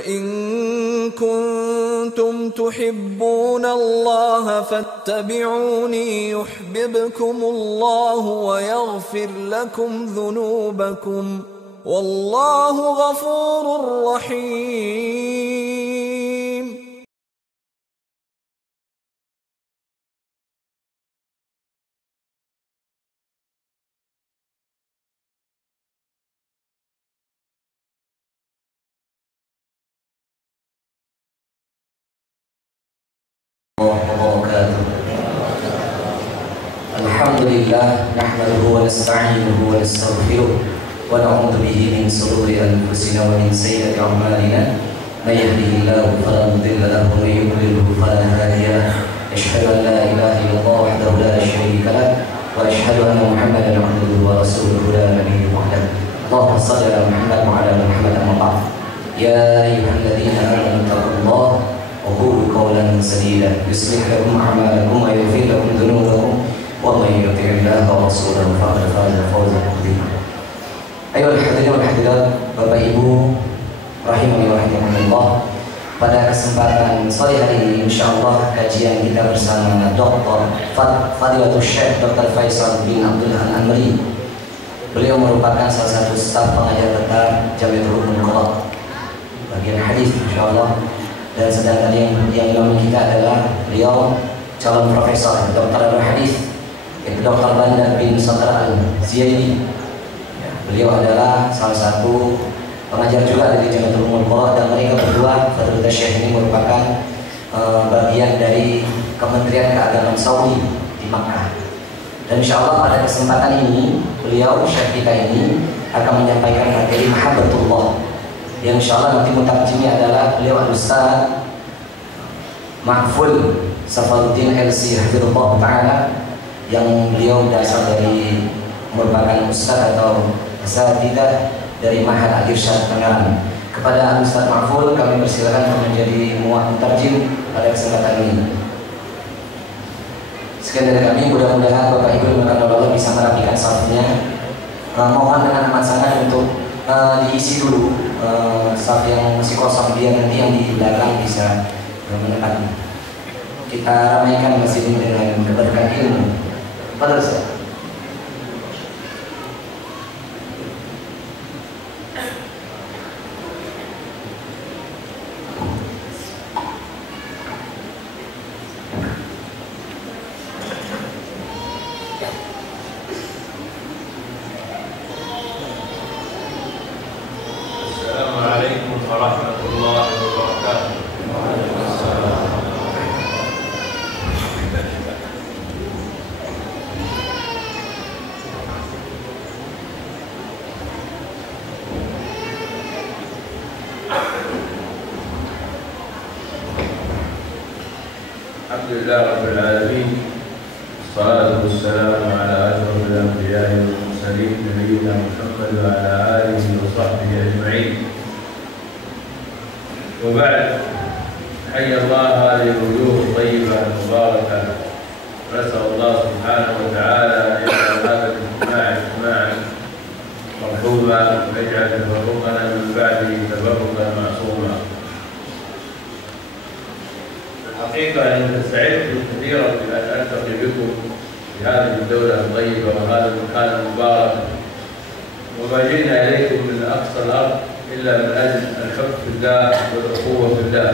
إن كنتم تحبون الله فاتبعوني يحببكم الله ويغفر لكم ذنوبكم والله غفور رحيم. Alhamdulillah nahmaduhu wa nasta'inuhu wa nastaghfiruh wa na'udzu bihi min shururi anfusina wa min sayyiati a'malina may yahdihillahu fala mudilla lahu wa may yudlilhu fala hadiya lahu asyhadu an la ilaha illallah wahdahu la syarika lahu wa asyhadu anna Muhammadan 'abduhu wa rasuluhu la nabiyya ba'dahu. Allahumma shalli ala Muhammad wa ala ali Muhammad amma ba'd. Ya ayyuhalladzina amanu taqullaha wa qulu qawlan sadida yuslih lakum a'malakum wa yaghfir lakum dhunubakum wa may yuti'illah wa rasulahu faqad faza fawzan 'azima. Ayohal hadirin wal hadirat, Bapak Ibu rahimani wa rahimakumullah. Pada kesempatan sore hari ini insyaallah kajian kita bersama Dr. Fadilatul Syekh Dr. Faisal bin Abdul An-Amri. Beliau merupakan salah satu staf pengajar tetap Jamiatul Ulumul Qura bagian hadis insyaallah. Dan sedangkan yang imam kita adalah beliau calon profesor Dr. Al-Hadis yaitu Dr. Bandar bin Satra Al-Ziyaidi. Beliau adalah salah satu pengajar juga dari Jamiatul Ulumul Qura, dan mereka berdua Fadilatul Syekh ini merupakan bagian dari Kementerian Keagamaan Saudi di Makkah. Dan insyaallah pada kesempatan ini beliau Syekh kita ini akan menyampaikan materi Mahabbatullah yang insyaallah nanti mutarjimnya adalah beliau Al-Ustaz Mahful Safaruddin LC Hafizullah Ta'ala, yang beliau berasal dari merupakan ustaz atau asatidzah dari Ma'had Al-Irsyad Tangerang. Kepada Ustaz Mahful kami persilakan menjadi mutarjim pada kesempatan ini. Sekian dari kami, mudah-mudahan Bapak Ibu yang Allah bisa merapikan safnya. Mohon dengan amat sangat untuk diisi dulu saf yang masih kosong, biar nanti yang di belakang bisa menekan. Kita ramaikan masjid ini dengan keberkahan ilmu. Pada saya. Assalamualaikum warahmatullahi wabarakatuh. Alhamdulillah Rabbil Alamin. Wassalatu wassalamu ala ashrafil anbiya'i wal mursalin nabiyyina Muhammad wa ala alihi wa sahbihi ajma'in. Wa ba'd. Hayya Allah hadhihi al-wujuh at-tayyibah al-mubarakah. Nas'al Allah subhanahu wa ta'ala an yaj'al hadha al-ijtima' ijtima'an marhuman wa yaj'al tafarruqana min ba'dihi tafarruqan ma'suma. حقيقة أن سعدت كثيرا بأن ألتقي بكم في هذه الدولة الطيبة وهذا المكان المبارك، وما جئنا إليكم من أقصى الأرض إلا من أجل الحب في الله والأخوة في الله.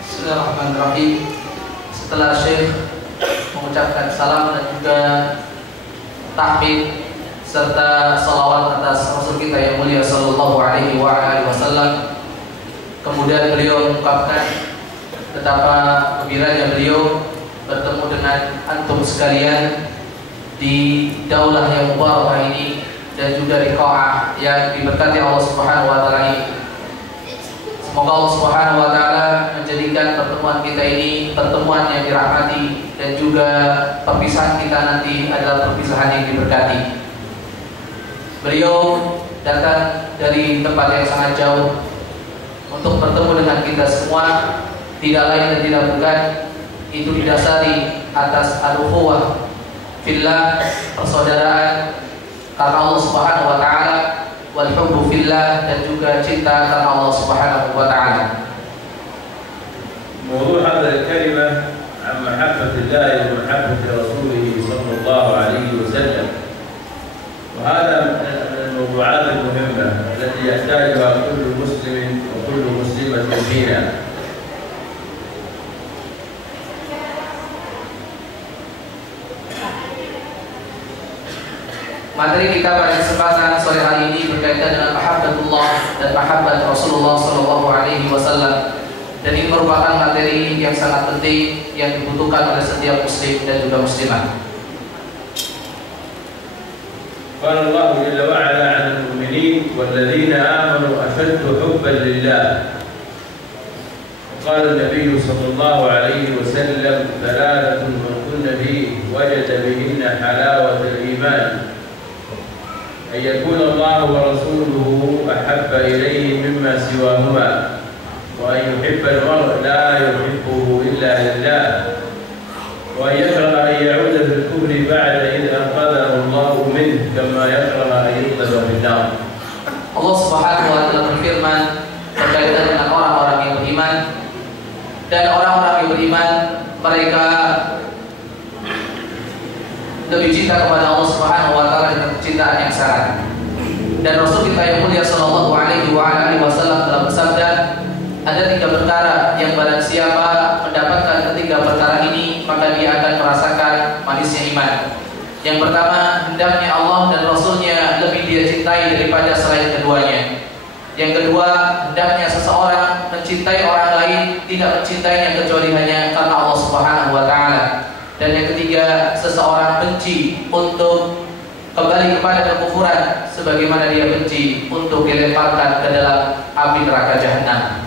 Bismillahirrahmanirrahim. Setelah Syekh mengucapkan salam dan juga tahmid serta salawat atas Rasul kita yang mulia sallallahu alaihi wasallam, kemudian beliau mengungkapkan betapa gembiranya beliau bertemu dengan antum sekalian di daulah yang mubarakah ini dan juga di qa'ah yang diberkati Allah Subhanahu wa taala ini. Semoga Allah Subhanahu wa taala menjadikan pertemuan kita ini pertemuan yang dirahmati, dan juga perpisahan kita nanti adalah perpisahan yang diberkati. Beliau datang dari tempat yang sangat jauh untuk bertemu dengan kita semua, tidak lain dan tidak bukan itu didasari atas al-ukhuwah fillah, persaudaraan karena Allah Subhanahu wa taala, al-hubbu fillah, dan juga cinta karena Allah Subhanahu wa taala. موضوع هذه الكلمة عن محبة الله ومحبة رسوله صلى الله عليه وسلم، وهذا من الموضوعات المهمة التي يحتاجها كل مسلم وكل مسلمة فينا. Materi kita pada kesempatan sore hari ini berkaitan dengan mahabbatullah dan mahabbat Rasulullah sallallahu alaihi wasallam. Dan ini merupakan materi yang sangat penting yang dibutuhkan oleh setiap muslim dan juga muslimah. قال الله جل وعلا عن المؤمنين والذين آمنوا أشد حبا لله. وقال النبي صلى الله عليه وسلم ثلاثة من كن فيه وجد بهن حلاوة الإيمان: أن يكون الله ورسوله أحب إليه مما سواهما، وأن يحب المرء لا يحبه إلا لله، وأن يكره أن يعود في الكفر بعد إذ أنقذه الله منه كما يكره أن يقذف في النار. Allah Subhanahu wa taala berfirman berkaitan dengan orang-orang yang beriman, dan orang-orang yang beriman mereka lebih cinta kepada Allah Subhanahu wa taala dengan kecintaan yang sangat. Dan Rasul kita yang mulia sallallahu alaihi wasallam telah bersabda, ada 3 perkara yang barang siapa mendapatkan ketiga perkara ini, maka dia akan merasakan manisnya iman. Yang pertama, hendaknya Allah dan Rasulnya lebih dia cintai daripada selain keduanya. Yang kedua, hendaknya seseorang mencintai orang lain, tidak mencintainya kecuali hanya karena Allah Subhanahu wa taala. Dan yang ketiga, seseorang benci untuk kembali kepada kekufuran sebagaimana dia benci untuk dilemparkan ke dalam api neraka jahanam.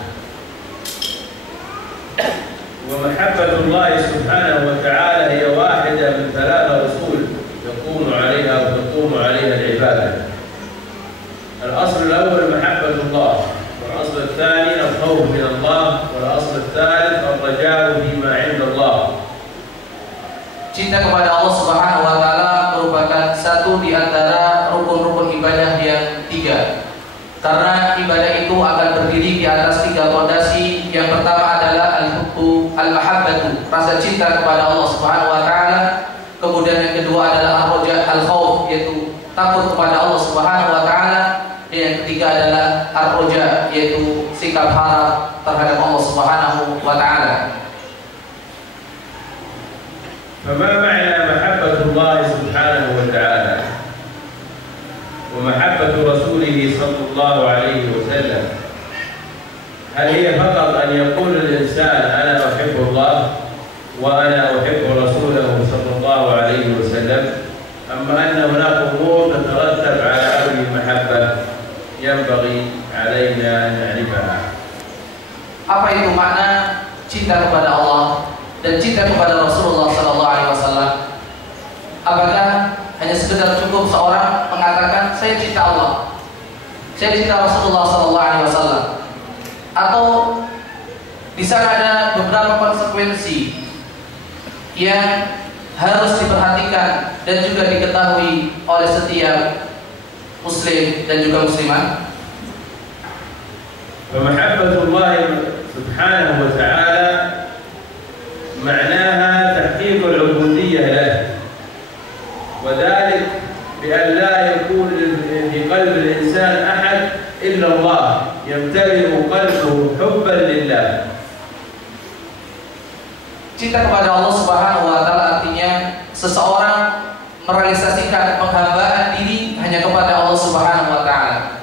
ومحبة الله سبحانه وتعالى هي واحدة من 3 أصول تقوم عليها العبادة. الأصل الأول محبة الله، والأصل الثاني الخوف من الله، والأصل الثالث الرجاء فيما عند الله. Cinta kepada Allah Subhanahu wa taala merupakan satu di antara rukun-rukun ibadah yang 3. Karena ibadah itu akan berdiri di atas 3 fondasi. Yang pertama adalah al-hubbu, al-mahabbatu, rasa cinta kepada Allah Subhanahu wa taala. Kemudian yang kedua adalah ar-raja, al-khauf, yaitu takut kepada Allah Subhanahu wa taala. Dan yang ketiga adalah ar-raja, yaitu sikap harap terhadap Allah Subhanahu wa taala. فما معنى محبة الله سبحانه وتعالى ومحبة رسوله صلى الله عليه وسلم؟ هل هي فقط أن يقول الإنسان أنا أحب الله وأنا أحب رسوله صلى الله عليه وسلم، أما أن هناك أمور تترتب على هذه المحبة ينبغي علينا أن نعرفها؟ Apa itu makna cinta kepada Allah dan cinta kepada Rasulullah sallallahu alaihi wasallam? Apakah hanya sekedar cukup seorang mengatakan saya cinta Allah, saya cinta Rasulullah sallallahu alaihi wasallam, atau di sana ada beberapa konsekuensi yang harus diperhatikan dan juga diketahui oleh setiap muslim dan juga muslimah? فمحبة الله سبحانه وتعالى معناها تحقيق العبودية له، وذلك بأن لا يكون في قلب الإنسان أحد إلا الله، يمتلئ قلبه حبا لله. Cinta kepada Allah Subhanahu wa taala artinya seseorang merealisasikan penghambaan diri hanya kepada Allah Subhanahu wa taala.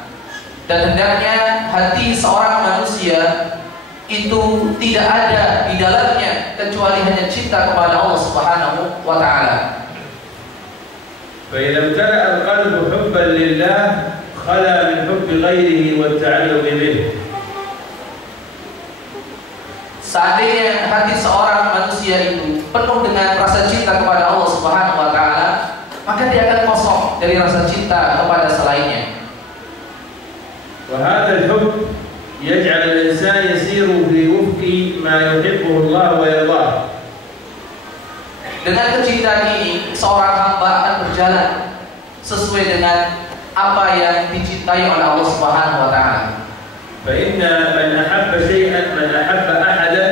Dan hendaknya hati seorang manusia itu tidak ada di dalamnya kecuali hanya cinta kepada Allah Subhanahu wa taala. فإذا امتلأ القلب حبا لله خلا من حب غيره والتعلق به. Seandainya hati seorang manusia itu penuh dengan rasa cinta kepada Allah Subhanahu wa taala, maka dia akan kosong dari rasa cinta kepada selainnya. وهذا الحب يجعل الإنسان يسير في وفق ما يحبه الله ويرضاه. Dengan kecintaan ini, seorang hamba akan berjalan sesuai dengan apa yang dicintai oleh Allah Subhanahu wa taala. فإن من أحب شيئا من أحب أحدا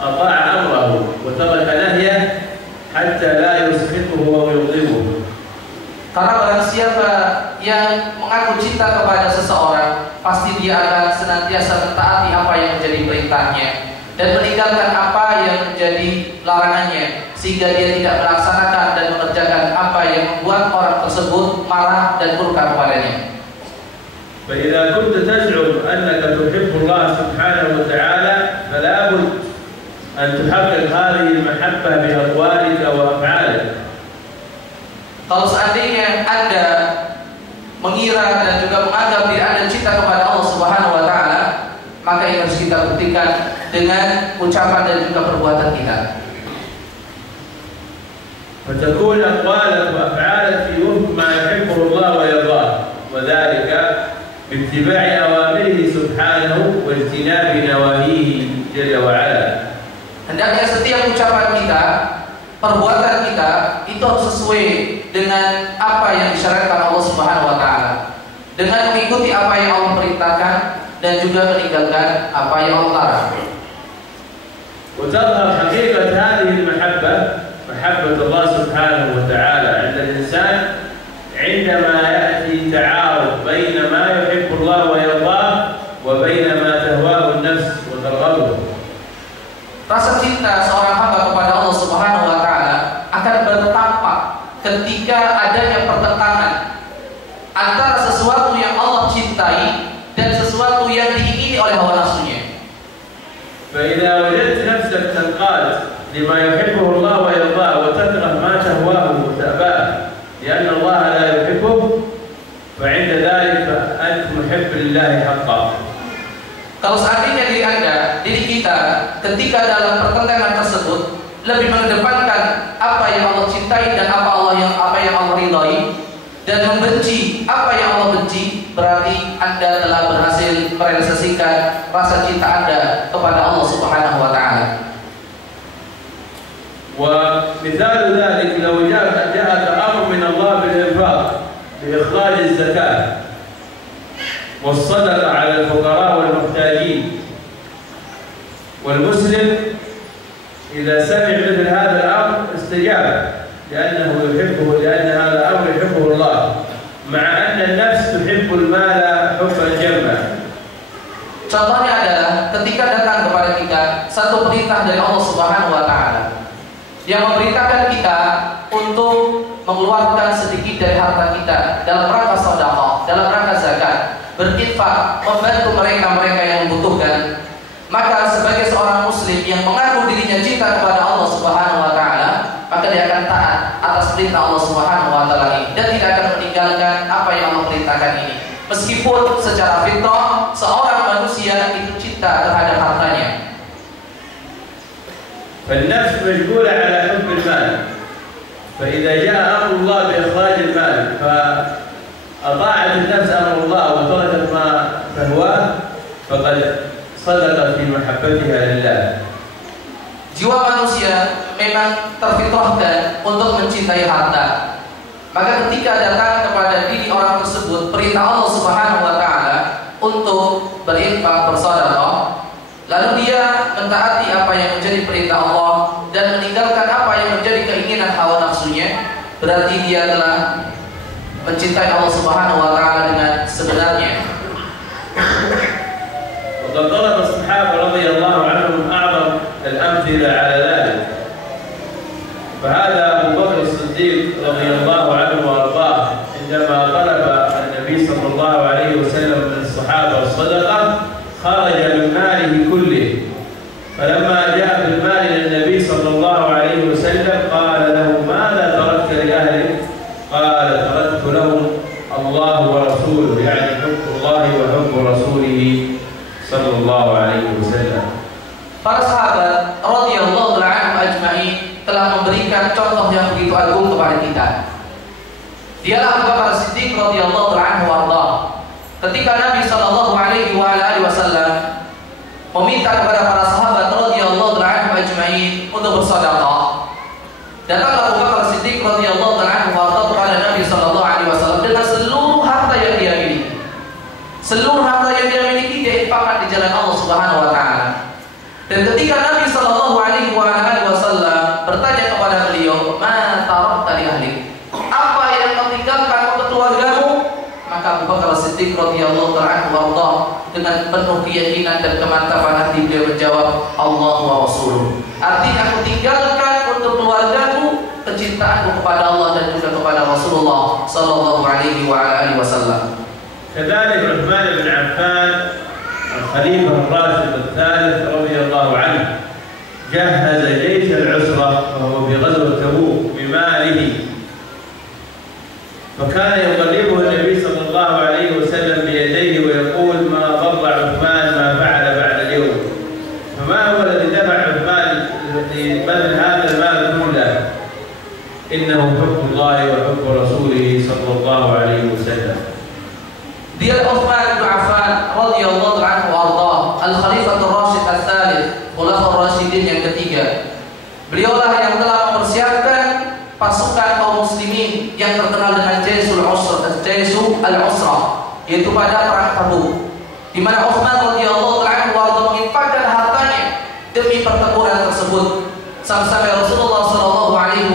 أطاع أمره وترك نهيه حتى لا يسخطه ويغضبه. Karena barang siapa yang mengaku cinta kepada seseorang, pasti dia akan senantiasa mentaati apa yang menjadi perintahnya dan meninggalkan apa yang menjadi larangannya, sehingga dia tidak melaksanakan dan mengerjakan apa yang membuat orang tersebut marah dan murka kepadanya. فإذا كنت تزعم أنك تحب الله سبحانه وتعالى فلا بد أن تحقق هذه المحبة بأقوالك وأفعالك. Kalau seandainya Anda mengira dan juga menganggap diri Anda cinta kepada Allah Subhanahu wa taala, maka ini harus kita buktikan dengan ucapan dan juga perbuatan kita. فتكون أقوالك وأفعالك في وفق ما يحبه الله ويرضاه، وذلك باتباع أوامره سبحانه واجتناب نواهيه جل وعلا. Hendaknya setiap ucapan kita, perbuatan kita itu harus sesuai dengan apa yang disyariatkan Allah Subhanahu wa taala, dengan mengikuti apa yang Allah perintahkan dan juga meninggalkan apa yang Allah larang. وتظهر حقيقة هذه المحبة محبة الله سبحانه وتعالى عند الإنسان عندما يأتي تعارض بين ما يحب الله ويرضاه وبين ما تهواه النفس وترغبه. Rasa cinta seorang hamba kepada Allah Subhanahu wa taala akan bertampak ketika adanya pertentangan antara sesuatu yang Allah cintai dan sesuatu yang diingini oleh hawa nafsunya. فإذا وجدت نفسك تنقاد لما يحبه الله ويرضاه وتكره ما تهواه وتأباه لأن الله لا يحبه فعند ذلك فأنت محب لله حقا. Kalau seandainya diri kita ketika dalam pertentangan tersebut lebih mengedepankan apa yang Allah cintai dan apa yang Allah ridhai dan membenci apa yang Allah benci, berarti Anda telah berhasil merealisasikan rasa cinta Anda kepada Allah Subhanahu wa taala. ومثال ذلك لو جاءك أمر من الله بالإنفاق بإخراج الزكاة والصدقة على الفقراء والمحتاجين، والمسلم إذا سمع مثل هذا الأمر استجاب لأنه يحبه، لأن هذا الأمر يحبه الله، مع أن النفس تحب المال حبا جما. Contohnya adalah ketika datang kepada kita satu perintah dari Allah Subhanahu wa taala yang memerintahkan kita untuk mengeluarkan sedikit dari harta kita dalam rangka sedekah, dalam rangka zakat, berinfak, membantu mereka yang membutuhkan. Maka sebagai seorang muslim yang mengaku dirinya cinta kepada Allah Subhanahu wa taala, maka dia akan taat atas perintah Allah Subhanahu wa taala ini dan tidak akan meninggalkan apa yang Allah perintahkan ini. Meskipun secara fitrah seorang manusia itu cinta terhadap hartanya. فالنفس مجبولة على حب المال، فإذا جاء أمر الله بإخراج المال فأطاعت النفس أمر الله وتركت ما تهواه فقد صدقت في محبتها لله. Jiwa manusia memang terfitrahkan untuk mencintai harta. Maka ketika datang kepada diri orang tersebut perintah Allah Subhanahu wa taala untuk berinfak, bersedekah, lalu dia mentaati apa yang menjadi perintah Allah dan meninggalkan apa yang menjadi keinginan hawa nafsunya, berarti dia telah mencintai Allah Subhanahu wa taala dengan sebenarnya. وقد ضرب الصحابة رضي الله عنهم أعظم الأمثلة على ذلك. فهذا أبو بكر الصديق رضي الله عنه وأرضاه عندما طلب النبي صلى الله عليه وسلم من الصحابة الصدقة خرج من ماله كله، فلما جاء بالمال إلى النبي صلى الله عليه وسلم قال له ماذا تركت لأهلك؟ قال تركت لهم الله ورسوله، يعني حب الله وحب رسوله صلى الله عليه وسلم. Para sahabat radhiyallahu anhum ajma'in telah memberikan contoh yang begitu agung kepada kita. Dialah Abu Bakar Siddiq radhiyallahu anhu warḍah. Ketika Nabi sallallahu alaihi wasallam meminta kepada para sahabat radhiyallahu anhum ajma'in untuk bersedekah, datanglah Abu Bakar Siddiq radhiyallahu anhu warḍah kepada Nabi sallallahu alaihi wasallam dengan seluruh harta Seluruh harta yang dia miliki dia infakkan di jalan Allah Subhanahu wa taala. Dan ketika Nabi sallallahu alaihi wasallam bertanya kepada beliau, "Ma tarakta li ahlik?" Apa yang kau tinggalkan untuk keluargamu? Maka Abu Bakar Siddiq radhiyallahu anhu dengan penuh keyakinan dan kemantapan hati beliau menjawab, "Allah wa rasuluh." Artinya aku tinggalkan untuk keluargaku kecintaanku kepada Allah dan juga kepada Rasulullah sallallahu alaihi wasallam. كذلك عثمان بن عفان الخليفة الراشد الثالث رضي الله عنه جهز جيش العسرة وهو في غزوة تبوك بماله، فكان يقلبه النبي صلى الله عليه وسلم بيديه ويقول: ما ضر عثمان ما فعل بعد اليوم. فما هو الذي دفع عثمان لبذل هذا المال كله؟ إنه حب الله وحب رسوله صلى الله عليه وسلم. Dia Utsman bin Affan radhiyallahu anhu warḍah, al-Khalifatul Rasyid Ats-Tsalits, Khulafaur Rasyidin yang ketiga. Beliaulah yang telah mempersiapkan pasukan kaum muslimin yang terkenal dengan Jaisul Al-Usra, yaitu pada perang Tabuk, di mana Utsman radhiyallahu anhu warḍah menginfakkan hartanya demi pertempuran tersebut. Sampai Rasulullah sallallahu alaihi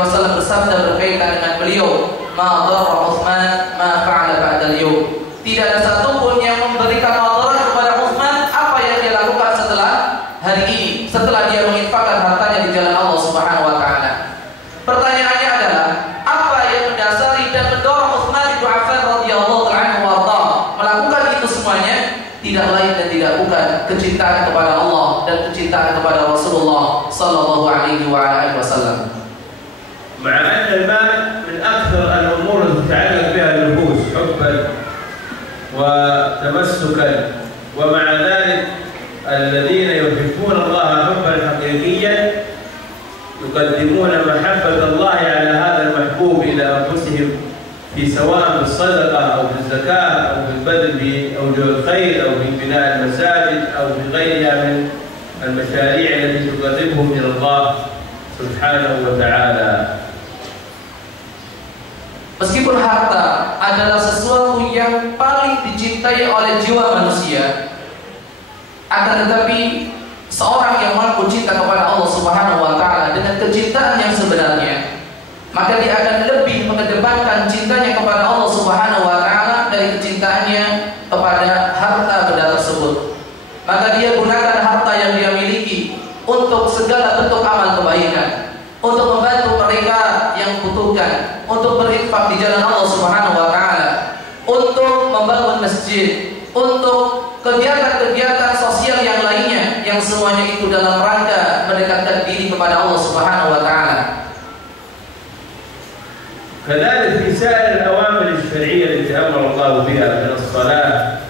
wasallam bersabda berkaitan dengan beliau, "Ma dharra Utsman ma fa'ala ba'da al-yawm." Tidak ada satupun yang memberikan madarat kepada Utsman apa yang dia lakukan setelah hari ini, setelah dia menginfakkan hartanya di jalan Allah Subhanahu wa taala. Pertanyaannya adalah, apa yang mendasari dan mendorong Utsman bin Affan radhiyallahu anhu warḍah melakukan itu semuanya? Tidak lain dan tidak bukan kecintaan kepada Allah dan kecintaan kepada Rasulullah sallallahu alaihi wasallam. مع أن المال من أكثر الأمور التي تتعلق بها النفوس حبا وتمسكا، ومع ذلك الذين يحبون الله حبا حقيقيا يقدمون محبة الله على هذا المحبوب إلى أنفسهم، في سواء بالصدقة أو بالزكاة أو بالبذل بأوجه الخير أو في بناء المساجد أو في غيرها من المشاريع التي تقربهم إلى الله سبحانه وتعالى. Meskipun harta adalah sesuatu yang paling dicintai oleh jiwa manusia, akan tetapi seorang yang mampu cinta kepada Allah Subhanahu wa taala dengan kecintaan yang sebenarnya, maka dia akan lebih mengedepankan cintanya kepada Allah Subhanahu wa taala dari kecintaannya kepada harta benda tersebut. Maka dia gunakan harta yang dia miliki untuk segala bentuk amal kebaikan, untuk membantu mereka yang membutuhkan, untuk berinfak di jalan Allah Subhanahu wa taala, untuk membangun masjid, untuk kegiatan-kegiatan sosial yang lainnya, yang semuanya itu dalam rangka mendekatkan diri kepada Allah Subhanahu wa taala. كذلك في سائر الأوامر الشرعية التي أمر الله بها من الصلاة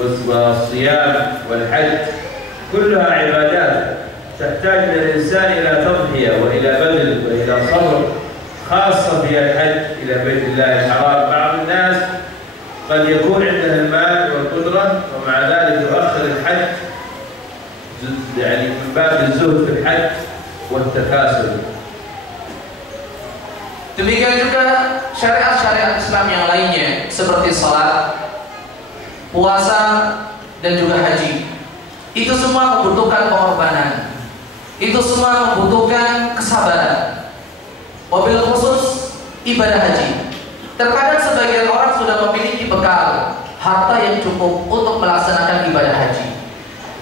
والصيام والحج كلها عبادات تحتاج من الإنسان إلى تضحية وإلى بذل وإلى صبر، خاصة في الحج إلى بيت الله الحرام. بعض الناس قد يكون عنده المال والقدرة ومع ذلك يؤخر الحج، يعني من باب الزهد في الحج والتكاسل. Demikian juga syariat-syariat Islam yang lainnya seperti salat, puasa, dan juga haji. Itu semua membutuhkan pengorbanan. Itu semua membutuhkan kesabaran. Wabil khusus ibadah haji. Terkadang sebagian orang sudah memiliki bekal harta yang cukup untuk melaksanakan ibadah haji.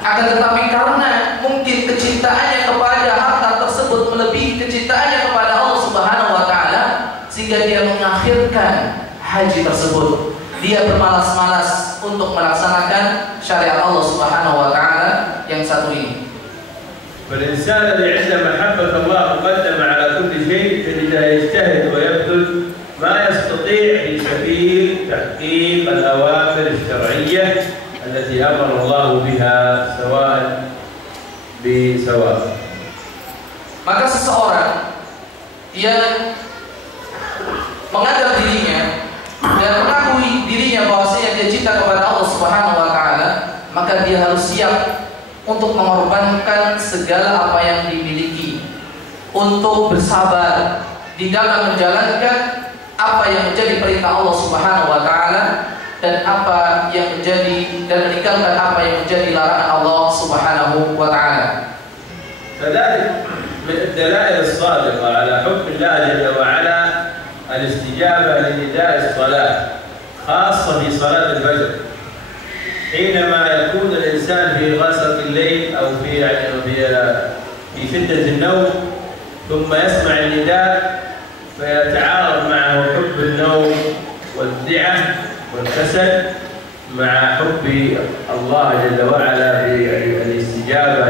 Akan tetapi karena mungkin kecintaannya kepada harta tersebut melebihi kecintaannya kepada Allah Subhanahu wa taala, sehingga dia mengakhirkan haji tersebut. Dia bermalas-malas untuk melaksanakan syariat Allah Subhanahu wa taala yang satu ini. فالإنسان الذي عنده محبة الله مقدمة على كل شيء فإذا يجتهد ويبذل ما يستطيع في سبيل تحقيق الأوامر الشرعية التي أمر الله بها سواء بسواء. Maka seseorang yang menganggap dirinya dan mengakui dirinya bahwasanya dia cinta kepada Allah Subhanahu wa taala, maka dia harus siap untuk mengorbankan segala apa yang dimiliki, untuk bersabar di dalam menjalankan apa yang menjadi perintah Allah Subhanahu wa taala, dan apa yang menjadi dan meninggalkan apa yang menjadi larangan Allah Subhanahu wa taala. فذلك من الدلائل الصادقة على حب الله جل وعلا الاستجابة لنداء الصلاة، خاصة في صلاة الفجر، حينما يكون الإنسان في غسق الليل أو في شدة النوم ثم يسمع النداء فيتعارض معه حب النوم والدعة والكسل مع حب الله جل وعلا بالاستجابة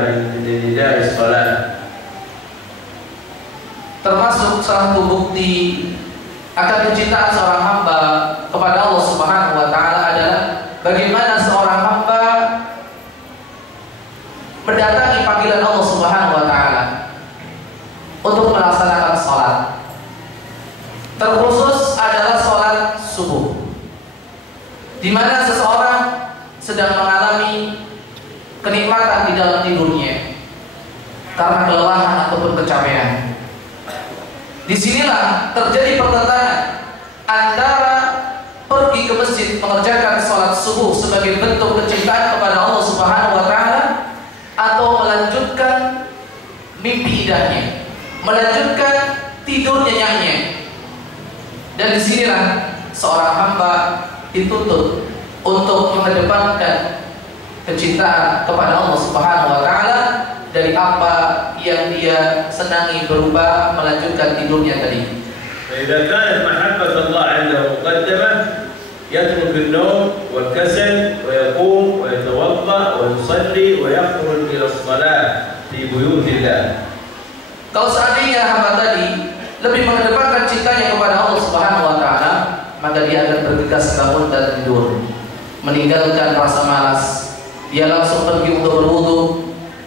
لنداء الصلاة. Termasuk salah satu bukti akan kecintaan seorang hamba kepada Allah Subhanahu wa taala adalah bagaimana seorang hamba mendatangi panggilan Allah Subhanahu wa taala untuk melaksanakan salat. Terkhusus adalah salat subuh, di mana seseorang sedang mengalami kenikmatan di dalam tidurnya karena kelelahan ataupun kecapean. Disinilah terjadi pertentangan antara pergi ke masjid mengerjakan salat subuh sebagai bentuk kecintaan kepada Allah Subhanahu wa taala atau melanjutkan mimpi indahnya, melanjutkan tidur nyenyaknya. Dan disinilah seorang hamba dituntut untuk mengedepankan kecintaan kepada Allah Subhanahu wa taala dari apa yang dia senangi berubah melanjutkan tidurnya tadi. فإذا كانت محبة الله عنده مقدمة يترك النوم والكسل ويقوم ويتوضأ ويصلي ويخرج إلى الصلاة في بيوت الله. Kalau seandainya hamba tadi lebih mengedepankan cintanya kepada Allah Subhanahu wa taala, maka dia akan bergegas bangun dan tidur, meninggalkan rasa malas. Dia langsung pergi untuk berwudu,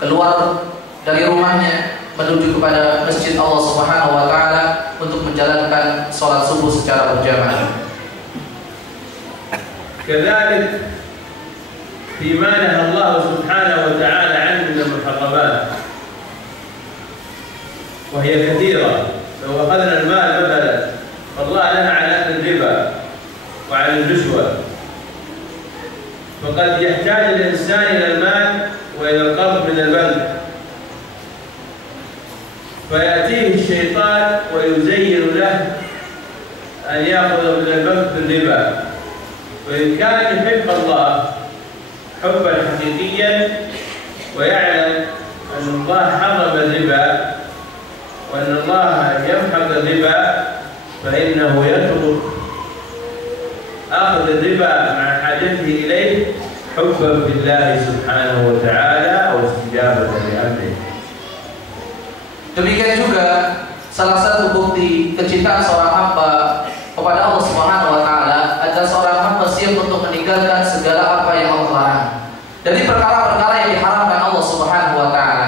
keluar dari rumahnya menuju kepada masjid Allah Subhanahu wa taala untuk menjalankan salat subuh secara berjamaah. كذلك فيما نهى الله سبحانه وتعالى عنه من المحرمات وهي كثيرة. لو أخذنا المال مثلا فالله نهى عن أكل الربا وعن الرشوة، فقد يحتاج الإنسان إلى المال وإلى القرض من البنك، فيأتيه الشيطان ويزين له أن يأخذ من البنك بالربا. وإن كان يحب الله حبا حقيقيا ويعلم أن الله حرم الربا وأن الله يمحق الربا فإنه يترك أخذ الربا مع حاجته إليه حبا في الله سبحانه وتعالى واستجابة لأمره. Demikian juga salah satu bukti kecintaan seorang hamba kepada Allah Subhanahu wa taala adalah seorang hamba siap untuk meninggalkan segala apa yang Allah larang dari perkara-perkara yang diharamkan Allah Subhanahu wa taala.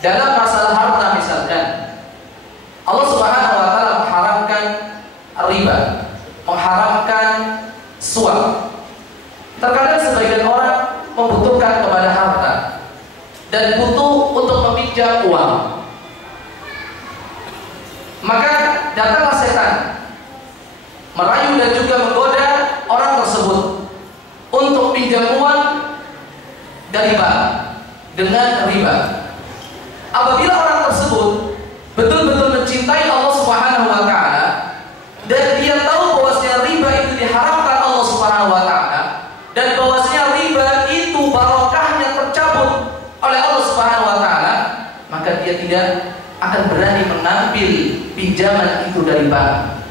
Dalam masalah harta misalkan, Allah Subhanahu wa taala mengharamkan riba, mengharamkan suap. Terkadang sebagian orang membutuhkan kepada harta dan butuh untuk meminjam uang. Maka datanglah setan merayu dan juga menggoda orang tersebut untuk pinjam uang dari bank dengan riba. Apabila orang tersebut betul-betul mencintai Allah Subhanahu wa taala dan dia tahu bahwasanya riba itu diharamkan Allah Subhanahu wa taala dan bahwasanya riba itu barokahnya tercabut oleh Allah Subhanahu wa taala, maka dia tidak akan berani mengambil pinjaman itu dari bank.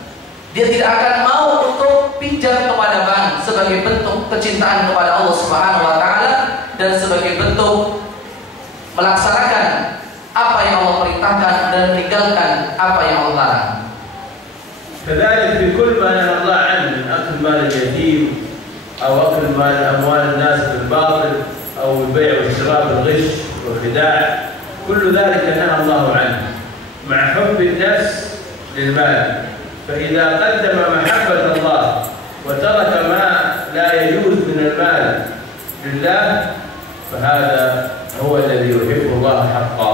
Dia tidak akan mau untuk pinjam kepada bank sebagai bentuk kecintaan kepada Allah Subhanahu wa taala dan sebagai bentuk melaksanakan apa yang Allah perintahkan dan meninggalkan apa yang Allah larang. كذلك في كل ما نهى الله عنه من أكل مال اليتيم أو أكل مال أموال الناس بالباطل أو البيع والشراء بالغش والخداع، كل ذلك نهى الله عنه مع حب النفس للمال. فإذا قدم محبة الله وترك ما لا يجوز من المال لله فهذا هو الذي يحب الله حقا.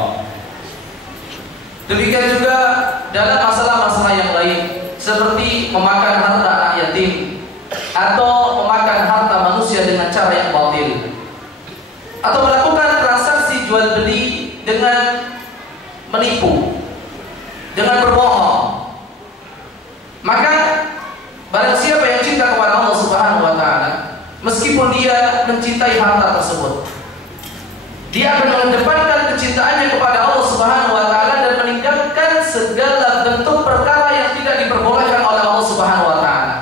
Demikian juga dalam masalah-masalah yang lain seperti memakan harta anak yatim atau meskipun dia mencintai harta tersebut. Dia akan mengedepankan kecintaannya kepada Allah Subhanahu wa taala dan meninggalkan segala bentuk perkara yang tidak diperbolehkan oleh Allah Subhanahu wa taala.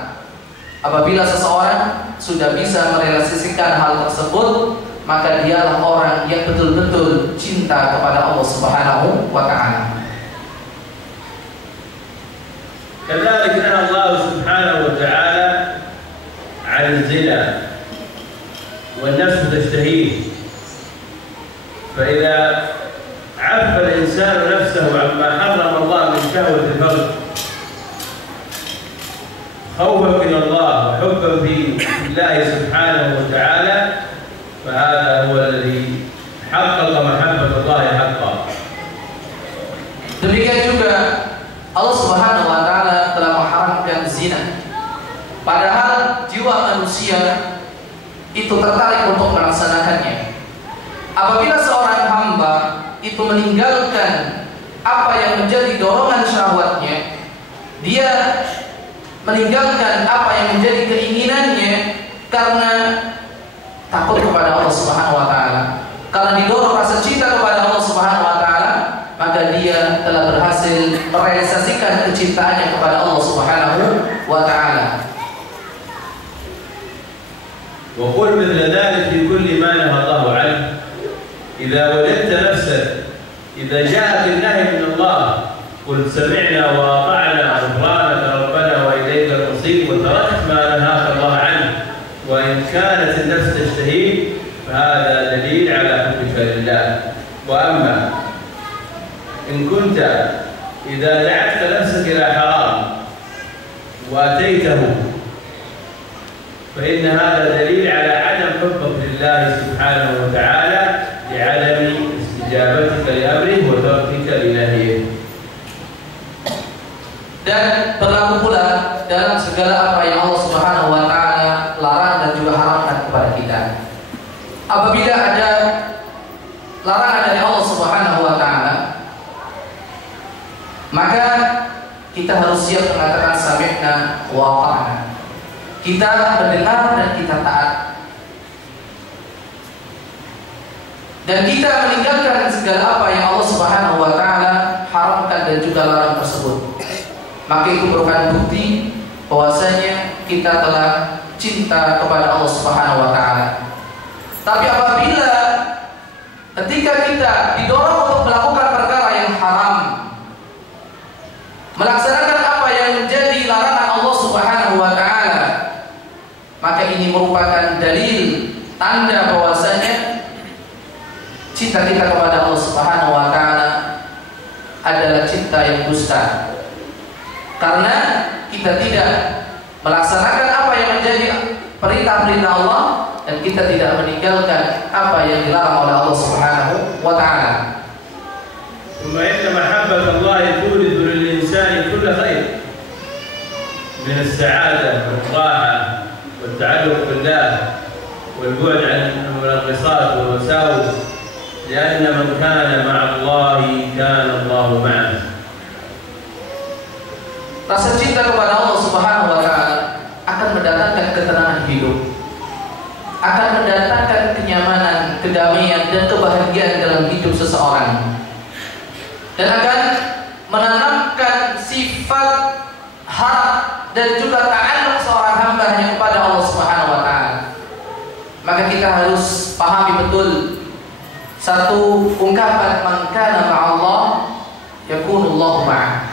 Apabila seseorang sudah bisa merealisasikan hal tersebut, maka dialah orang yang betul-betul cinta kepada Allah Subhanahu wa taala. كذلك نهى الله سبحانه وتعالى عن الزنا والنفس تشتهيه، فإذا عف الإنسان نفسه عما حرم الله من شهوة الفرج خوفا من الله وحبا في الله سبحانه وتعالى، فهذا هو الذي حقق محبة الله حقا. Demikian juga Allah Subhanahu wa taala telah mengharamkan zina. Padahal jiwa manusia itu tertarik untuk melaksanakannya. Apabila seorang hamba itu meninggalkan apa yang menjadi dorongan syahwatnya, dia meninggalkan apa yang menjadi keinginannya karena takut kepada Allah Subhanahu wa taala, karena didorong rasa cinta kepada Allah Subhanahu wa taala, maka dia telah berhasil merealisasikan kecintaannya kepada Allah Subhanahu wa taala. وقل مثل ذلك في كل ما نهى الله عنه. إذا وجدت نفسك إذا جاءك النهي من الله قل سمعنا وأطعنا غفرانك ربنا وإليك المصير وتركت ما نهاك الله عنه وإن كانت النفس تشتهيه فهذا دليل على حبك لله. وأما إن كنت إذا دعت نفسك إلى حرام وأتيته فإن هذا دليل على عدم حبك لله سبحانه وتعالى لعدم استجابتك لأمره وتركك لنهيه. Dan berlaku pula dalam segala apa yang Allah Subhanahu wa taala larang dan juga haramkan kepada kita. Apabila ada larangan dari Allah Subhanahu wa taala, maka kita harus siap mengatakan sami'na wa ata'na. Kita mendengar dan kita taat. Dan kita meninggalkan segala apa yang Allah Subhanahu wa taala haramkan dan juga larang tersebut. Maka itu merupakan bukti bahwasanya kita telah cinta kepada Allah Subhanahu wa taala. Tapi apabila ketika kita didorong untuk melakukan perkara yang haram, melaksanakan apa yang menjadi larangan Allah Subhanahu wa taala, maka ini merupakan dalil tanda bahwasanya cinta kita kepada Allah Subhanahu wa taala adalah cinta yang dusta. Karena kita tidak melaksanakan apa yang menjadi perintah-perintah Allah dan kita tidak meninggalkan apa yang dilarang oleh Allah Subhanahu wa taala. ثم إن محبة الله تورث للإنسان كل خير من السعادة والراحة والتعلق بالله والبعد عن المنغصات والوساوس، لأن من كان مع الله كان الله معه. Rasa cinta kepada Allah Subhanahu wa taala akan mendatangkan ketenangan hidup, akan mendatangkan kenyamanan, kedamaian dan kebahagiaan dalam hidup seseorang, dan akan menanamkan sifat harap dan juga ta'alluq seorang hamba hanya kepada Allah Subhanahu wa taala. Maka kita harus pahami betul satu ungkapan, man kana ma'allah yakunullahu ma'ah.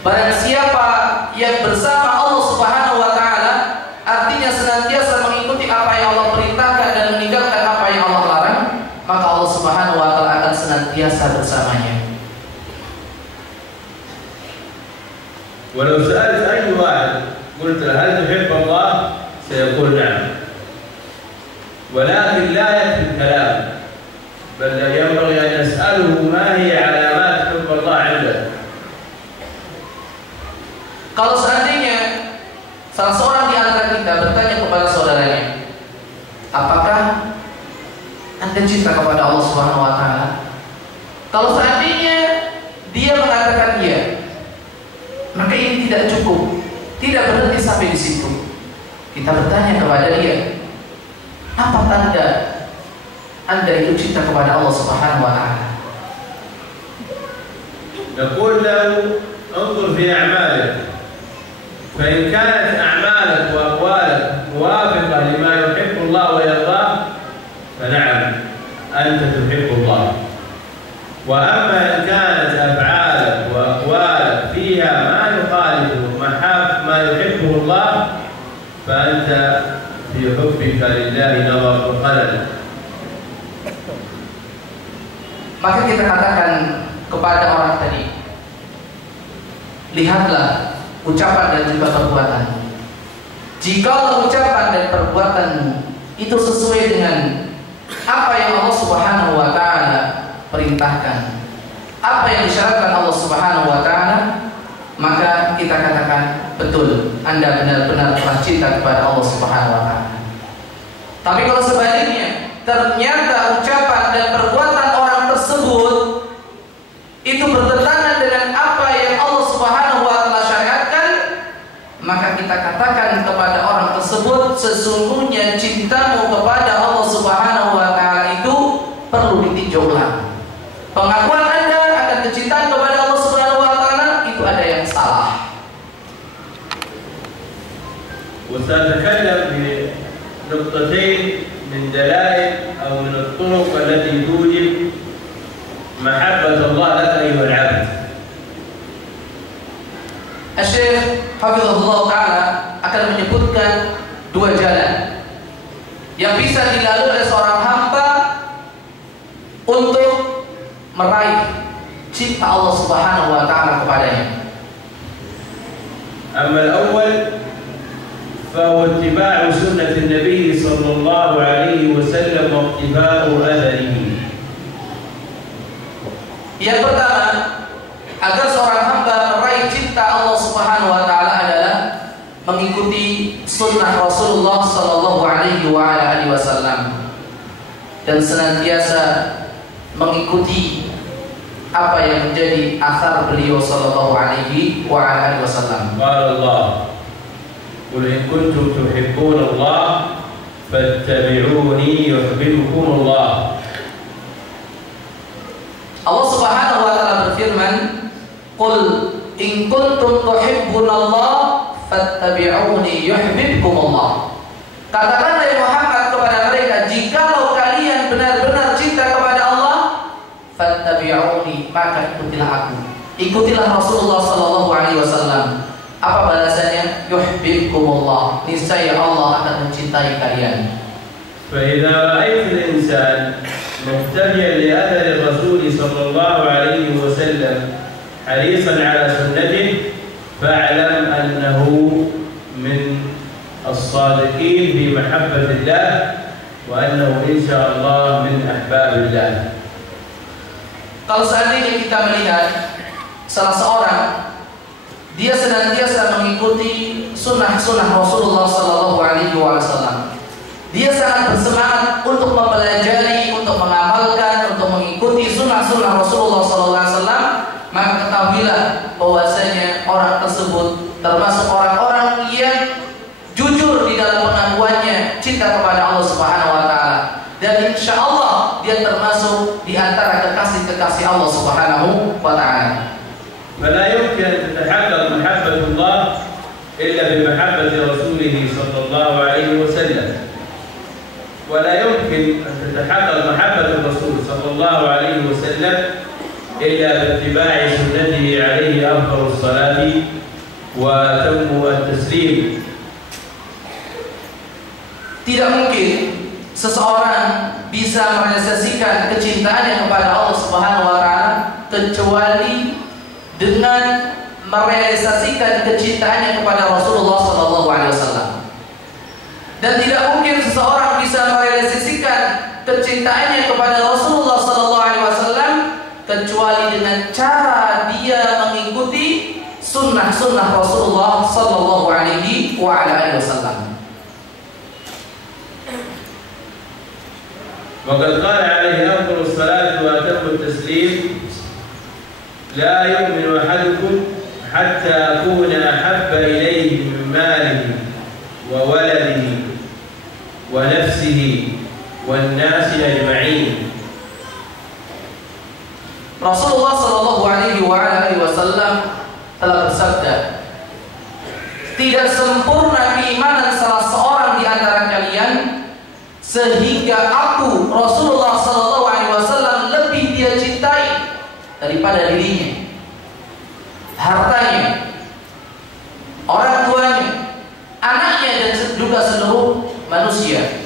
Barang siapa yang bersama Allah Subhanahu wa taala, artinya senantiasa mengikuti apa yang Allah perintahkan dan meninggalkan apa yang Allah larang, maka Allah Subhanahu wa taala akan senantiasa bersamanya. ولو سألت أي واحد قلت له هل تحب الله سيقول نعم، ولكن لا يكفي الكلام، بل ينبغي أن نسأله ما هي علامات حب الله عنده. Kalau seandainya salah seorang di antara kita bertanya kepada saudaranya, apakah Anda cinta kepada Allah Subhanahu wa taala? Kalau seandainya dia mengatakan iya, maka ini tidak cukup, tidak berhenti sampai di situ. Kita bertanya kepada dia, Apa tanda Anda itu cinta kepada Allah Subhanahu wa taala? نقول له انظر في أعمالك، فإن كانت أعمالك وأقوالك موافقة لما يحب الله ويرضاه فنعم أنت تحب الله. وأما إن كانت أفعالك وأقوالك فيها ما يخالف ما يحبه الله فأنت في حبك لله نظر خلل. Maka kita katakan kepada orang tadi, lihatlah ucapan dan juga perbuatan. Jika ucapan dan perbuatanmu itu sesuai dengan apa yang Allah Subhanahu wa taala perintahkan, apa yang disyaratkan Allah Subhanahu wa taala, maka kita katakan betul, Anda benar-benar telah cinta kepada Allah Subhanahu wa taala. Tapi kalau sebaliknya, ternyata ucapan dan perbuatan orang tersebut itu bertentangan dengan apa yang Allah Subhanahu wa taala syariatkan, maka kita katakan kepada orang tersebut, sesungguhnya cintamu kepada Allah Subhanahu wa taala itu perlu ditinjau ulang. Pengakuan Anda akan kecintaan kepada Allah Subhanahu wa taala itu ada yang salah. وسأتكلم بنقطتين من دلائل أو من الطرق التي توجب محبة الله لك أيها العبد. Syekh Hafizahullah Ta'ala akan menyebutkan dua jalan yang bisa dilalui oleh seorang hamba untuk meraih cinta Allah Subhanahu wa taala kepadanya. أما الأول فهو اتباع سنة النبي صلى الله عليه وسلم واقتفاء أثره. Yang pertama, agar seorang hamba meraih cinta Allah Subhanahu wa taala adalah mengikuti sunnah Rasulullah sallallahu alaihi wasallam dan senantiasa mengikuti apa yang menjadi athar beliau sallallahu alaihi wasallam. قال الله قل إن كنتم تحبون الله فاتبعوني يحببكم الله. Allah Subhanahu wa taala berfirman, "Qul in kuntum tuhibbunallah fattabi'uni yuhibbukumullah." Katakanlah ya Muhammad kepada mereka, jikalau kalian benar-benar cinta kepada Allah, fattabi'uni, maka ikutilah aku. Ikutilah Rasulullah sallallahu alaihi wasallam. Apa balasannya? Yuhibbukumullah. Niscaya Allah akan mencintai kalian. فإذا رأيت الإنسان متبعا لأثر الرسول صلى الله عليه وسلم حريصا على سنته فاعلم أنه من الصادقين في محبة الله وأنه إن شاء الله من أحباب الله. Kalau seandainya kita melihat salah seorang dia senantiasa mengikuti sunnah-sunnah Rasulullah Sallallahu Alaihi Wasallam, dia sangat bersemangat untuk mempelajari, untuk mengamalkan, untuk mengikuti sunnah-sunnah Rasulullah Sallallahu Alaihi Wasallam, maka ketahuilah bahwasanya orang tersebut termasuk orang-orang yang jujur di dalam pengakuannya cinta kepada Allah Subhanahu Wa Taala, dan insya Allah dia termasuk di antara kekasih-kekasih Allah Subhanahu Wa Taala. فلا يمكن أن تتحقق محبة الله إلا بمحبة رسوله صلى الله عليه وسلم، ولا يمكن أن تتحقق محبة الرسول صلى الله عليه وسلم إلا باتباع سنته عليه أفضل الصلاة وأتم التسليم. Tidak mungkin seseorang bisa merealisasikan kecintaannya kepada Allah Subhanahu Wa Taala kecuali dengan merealisasikan kecintaannya kepada Rasulullah Sallallahu Alaihi Wasallam. Dan tidak mungkin seseorang bisa merealisasikan kecintaannya kepada Rasulullah Sallallahu Alaihi Wasallam kecuali dengan cara dia mengikuti sunnah-sunnah Rasulullah Sallallahu Alaihi Wasallam. وقد قال عليه أفضل الصلاة وأتم التسليم: لا يؤمن أحدكم حتى أكون أحب إليه من ماله وولده ونفسه والناس أجمعين. Rasulullah Shallallahu Alaihi Wasallam telah bersabda, tidak sempurna keimanan salah seorang di antara kalian sehingga aku Rasulullah Shallallahu Alaihi Wasallam lebih dia cintai daripada dirinya, hartanya, orang tuanya, anaknya dan juga seluruh manusia.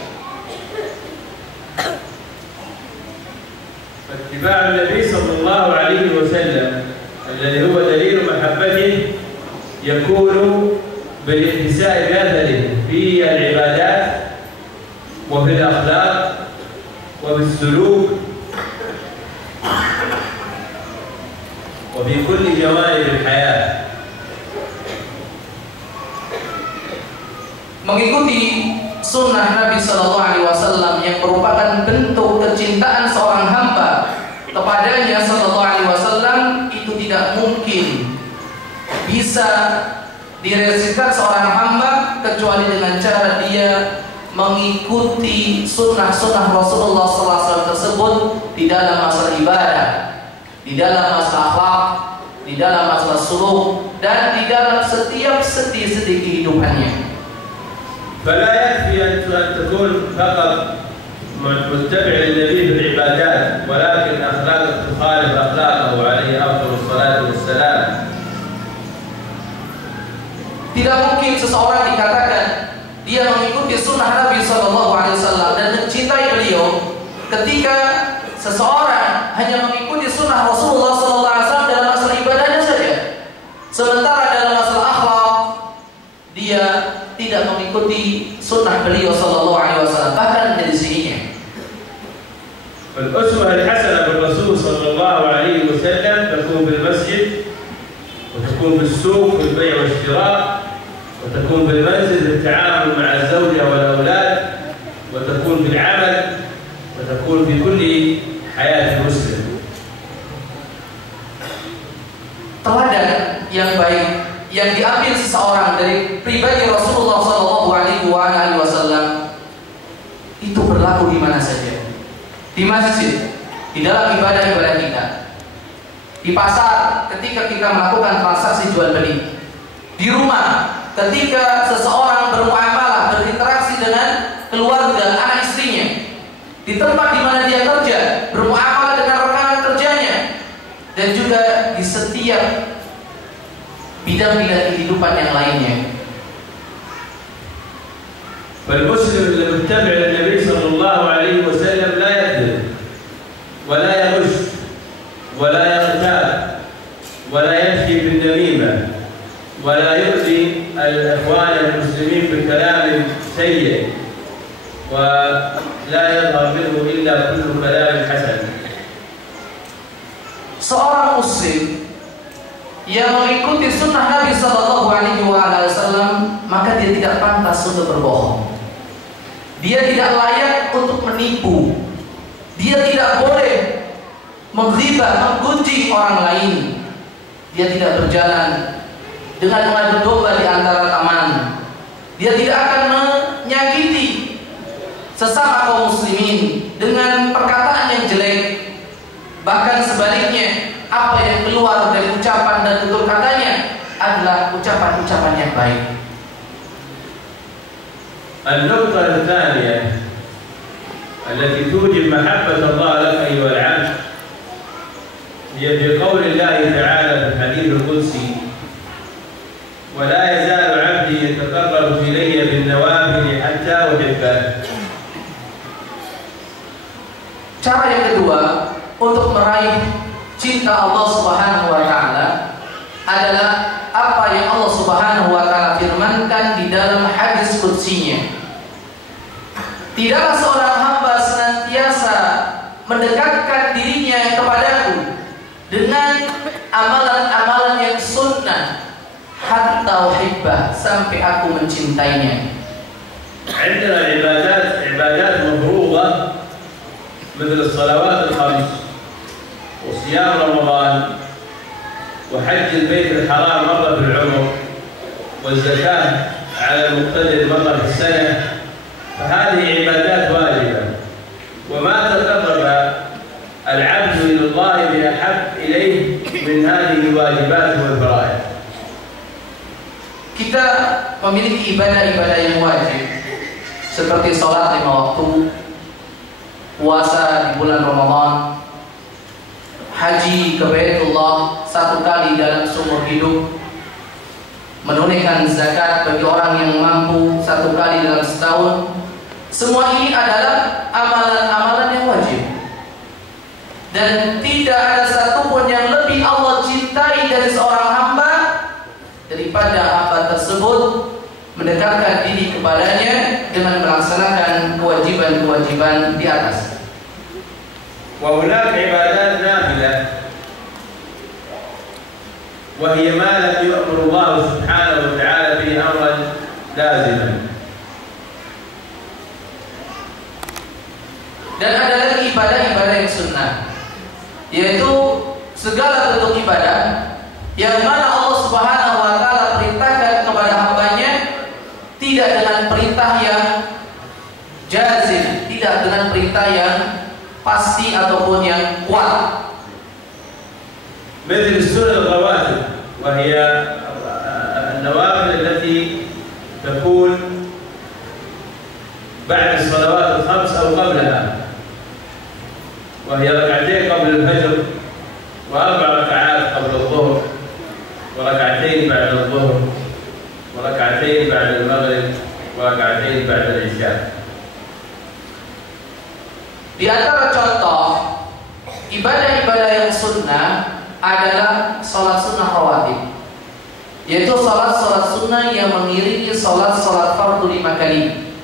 اتباع النبي صلى الله عليه وسلم الذي هو دليل محبته يكون بالانتساء بأثره في العبادات وفي الأخلاق وفي السلوك وفي كل جوانب الحياة. Mengikuti sunnah Nabi Sallallahu Alaihi Wasallam yang merupakan bentuk kecintaan seorang hamba kepadanya Sallallahu Alaihi Wasallam itu tidak mungkin bisa direalisasikan seorang hamba kecuali dengan cara dia mengikuti sunnah-sunnah Rasulullah Sallallahu Alaihi Wasallam tersebut di dalam masalah ibadah, di dalam masalah akhlak, di dalam masalah suluk, dan di dalam setiap seti-seti kehidupannya. فلا يكفي أن تكون فقط متبع للنبي في العبادات، ولكن أخلاقك تخالف أخلاقه عليه أفضل الصلاة والسلام. Tidak mungkin seseorang dikatakan dia mengikuti sunnah Nabi Sallallahu Alaihi Wasallam dan mencintai beliau ketika seseorang hanya mengikuti sunnah Rasulullah Sallallahu Alaihi Wasallam dalam masalah ibadahnya saja, sementara dalam masalah akhlak dia tidak mengikuti sunnah beliau Sallallahu Alaihi Wasallam, bahkan dari sininya. فالأسوة الحسنة بالرسول صلى الله عليه وسلم تكون في المسجد، وتكون في السوق في البيع والشراء، وتكون في المنزل في التعامل مع الزوجة والأولاد، وتكون في العمل، وتكون في كل حياة المسلم. Teladan yang baik yang diambil seseorang dari pribadi Rasulullah Sallallahu Alaihi Wasallam itu berlaku di mana saja, di masjid, di dalam ibadah-ibadah kita, di pasar ketika kita melakukan transaksi jual beli, di rumah ketika seseorang bermuamalah, berinteraksi dengan keluarga, anak istrinya, di tempat di mana dia kerja, bermuamalah dengan rekan kerjanya, dan juga di setiap bidang-bidang kehidupan yang lainnya. فالمسلم المتبع للنبي صلى الله عليه وسلم لا يكذب ولا يغش ولا يغتاب ولا يمشي بالنميمة ولا يؤذي الإخوان المسلمين بكلام سيء ولا يظهر منه إلا كل كلام حسن. Seorang muslim yang mengikuti sunnah Nabi Sallallahu Alaihi Wasallam, maka dia tidak pantas untuk berbohong. Dia tidak layak untuk menipu. Dia tidak boleh menghibah, menggunjing orang lain. Dia tidak berjalan dengan mengadu domba di antara teman. Dia tidak akan menyakiti sesama kaum muslimin dengan perkataan yang jelek. Bahkan sebaliknya, apa yang keluar dari ucapan dan tutur katanya adalah ucapan-ucapan yang baik. النقطة الثانية التي توجب محبة الله لك أيها العبد هي في قول الله تعالى في الحديث القدسي: ولا يزال عبدي يتقرب إلي بالنوافل حتى أحبه. Cara yang kedua untuk meraih cinta Allah Subhanahu wa taala adalah apa yang Allah Subhanahu wa taala firmankan di dalam hadis qudsinya. Tidaklah seorang hamba senantiasa mendekatkan dirinya kepadaku dengan amalan-amalan yang sunnah hatta uhibbah, sampai aku mencintainya. عندنا عبادات مفروضة مثل الصلوات الخمس وصيام رمضان وحج البيت الحرام مرة في العمر والزكاة على المقتدر مرة في السنة فهذه عبادات واجبة، وما تقرب العبد إلى الله بأحب إليه من هذه الواجبات والفرائض. Kita memiliki ibadah-ibadah yang wajib seperti sholat 5 waktu, puasa di bulan Ramadan, haji ke Baitullah 1 kali dalam seumur hidup, menunaikan zakat bagi orang yang mampu 1 kali dalam setahun. Semua ini adalah amalan-amalan yang wajib, dan tidak ada satupun yang lebih Allah cintai dari seorang hamba daripada hamba tersebut mendekatkan diri kepadanya dengan melaksanakan kewajiban-kewajiban di atas. وهناك عبادات نافلة وهي ما لم يأمر الله سبحانه وتعالى به أمرا لازما. Dan ada lagi ibadah-ibadah yang sunnah, yaitu segala bentuk ibadah yang mana Allah Subhanahu wa taala perintahkan kepada hambanya tidak dengan perintah yang jazim, tidak dengan perintah yang pasti ataupun yang kuat. مثل السنن الرواتب وهي النوافل التي تكون بعد الصلوات الخمس أو قبلها، وهي ركعتين قبل الفجر، و4 ركعات قبل الظهر، وركعتين بعد الظهر، وركعتين بعد المغرب، وركعتين بعد العشاء. Di antara contoh ibadah-ibadah yang sunnah adalah sholat sunnah rawatib, yaitu sholat sunnah yang mengiringi sholat fardu 5 kali,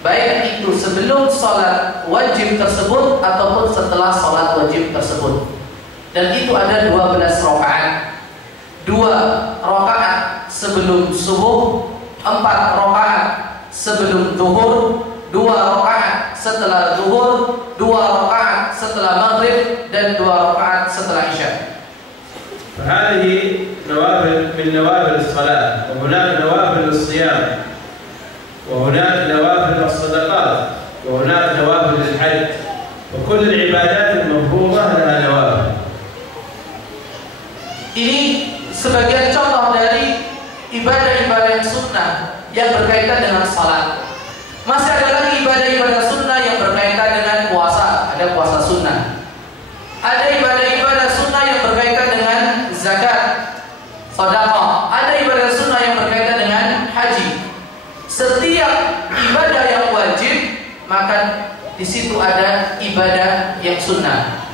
baik itu sebelum sholat wajib tersebut ataupun setelah sholat wajib tersebut. Dan itu ada 12 rakaat, 2 rakaat sebelum subuh, 4 rakaat sebelum zuhur, 2 rakaat setelah zuhur, 2 rakaat setelah maghrib, dan 2 rakaat setelah isya. فهذه نوافل من نوافل الصلاة، وهناك نوافل الصيام، وهناك نوافل الصدقات، وهناك نوافل الحج، وكل العبادات المفروضة لها نوافل. Ini sebagian contoh dari ibadah-ibadah yang sunnah yang berkaitan dengan salat. Masih ada lagi ibadah-ibadah sunnah yang berkaitan dengan puasa, ada puasa sunnah. Ada ibadah-ibadah sunnah yang berkaitan dengan zakat, sedekah. Ada ibadah sunnah yang berkaitan dengan haji. Setiap ibadah yang wajib, maka di situ ada ibadah yang sunnah.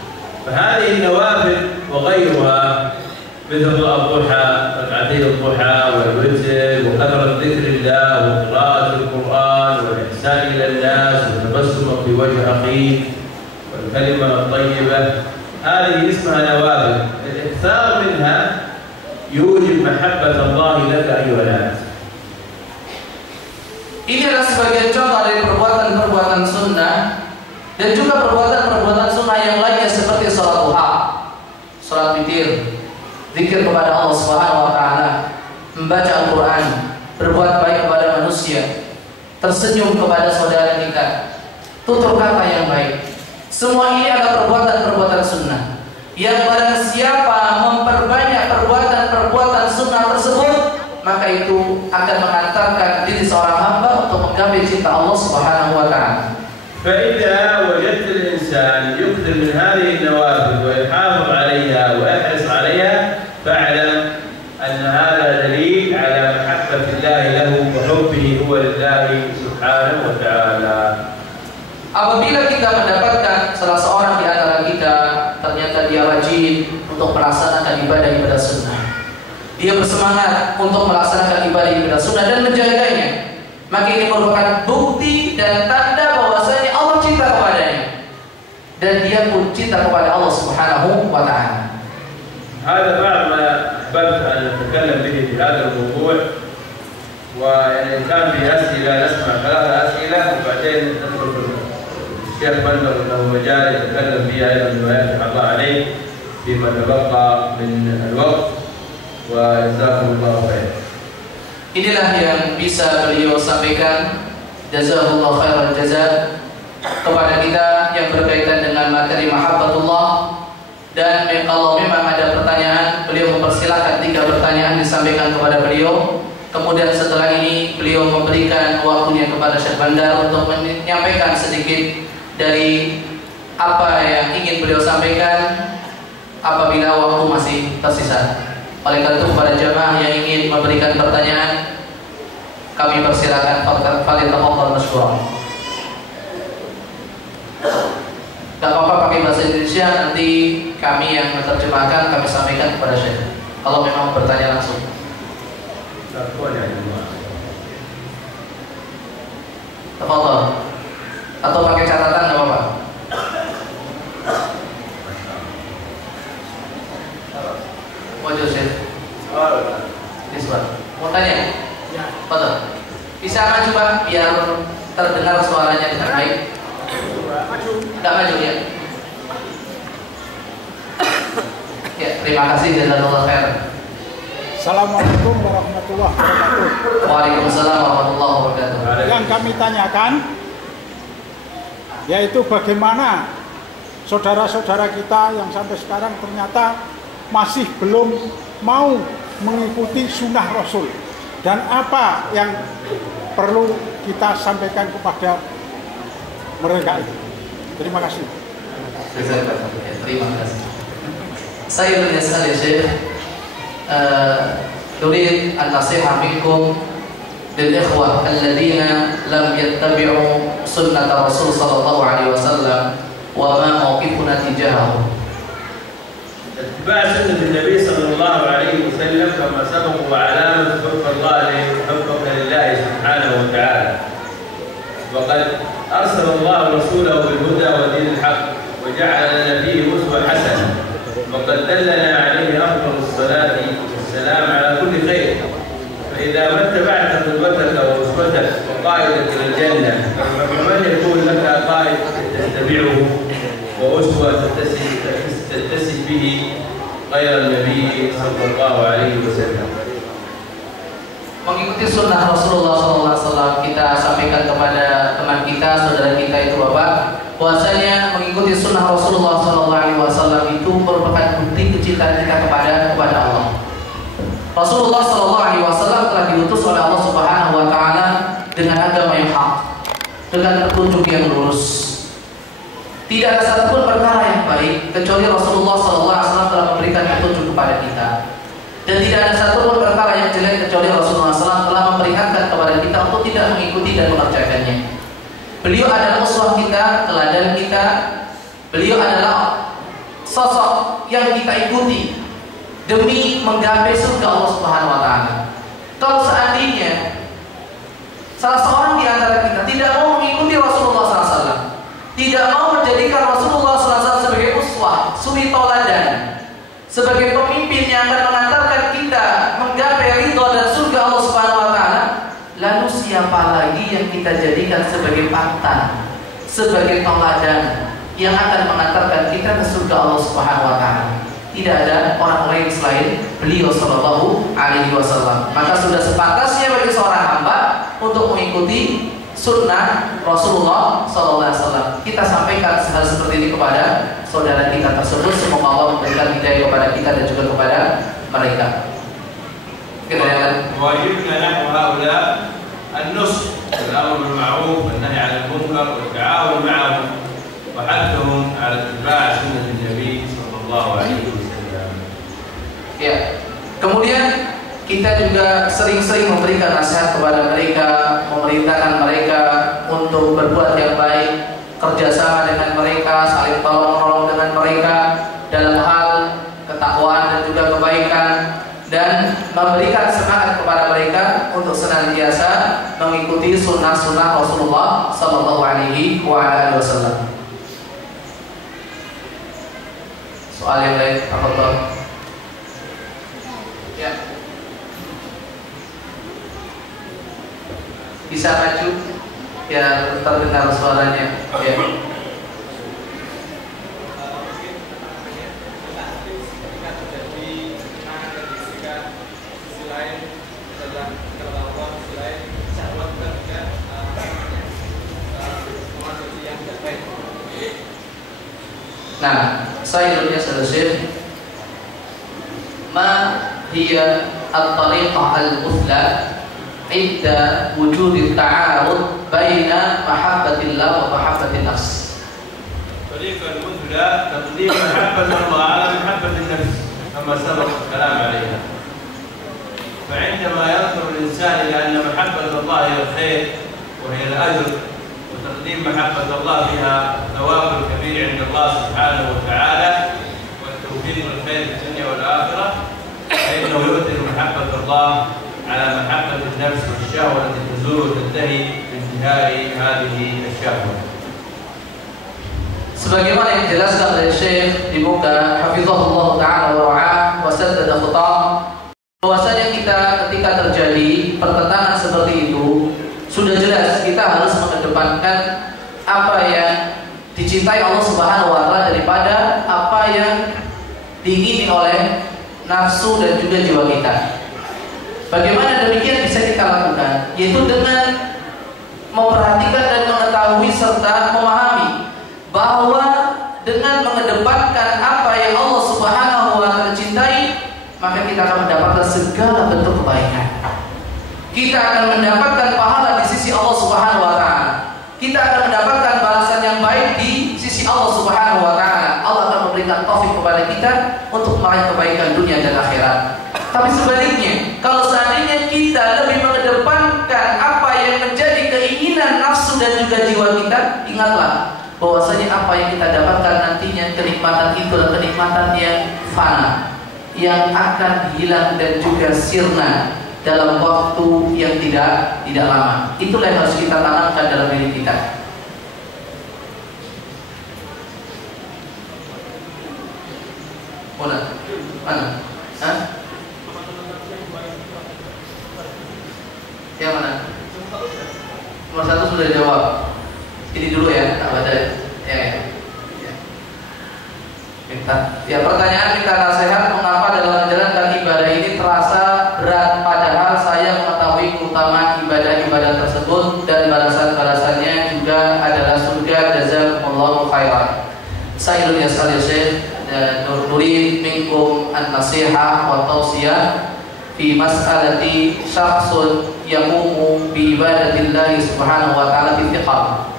فهذه النوافل وغيرها مثل الضحى، ركعتي الضحى والوتر، وكثرة ذكر الله، وقراءة القرآن، والإحسان إلى الناس، والتبسم في وجه أخيك، والكلمة الطيبة، هذه اسمها نوافل. الإكثار منها يوجب محبة الله لك أيها الناس. Ini adalah sebagian contoh dari perbuatan-perbuatan sunnah dan juga perbuatan-perbuatan sunnah yang lainnya seperti sholat duha, sholat witir, zikir kepada Allah Subhanahu wa taala, membaca Al-Qur'an, berbuat baik kepada manusia, tersenyum kepada saudara kita, tutur kata yang baik. Semua ini adalah perbuatan-perbuatan sunnah yang barang siapa memperbanyak perbuatan-perbuatan sunnah tersebut, maka itu akan mengantarkan diri seorang hamba untuk menggapai cinta Allah Subhanahu wa taala. فإذا وجدت الإنسان يكثر من هذه النوافل ويحافظ عليها ويحرص عليها، فاعلم أن هذا دليل على محبة الله له وحبه هو لله سبحانه وتعالى. Apabila kita mendapatkan salah seorang di antara kita ternyata dia rajin untuk melaksanakan ibadah-ibadah sunnah, dia bersemangat untuk melaksanakan ibadah-ibadah sunnah dan menjaganya, maka ini merupakan bukti dan tanda bahwasanya Allah cinta kepadanya dan dia pun cinta kepada Allah Subhanahu wa taala. هذا بعض ما أحببت أن نتكلم به في هذا الموضوع، وإن كان في أسئلة نسمع 3 أسئلة وبعدين نترك الشيخ بندر له مجال يتكلم فيها أيضا بما يفتح الله عليه فيما تبقى من الوقت، وجزاكم الله خير. Inilah yang bisa beliau sampaikan Jazakallahu khairan jazaa kepada kita yang berkaitan dengan materi mahabbatullah. Dan kalau memang ada pertanyaan, beliau mempersilahkan 3 pertanyaan disampaikan kepada beliau. Kemudian setelah ini beliau memberikan waktunya kepada Syekh Bandar untuk menyampaikan sedikit dari apa yang ingin beliau sampaikan apabila waktu masih tersisa. Oleh karena itu kepada jamaah yang ingin memberikan pertanyaan, kami persilakan. Fadhilul masykur. Gak apa-apa pakai bahasa Indonesia, nanti kami yang menerjemahkan, kami sampaikan kepada Syekh. Kalau memang bertanya langsung. Tafadhol. Atau pakai catatan gak apa-apa. Wajah Syekh. Isbat. Mau tanya? Ya. Betul. Bisa maju Pak, biar terdengar suaranya dengan baik. Maju. Tidak maju ya. Ya, terima kasih jazakallahu khairan. Assalamualaikum warahmatullahi wabarakatuh. Waalaikumsalam warahmatullahi wabarakatuh. Yang kami tanyakan yaitu bagaimana saudara-saudara kita yang sampai sekarang ternyata masih belum mau mengikuti sunnah Rasul, dan apa yang perlu kita sampaikan kepada mereka itu. Terima kasih. Terima kasih. Saya menyesal ya Syekh. Nurid an-nasiha minkum lil ikhwah alladziina lam yattabi'u sunnata Rasul sallallahu alaihi wasallam wa ma mawqifuna tijahahum. اتباع سنة النبي صلى الله عليه وسلم كما سبق وعلامة حب الله حبك لله سبحانه وتعالى. وقد أرسل الله رسوله بالهدى ودين الحق وجعل لنا فيه أسوة حسنة، وقد دلنا عليه أفضل الصلاة والسلام على كل خير. فإذا ما اتبعت قدوتك وأسوتك وقائدك إلى الجنة، فمن يكون لك قائد تتبعه وأسوة تتسي به غير النبي صلى الله عليه وسلم. Mengikuti sunnah Rasulullah SAW, kita sampaikan kepada teman kita, saudara kita itu Bapak, bahwasanya mengikuti sunnah Rasulullah SAW itu merupakan bukti kecintaan kita kepada Allah. Rasulullah SAW telah diutus oleh Allah Subhanahu Wa Taala dengan agama yang hak, dengan petunjuk yang lurus. Tidak ada satupun perkara yang baik kecuali Rasulullah SAW telah memberikan petunjuk kepada kita. Dan tidak ada satupun perkara yang jelek kecuali Rasulullah SAW telah memperingatkan kepada kita untuk tidak mengikuti dan mengerjakannya. Beliau adalah uswah kita, teladan kita. Beliau adalah sosok yang kita ikuti demi menggapai surga Allah Subhanahu Wa Taala. Kalau seandainya salah seorang di antara kita tidak mau mengikuti Rasulullah SAW, tidak mau menjadikan Rasulullah SAW sebagai uswah, suri tauladan, sebagai pemimpin yang akan mengantarkan kita menggapai ridha dan surga Allah Subhanahu Wa Taala, lalu siapa lagi yang kita jadikan sebagai panutan, sebagai tauladan yang akan mengantarkan kita ke surga Allah Subhanahu Wa Taala? Tidak ada orang lain selain beliau Sallallahu Alaihi Wasallam. Maka sudah sepantasnya bagi seorang hamba untuk mengikuti sunnah Rasulullah SAW. Kita sampaikan hal seperti ini kepada saudara kita tersebut. Semoga Allah memberikan hidayah kepada kita dan juga kepada mereka. واجبنا نحو هؤلاء النصح والامر بالمعروف والنهي عن المنكر والتعاون معهم وحثهم على اتباع سنه النبي صلى الله عليه وسلم. Ya. Kemudian kita juga sering-sering memberikan nasihat kepada mereka, memerintahkan mereka untuk berbuat yang baik, kerjasama dengan mereka, saling tolong-menolong dengan mereka dalam hal ketakwaan dan juga kebaikan, dan memberikan semangat kepada mereka untuk senantiasa mengikuti sunnah-sunnah Rasulullah Sallallahu Alaihi Wasallam. Soal yang lain, apa? Ya. Bisa maju ya, terdengar suaranya ya. Nah, saya Syekh, ma hiya at-tariqah al-muthla 'inda wujud at-ta'arud baina mahabbatillah wa mahabbatin nafs. الطريقة المثلى تقديم محبة الله على محبة النفس كما سبق الكلام عليها. فعندما ينظر الإنسان إلى أن محبة الله هي الخير وهي الأجر، وتقديم محبة الله فيها ثواب كبير عند الله سبحانه وتعالى والتوفيق للخير في الدنيا والآخرة، فإنه يؤثر محبة الله على محبة النفس والشهوة التي تزول وتنتهي بانتهاء هذه الشهوة. Sebagaimana yang dijelaskan oleh Syekh di muka hafizahullah ta'ala wa ra'ah wa saddada khutam, bahwasanya kita ketika terjadi pertentangan seperti itu, sudah jelas kita harus mengedepankan apa yang dicintai Allah Subhanahu wa taala daripada apa yang diingini oleh nafsu dan juga jiwa kita. Bagaimana demikian bisa kita lakukan? Yaitu dengan memperhatikan dan mengetahui serta memahami bahwa dengan mengedepankan apa yang Allah Subhanahu wa taala cintai, maka kita akan mendapatkan segala bentuk kebaikan. Kita akan mendapatkan pahala di sisi Allah Subhanahu wa taala. Kita akan mendapatkan balasan yang baik di sisi Allah Subhanahu wa taala. Allah akan memberikan taufik kepada kita untuk meraih kebaikan dunia dan akhirat. Tapi sebaliknya, kalau seandainya kita lebih mengedepankan apa yang menjadi keinginan nafsu dan juga jiwa kita, ingatlah bahwasanya apa yang kita dapatkan nantinya, kenikmatan itu adalah kenikmatan yang fana, yang akan hilang dan juga sirna dalam waktu yang tidak lama. Itulah yang harus kita tanamkan dalam diri kita. Mana? Hah? Yang mana? Nomor 1 sudah dijawab. Ini dulu ya, tak baca ya. Ya, pertanyaan minta nasihat mengapa dalam menjalankan ibadah ini terasa berat, padahal saya mengetahui keutamaan ibadah-ibadah tersebut dan balasan-balasannya juga adalah surga. Jazakumullahu khairan. Saya ingin sekali Syekh nurid minkum an-nasihah wa tawsiyah fi mas'alati syakhsun yaqumu bi ibadatillah subhanahu wa ta'ala bi thiqah.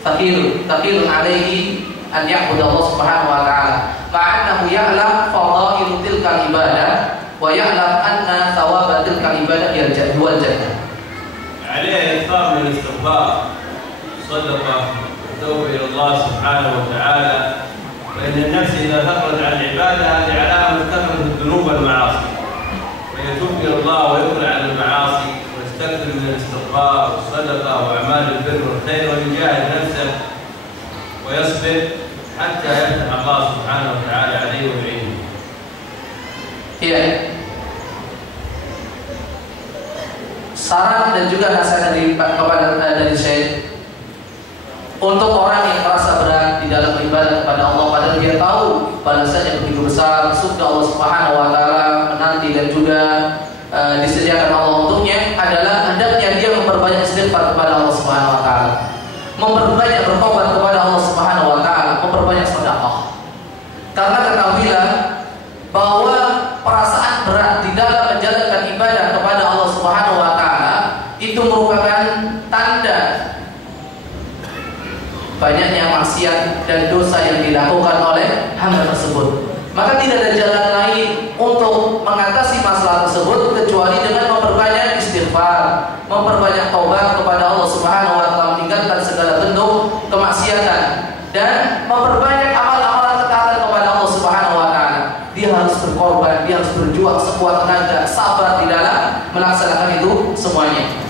Taqilun alaihi an ya'budu Allah subhanahu wa ta'ala ma'annahu ya'lam fadailu tilkal ibadah wa ya'lam anna thawaba tilkal ibadah huwal jannah. عليه إكثار من الاستغفار، صدقة، توبة إلى الله سبحانه وتعالى، فإن النفس إذا ثقلت عن العبادة هذه علامة كثرة الذنوب والمعاصي، فيتوب إلى الله ويقلع عن المعاصي ويستكثر من الاستغفار والصدقة وأعمال البر والخير ويجاهد نفسه ويصبر حتى يفتح الله سبحانه وتعالى عليه ويعينه. Iya. Saran dan juga nasihat dari Syekh untuk orang yang merasa berat di dalam beribadah kepada Allah, padahal dia tahu balasannya begitu besar, surga Allah Subhanahu wa taala menanti dan juga disediakan Allah untuknya, adalah hendaknya dia memperbanyak istighfar kepada Allah Subhanahu wa taala, memperbanyak bertobat kepada Allah Subhanahu wa taala, memperbanyak sedekah. Karena ketahuilah bahwa perasaan berat di dalam menjalankan ibadah kepada Allah Subhanahu wa taala itu merupakan tanda banyaknya maksiat dan dosa yang dilakukan oleh hamba tersebut. Maka tidak ada jalan lain untuk mengatasi masalah tersebut kecuali dengan memperbanyak istighfar, memperbanyak taubat kepada Allah Subhanahu wa taala, meninggalkan segala bentuk kemaksiatan dan memperbanyak amal-amalan ketaatan kepada Allah Subhanahu wa taala. Dia harus berkorban, dia harus berjuang sekuat tenaga, sabar di dalam melaksanakan itu semuanya.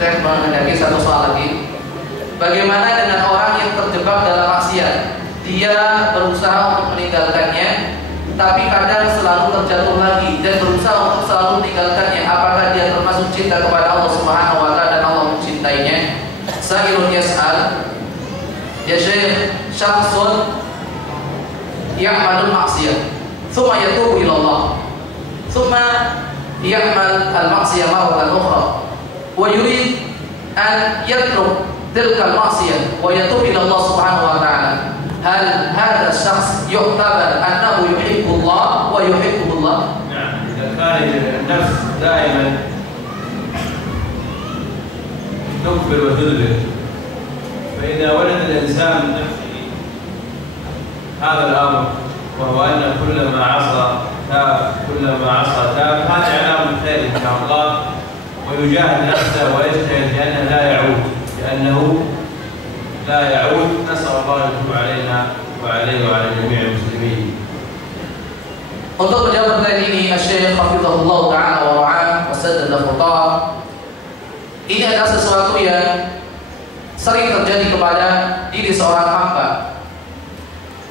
Saya menghadapi satu soal lagi. Bagaimana dengan orang yang terjebak dalam maksiat? Dia berusaha untuk meninggalkannya, tapi kadang selalu terjatuh lagi dan berusaha untuk selalu meninggalkannya. Apakah dia termasuk cinta kepada Allah Subhanahu wa taala dan Allah mencintainya? Sa'ilun yas'al, ya Syekh, syakhsun ya'malul maksiat thumma yatubu ila Allah, thumma ya'mal al-ma'siyah marratan ukhra wa yurid an yatruk tilka al-ma'siyah wa yatubu ila Allah subhanahu wa ta'ala, hal hadha ash-shakhs yu'tabar annahu yuhibbu Allah wa yuhibbu Allah? نعم، إذا كان النفس دائما تكبر وتذبر، فإذا ولد الإنسان من نفسه هذا الأمر، وهو أن كلما عصى تاب، هذا علامة خير إن شاء الله، ويجاهد نفسه ويجتهد لأنه لا يعود. نسأل الله أن يتوب علينا وعليه وعلى جميع المسلمين. Untuk menjawab pertanyaan ini, Syekh hafizahullah ta'ala wa ra'ah wa saddada khutah, ini adalah sesuatu yang sering terjadi kepada diri seorang hamba.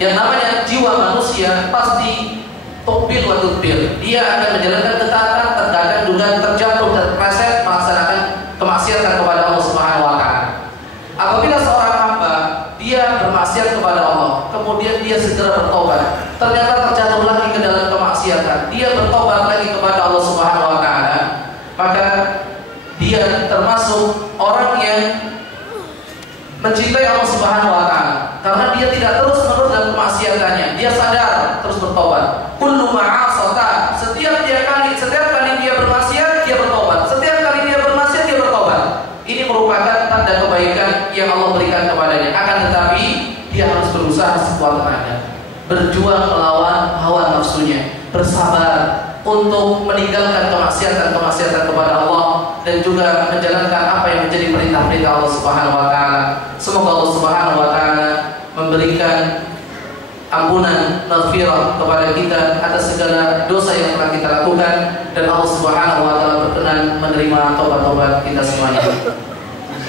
Yang namanya jiwa manusia pasti tukbil wa tudbil. Dia akan menjalankan ketaatan, terkadang juga terjatuh, terpleset melaksanakan kemaksiatan kepada Allah Subhanahu wa taala. Apabila seorang hamba dia bermaksiat kepada Allah, kemudian dia segera bertobat, ternyata terjatuh lagi ke dalam kemaksiatan, dia bertobat lagi kepada Allah Subhanahu wa taala, maka dia termasuk orang yang mencintai Allah Subhanahu wa taala karena dia tidak terus-menerus dalam kemaksiatannya. Dia sadar terus bertobat. Kullu ma'asata, setiap kali dia bermaksiat, dia bertobat. Setiap kali dia bermaksiat, dia bertobat. Ini merupakan tanda kebaikan yang Allah berikan kepadanya. Akan tetapi dia harus berusaha sekuat tenaga, berjuang melawan hawa nafsunya, bersabar untuk meninggalkan kemaksiatan kepada Allah dan juga menjalankan apa yang menjadi perintah-perintah Allah Subhanahu wa taala. Semoga Allah Subhanahu wa taala memberikan ampunan, maghfirah kepada kita atas segala dosa yang telah kita lakukan, dan Allah Subhanahu wa taala berkenan menerima tobat-tobat kita semuanya.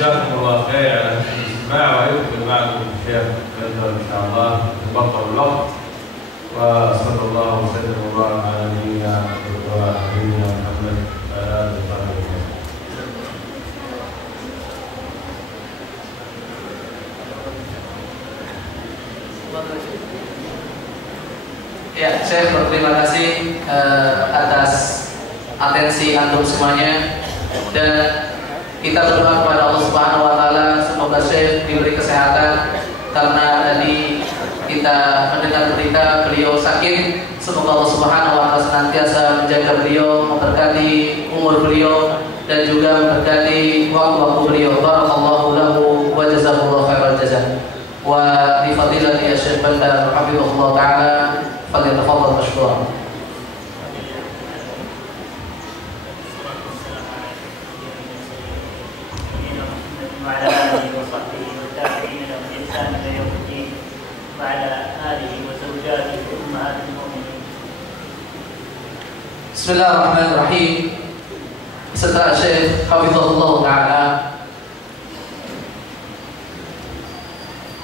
Jazakumullah khair ala al-istima' wa yukmil ma'akum Syekh insyaallah taqabbal Allah. وصلى الله وسلم وبارك على نبينا محمد وعلى اله وصحبه وسلم. Ya, saya berterima kasih atas atensi antum semuanya, dan kita berdoa kepada Allah Subhanahu wa taala semoga Syekh diberi kesehatan, karena tadi kita mendengar berita beliau sakit. Semoga Allah Subhanahu wa taala senantiasa menjaga beliau, memberkati umur beliau dan juga memberkati waktu-waktu beliau. Barakallahu lahu wa jazakallahu khairal jazaa. Wa bi fadilati Syekh Bandar hafizahullah taala falyatafaddal mashkuran. وعلى آله وصحبه والتابعين لهم بإحسان إلى يوم الدين وعلى آله وزوجاته وأمهات المؤمنين. Bismillahirrahmanirrahim. Setelah Syekh hafizahullah taala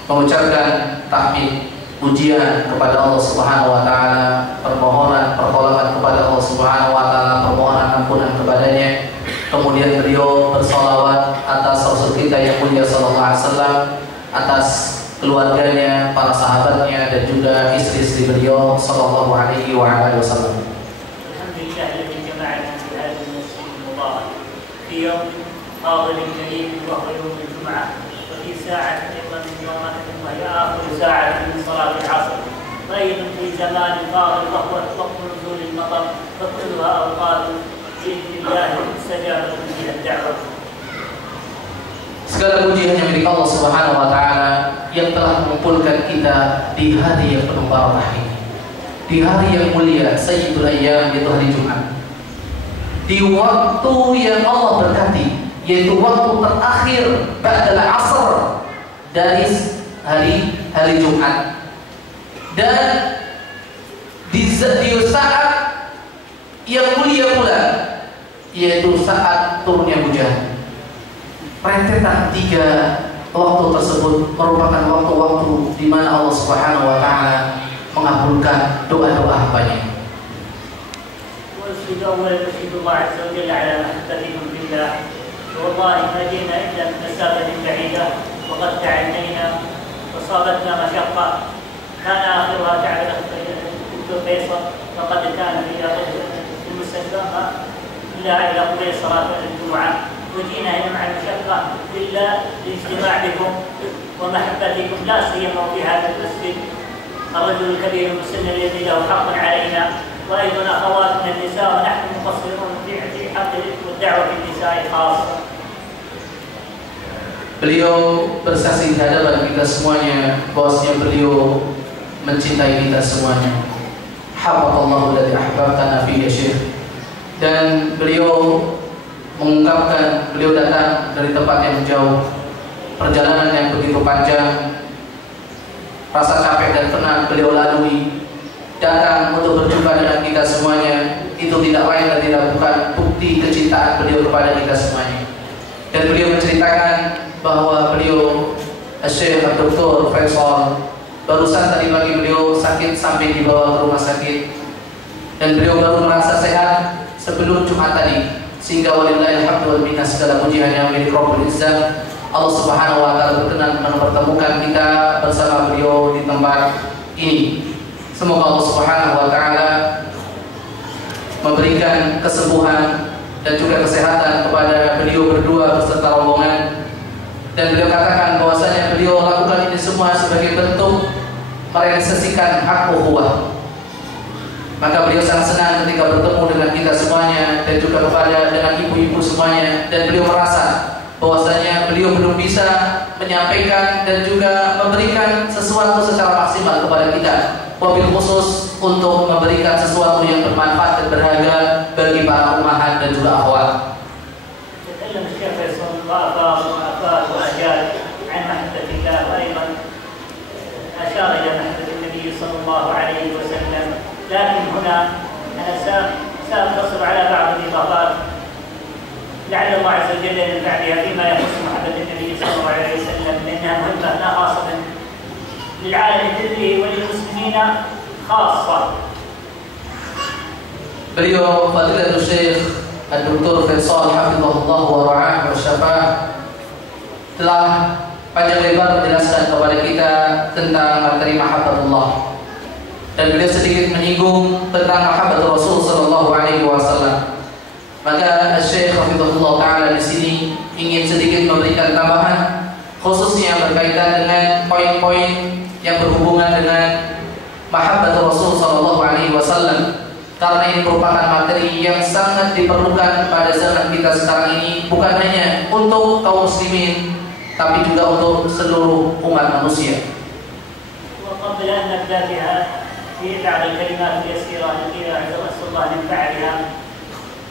mengucapkan tahmid, pujian kepada Allah Subhanahu wa taala, permohonan kepada Allah Subhanahu wa taala, permohonan ampunan kepadanya, kemudian beliau bersolawat atas Rasul kita yang mulia sallallahu alaihi wasallam, atas keluarganya, para sahabatnya, dan juga istri-istri beliau sallallahu alaihi wasallam. Alhamdulillah الذي جمعنا في هذا المسجد المبارك في يوم فاضل كريم وهو يوم الجمعة، وفي ساعة أيضا من يومات وهي آخر ساعة من صلاة العصر، وأيضا في زمان فاضل وهو وقت نزول المطر، فكلها أوقات بإذن الله مستجابة فيها الدعوة. Segala puji hanya milik Allah Subhanahu wa taala yang telah mengumpulkan kita di hari yang penuh barakah ini, di hari yang mulia Sayyidul Ayyam, yaitu hari Jumat, di waktu yang Allah berkati, yaitu waktu terakhir ba'dal asr dari hari Jumat, dan di saat yang mulia pula, yaitu saat turunnya hujan. Rentetan tiga waktu tersebut merupakan waktu-waktu di mana Allah Subhanahu wa taala mengabulkan doa-doa hamba-Nya. وأشهد أولا أشهد الله عز وجل على محبتكم بالله، والله ما جئنا إلا من مسافة بعيدة وقد تعدينا وصابتنا مشقة كان آخرها الدكتور فيصل وقد كان في المستشفى إلى قبيل صلاة الجمعة، وجينا هنا مع المشقة إلا لاجتماع بكم ومحبتكم لا سيما في هذا المسجد الرجل الكبير المسن الذي له حق علينا، وأيضا أخواتنا النساء ونحن مقصرون في حق والدعوة بالنساء خاصة. Beliau bersaksi di hadapan kita semuanya bahwasanya beliau mencintai kita semuanya. Habbatallahu alladzi ahbabtana fi ya Syekh. Dan beliau mengungkapkan beliau datang dari tempat yang jauh, perjalanan yang begitu panjang, rasa capek dan penat beliau lalui, datang untuk berjumpa dengan kita semuanya. Itu tidak lain dan tidak bukan bukti kecintaan beliau kepada kita semuanya. Dan beliau menceritakan bahwa beliau Syekh Dr. Faisal barusan tadi pagi beliau sakit sampai dibawa ke rumah sakit, dan beliau baru merasa sehat sebelum Jumat tadi, sehingga walillahil hamdu wal minna, segala puji hanya milik Rabbul Izzah. Allah Subhanahu wa taala berkenan mempertemukan kita bersama beliau di tempat ini. Semoga Allah Subhanahu wa taala memberikan kesembuhan dan juga kesehatan kepada beliau berdua beserta rombongan. Dan beliau katakan bahwasanya beliau lakukan ini semua sebagai bentuk merealisasikan hak ukhuwah. Maka beliau sangat senang ketika bertemu dengan kita semuanya dan juga kepada dengan ibu-ibu semuanya, dan beliau merasa bahwasanya beliau belum bisa menyampaikan dan juga memberikan sesuatu secara maksimal kepada kita, wabil khusus untuk memberikan sesuatu yang bermanfaat dan berharga bagi para ummahat dan juga akhwat. وأجاب عن محبة الله، وأيضا أشار إلى محبة النبي صلى الله عليه وسلم. لكن هنا أنا سأقتصر على بعض الإضافات لعل الله عز وجل ينفع بها فيما يخص محبة النبي صلى الله عليه وسلم، لأنها مهمة لا خاصة للعالم كله وللمسلمين خاصة. Beliau Fadilatul Syekh Dr. Faisal hafizahullah wa ra'ah wa syafa'ah telah panjang lebar menjelaskan kepada kita tentang materi mahabbatullah, dan beliau sedikit menyinggung tentang mahabbat Rasul sallallahu alaihi wasallam. Maka Syekh hafizahullah taala di sini ingin sedikit memberikan tambahan khususnya berkaitan dengan poin-poin yang berhubungan dengan mahabbat Rasul sallallahu alaihi wasallam, karena ini merupakan materi yang sangat diperlukan pada zaman kita sekarang ini, bukan hanya untuk kaum muslimin tapi juga untuk seluruh umat manusia. وقبل أن نبدأ بها في بعض الكلمات اليسيرة التي أسأل الله أن ينفع بها،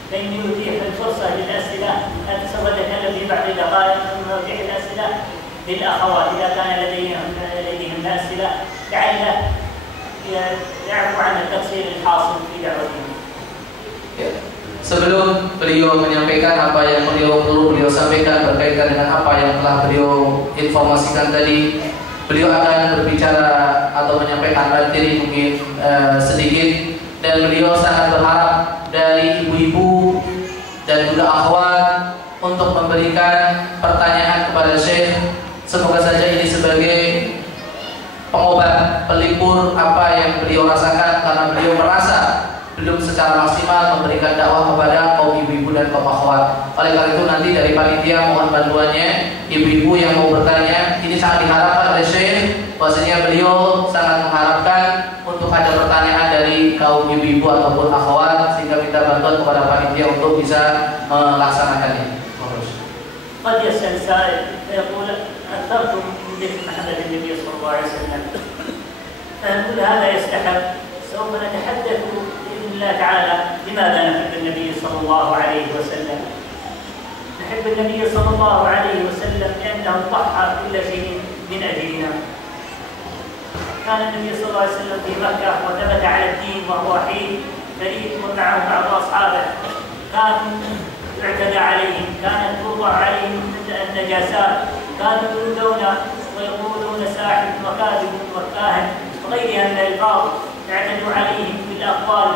فإني أتيح الفرصة للأسئلة. أتصور أتكلم في بعض دقائق ثم أتيح الأسئلة للأخوات إذا كان لديهم أسئلة لعله يعفو عن التقصير الحاصل في دعوتهم. Sebelum beliau menyampaikan apa yang perlu beliau sampaikan berkaitan dengan apa yang telah beliau informasikan tadi, beliau akan berbicara atau menyampaikan materi mungkin sedikit, dan beliau sangat berharap dari ibu-ibu dan juga akhwat untuk memberikan pertanyaan kepada Syekh. Semoga saja ini sebagai pengobat, pelipur apa yang beliau rasakan, karena beliau merasa belum secara maksimal memberikan dakwah kepada kaum ibu-ibu dan kaum akhwat. Oleh karena itu nanti dari panitia mohon bantuannya, ibu-ibu yang mau bertanya, ini sangat diharapkan oleh Syekh, bahwasanya beliau sangat mengharapkan untuk ada pertanyaan dari kaum ibu-ibu ataupun akhwat, sehingga minta bantuan kepada panitia untuk bisa melaksanakannya. قد يسأل سائل فيقول أكثرتم من ذكر محمد النبي صلى الله عليه وسلم، فنقول هذا يستحق. سوف نتحدث بإذن الله تعالى لماذا نحب النبي صلى الله عليه وسلم. نحب النبي صلى الله عليه وسلم لأنه ضحى كل شيء من أجلنا. كان النبي صلى الله عليه وسلم في مكة وثبت على الدين وهو وحيد فريد ومعه بعض أصحابه، كان يعتدى عليهم، كانت توضع عليهم النجاسات، كانوا يؤذون ويقولون ساحر وكاذب وكاهن وغيرها من الألفاظ، اعتدوا عليهم بالأقوال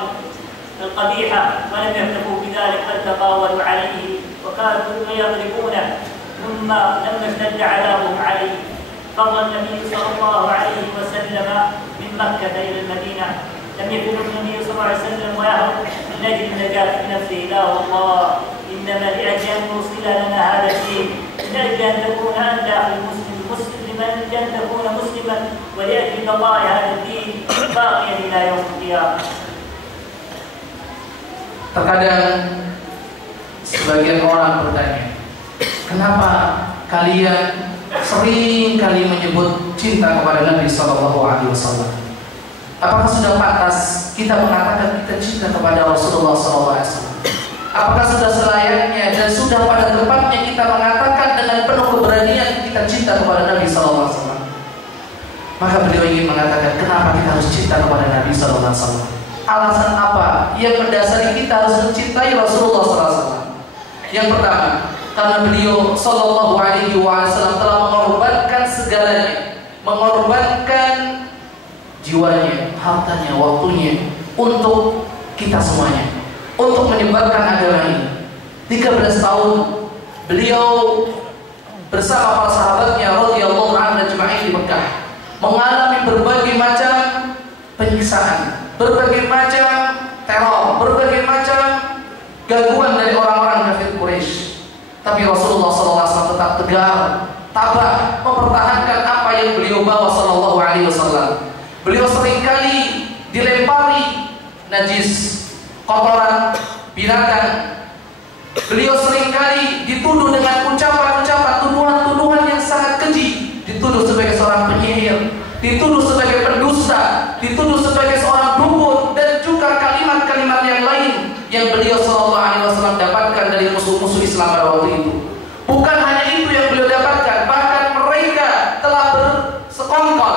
القبيحة، ولم يكتفوا بذلك بل تطاولوا عليه وكانوا يضربونه. ثم لما اشتد عذابهم عليه فضل النبي صلى الله عليه وسلم من مكة إلى المدينة لم يكن النبي صلى الله عليه وسلم ويهرب من أجل النجاة بنفسه، لا والله، إنما لأجل أن يوصل لنا هذا الدين، من أجل أن تكون أنت أخي المسلم مسلما، أن تكون مسلما، ولأجل بقاء هذا الدين باقيا إلى يوم القيامة. Terkadang sebagian orang bertanya, kenapa kalian sering kali menyebut cinta kepada Nabi Sallallahu Alaihi Wasallam? Apakah sudah pantas kita mengatakan kita cinta kepada Rasulullah Sallallahu Alaihi Wasallam? Apakah sudah selayaknya dan sudah pada tempatnya kita mengatakan dengan penuh keberanian kita cinta kepada Nabi Sallallahu Alaihi Wasallam? Maka beliau ingin mengatakan kenapa kita harus cinta kepada Nabi Sallallahu Alaihi Wasallam? Alasan apa yang mendasari kita harus mencintai Rasulullah SAW? Yang pertama, karena beliau Sallallahu Alaihi Wasallam telah mengorbankan segalanya, mengorbankan jiwanya, hartanya, waktunya untuk kita semuanya, untuk menyebarkan agama ini. 13 tahun beliau bersama para sahabatnya radhiyallahu anhum ajma'in di Mekah mengalami berbagai macam penyiksaan, berbagai macam teror, berbagai macam gangguan dari orang-orang kafir Quraisy. Tapi Rasulullah SAW tetap tegar, tabah, mempertahankan apa yang beliau bawa Sallallahu Alaihi Wasallam. Beliau seringkali dilempari najis, kotoran, binatang. Beliau seringkali dituduh dengan ucapan-ucapan, tuduhan-tuduhan yang sangat keji, dituduh sebagai seorang penyihir, dituduh sebagai pendusta, dituduh sebagai seorang dukun, dan juga kalimat-kalimat yang lain yang beliau Sallallahu Alaihi Wasallam dapatkan dari musuh-musuh Islam pada waktu itu. Bukan hanya itu yang beliau dapatkan, bahkan mereka telah bersekongkol,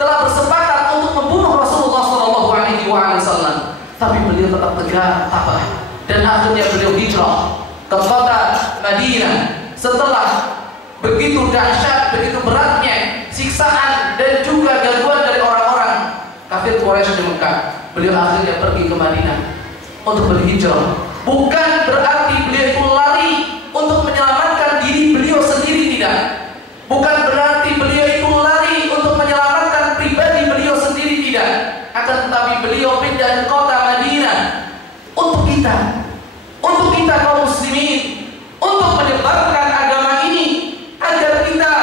telah bersepakat untuk membunuh Rasulullah Sallallahu Alaihi Wasallam. Tapi beliau tetap tegar, tabah, dan akhirnya beliau hijrah ke kota Madinah setelah begitu dahsyat, begitu beratnya siksaan dan juga gangguan dari orang-orang kafir Quraisy di Mekah. Beliau akhirnya pergi ke Madinah untuk berhijrah. Bukan berarti beliau itu lari untuk menyelamatkan diri beliau sendiri, tidak. Bukan berarti beliau itu lari untuk menyelamatkan pribadi beliau sendiri, tidak. Akan tetapi beliau pindah ke kota Madinah untuk kita kaum muslimin, untuk menyebarkan agama ini agar kita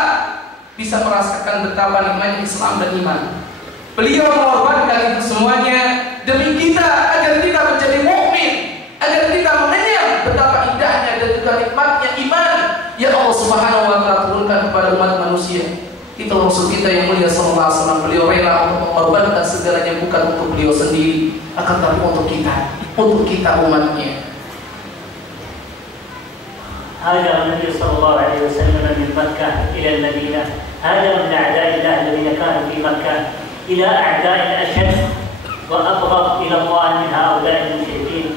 bisa merasakan betapa nikmatnya Islam dan iman. Beliau mengorbankan itu semuanya demi kita, agar kita menjadi mukmin, agar kita mengenyam betapa indahnya dan juga nikmatnya iman yang Allah Subhanahu wa taala turunkan kepada umat manusia. Itu Rasul kita yang mulia sallallahu alaihi wasallam. Beliau rela untuk mengorbankan segalanya, bukan untuk beliau sendiri, akan tapi untuk kita umatnya. هاجر النبي صلى الله عليه وسلم من مكة إلى المدينة، هاجر من أعداء الله الذين كانوا في مكة إلى أعداء أشد وأبغض إلى الله من هؤلاء المشركين،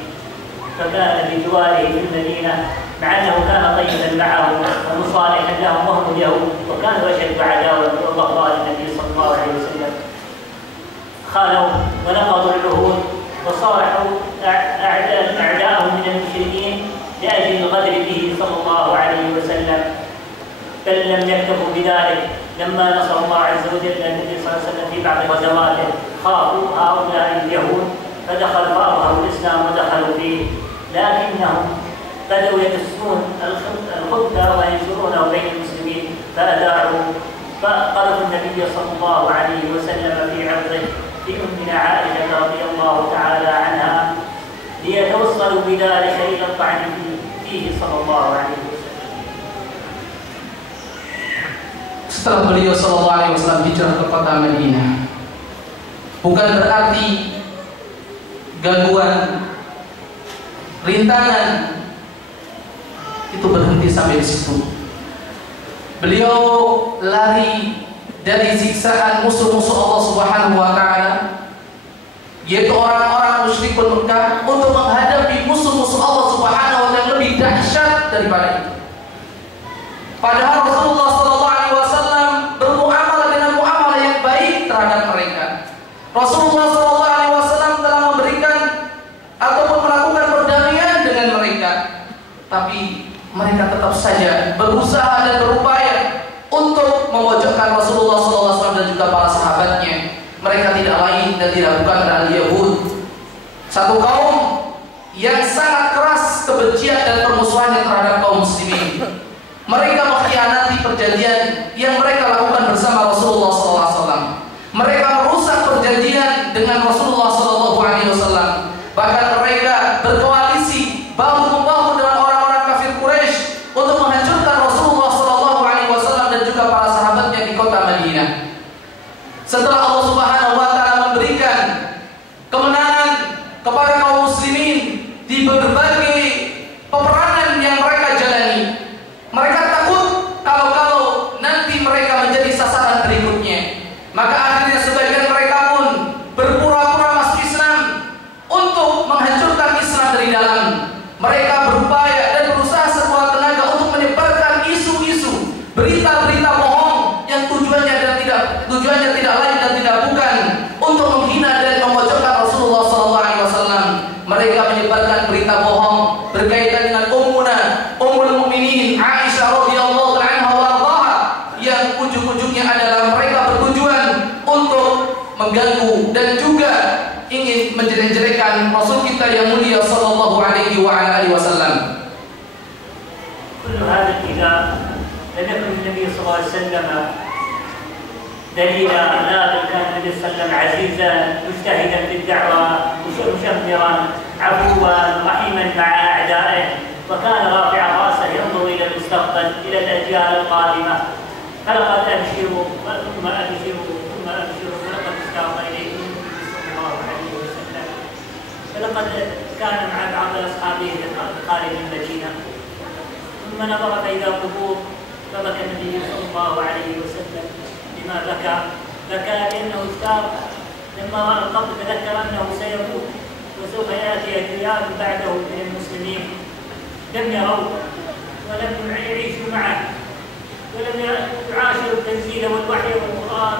فكان بجواره في المدينة مع أنه كان طيبا معهم ومصالحا لهم وهم اليهود، وكانوا أشد عداوة وبغضاء للنبي صلى الله عليه وسلم. خانوا ونقضوا العهود وصالحوا أعداءهم من المشركين لأجل الغدر به صلى الله عليه وسلم. بل لم يكتفوا بذلك، لما نصر الله عز وجل النبي صلى الله عليه وسلم في بعض غزواته خافوا هؤلاء اليهود فدخلوا فأظهروا الإسلام ودخلوا فيه، لكنهم بدأوا يدسون الخبث وينشرونه بين المسلمين فأذاعوا، فقذفوا النبي صلى الله عليه وسلم في عرضه في أمنا عائشة رضي الله تعالى عنها ليتوصلوا بذلك إلى الطعن فيه صلى الله عليه وسلم. Setelah beliau Sallallahu Alaihi Wasallam hijrah ke kota Madinah, bukan berarti gangguan, rintangan itu berhenti sampai di situ. Beliau lari dari siksaan musuh-musuh Allah Subhanahu wa taala, yaitu orang-orang musyrikun Mekah, untuk menghadapi musuh-musuh Allah Subhanahu wa taala yang lebih dahsyat daripada itu. Padahal Rasulullah sallallahu alaihi wasallam bermuamalah dengan muamalah yang baik terhadap mereka. Rasulullah sallallahu alaihi wasallam telah memberikan ataupun melakukan perdamaian dengan mereka. Tapi mereka tetap saja berusaha dan berupaya untuk memojokkan Rasulullah sallallahu alaihi wasallam dan juga para sahabatnya. mereka tidak lain dan tidak bukan adalah Yahud, satu kaum yang sangat keras kebencian dan permusuhannya terhadap kaum muslimin. Mereka mengkhianati perjanjian yang mereka lakukan bersama Rasulullah SAW. Mereka merusak perjanjian dengan Rasulullah SAW. Bahkan mereka berkoalisi bahu-membahu dengan orang-orang kafir Quraisy untuk menghancurkan Rasulullah SAW dan juga para sahabatnya di kota Madinah. Setelah Allah Subhanahu wa taala memberikan kemenangan kepada kaum muslimin di berbagai peperangan yang mereka jalani, mereka takut kalau nanti mereka menjadi sasaran berikutnya. Maka akhirnya sebagian mereka pun berpura-pura masuk Islam untuk menghancurkan Islam dari dalam. Mereka berupaya dan berusaha sekuat tenaga untuk menyebarkan isu-isu, berita-berita bohong yang tujuannya tidak lain dan tidak bukan untuk menghina dan memojokkan Rasulullah SAW. Mereka menyebarkan berita bohong berkaitan dengan Ummul Mukminin Aisyah radhiyallahu anha warḍaha, yang ujung-ujungnya adalah mereka bertujuan untuk mengganggu dan juga ingin menjelek-jelekan Rasul kita yang mulia sallallahu alaihi wa ala alihi wasallam. كل هذا الكتاب لم يكن النبي صلى الله عليه وسلم دليلا لا، بل كان النبي صلى الله عليه وسلم عزيزا مجتهدا في الدعوه مشمرا عفوا رحيما مع اعدائه، وكان رافعا راسه ينظر الى المستقبل الى الاجيال القادمه. فلقد ابشروا ثم ابشروا ثم ابشروا فلقد اشتاق اليكم صلى الله عليه وسلم. فلقد كان مع بعض اصحابه خارج المدينه ثم نظر فاذا قبور، فبكى النبي صلى الله عليه وسلم. لما بكى؟ بكى لانه اشتاق لما راى القبر، تذكر انه سيموت وسوف ياتي اجيال بعده من المسلمين لم يروا ولم يعيشوا معه ولم يعاشروا التنزيل والوحي والقران،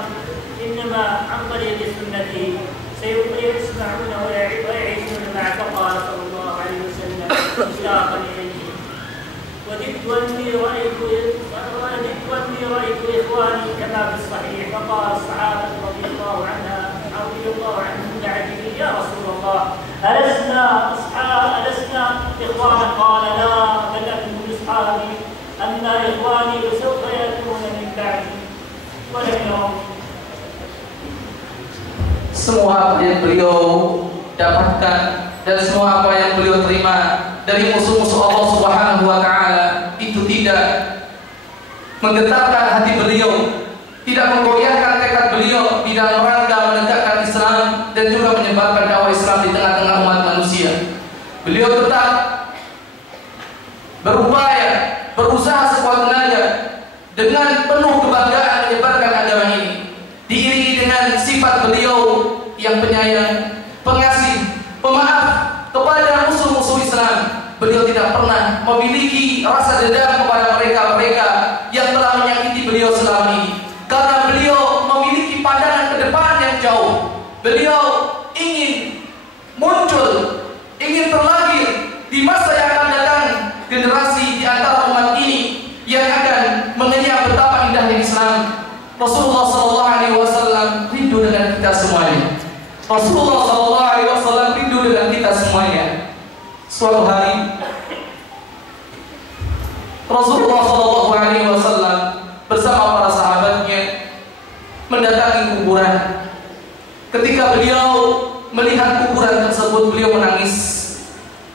انما عن طريق سنته سيسمعون ويعيشون معه. فقال صلى الله عليه وسلم اشتاقا اليه وددت اني رايت اخواني كما في الصحيح. فقال الصحابه رضي الله عنهم بعده يا رسول الله ألسنا إخوانا؟ قال لا، بل أنتم أصحابي، أما إخواني فسوف يأتون من بعدي ولم يروا. Semua apa yang beliau dapatkan dan semua apa yang beliau terima dari musuh-musuh Allah Subhanahu wa taala itu tidak menggetarkan hati beliau, tidak menggoyahkan tekad beliau di dalam rangka menegakkan Islam dan juga menyebarkan dakwah Islam di tengah-tengah umat manusia. Beliau tetap berupaya, berusaha sekuat tenaga dengan penuh kebanggaan menyebarkan agama ini, diiringi dengan sifat beliau yang penyayang, pengasih, pemaaf kepada musuh-musuh Islam. Beliau tidak pernah memiliki rasa dendam kepada mereka-mereka yang telah menyakiti beliau selama ini, karena beliau memiliki pandangan ke depan yang jauh. Beliau ingin muncul, ingin terlahir di masa yang akan datang generasi di antara umat ini yang akan mengenyam betapa indahnya Islam. Rasulullah SAW rindu dengan kita semuanya. Rasulullah SAW rindu dengan kita semuanya. Suatu hari Rasulullah SAW bersama para sahabatnya mendatangi kuburan. Ketika beliau melihat kuburan tersebut, beliau menangis.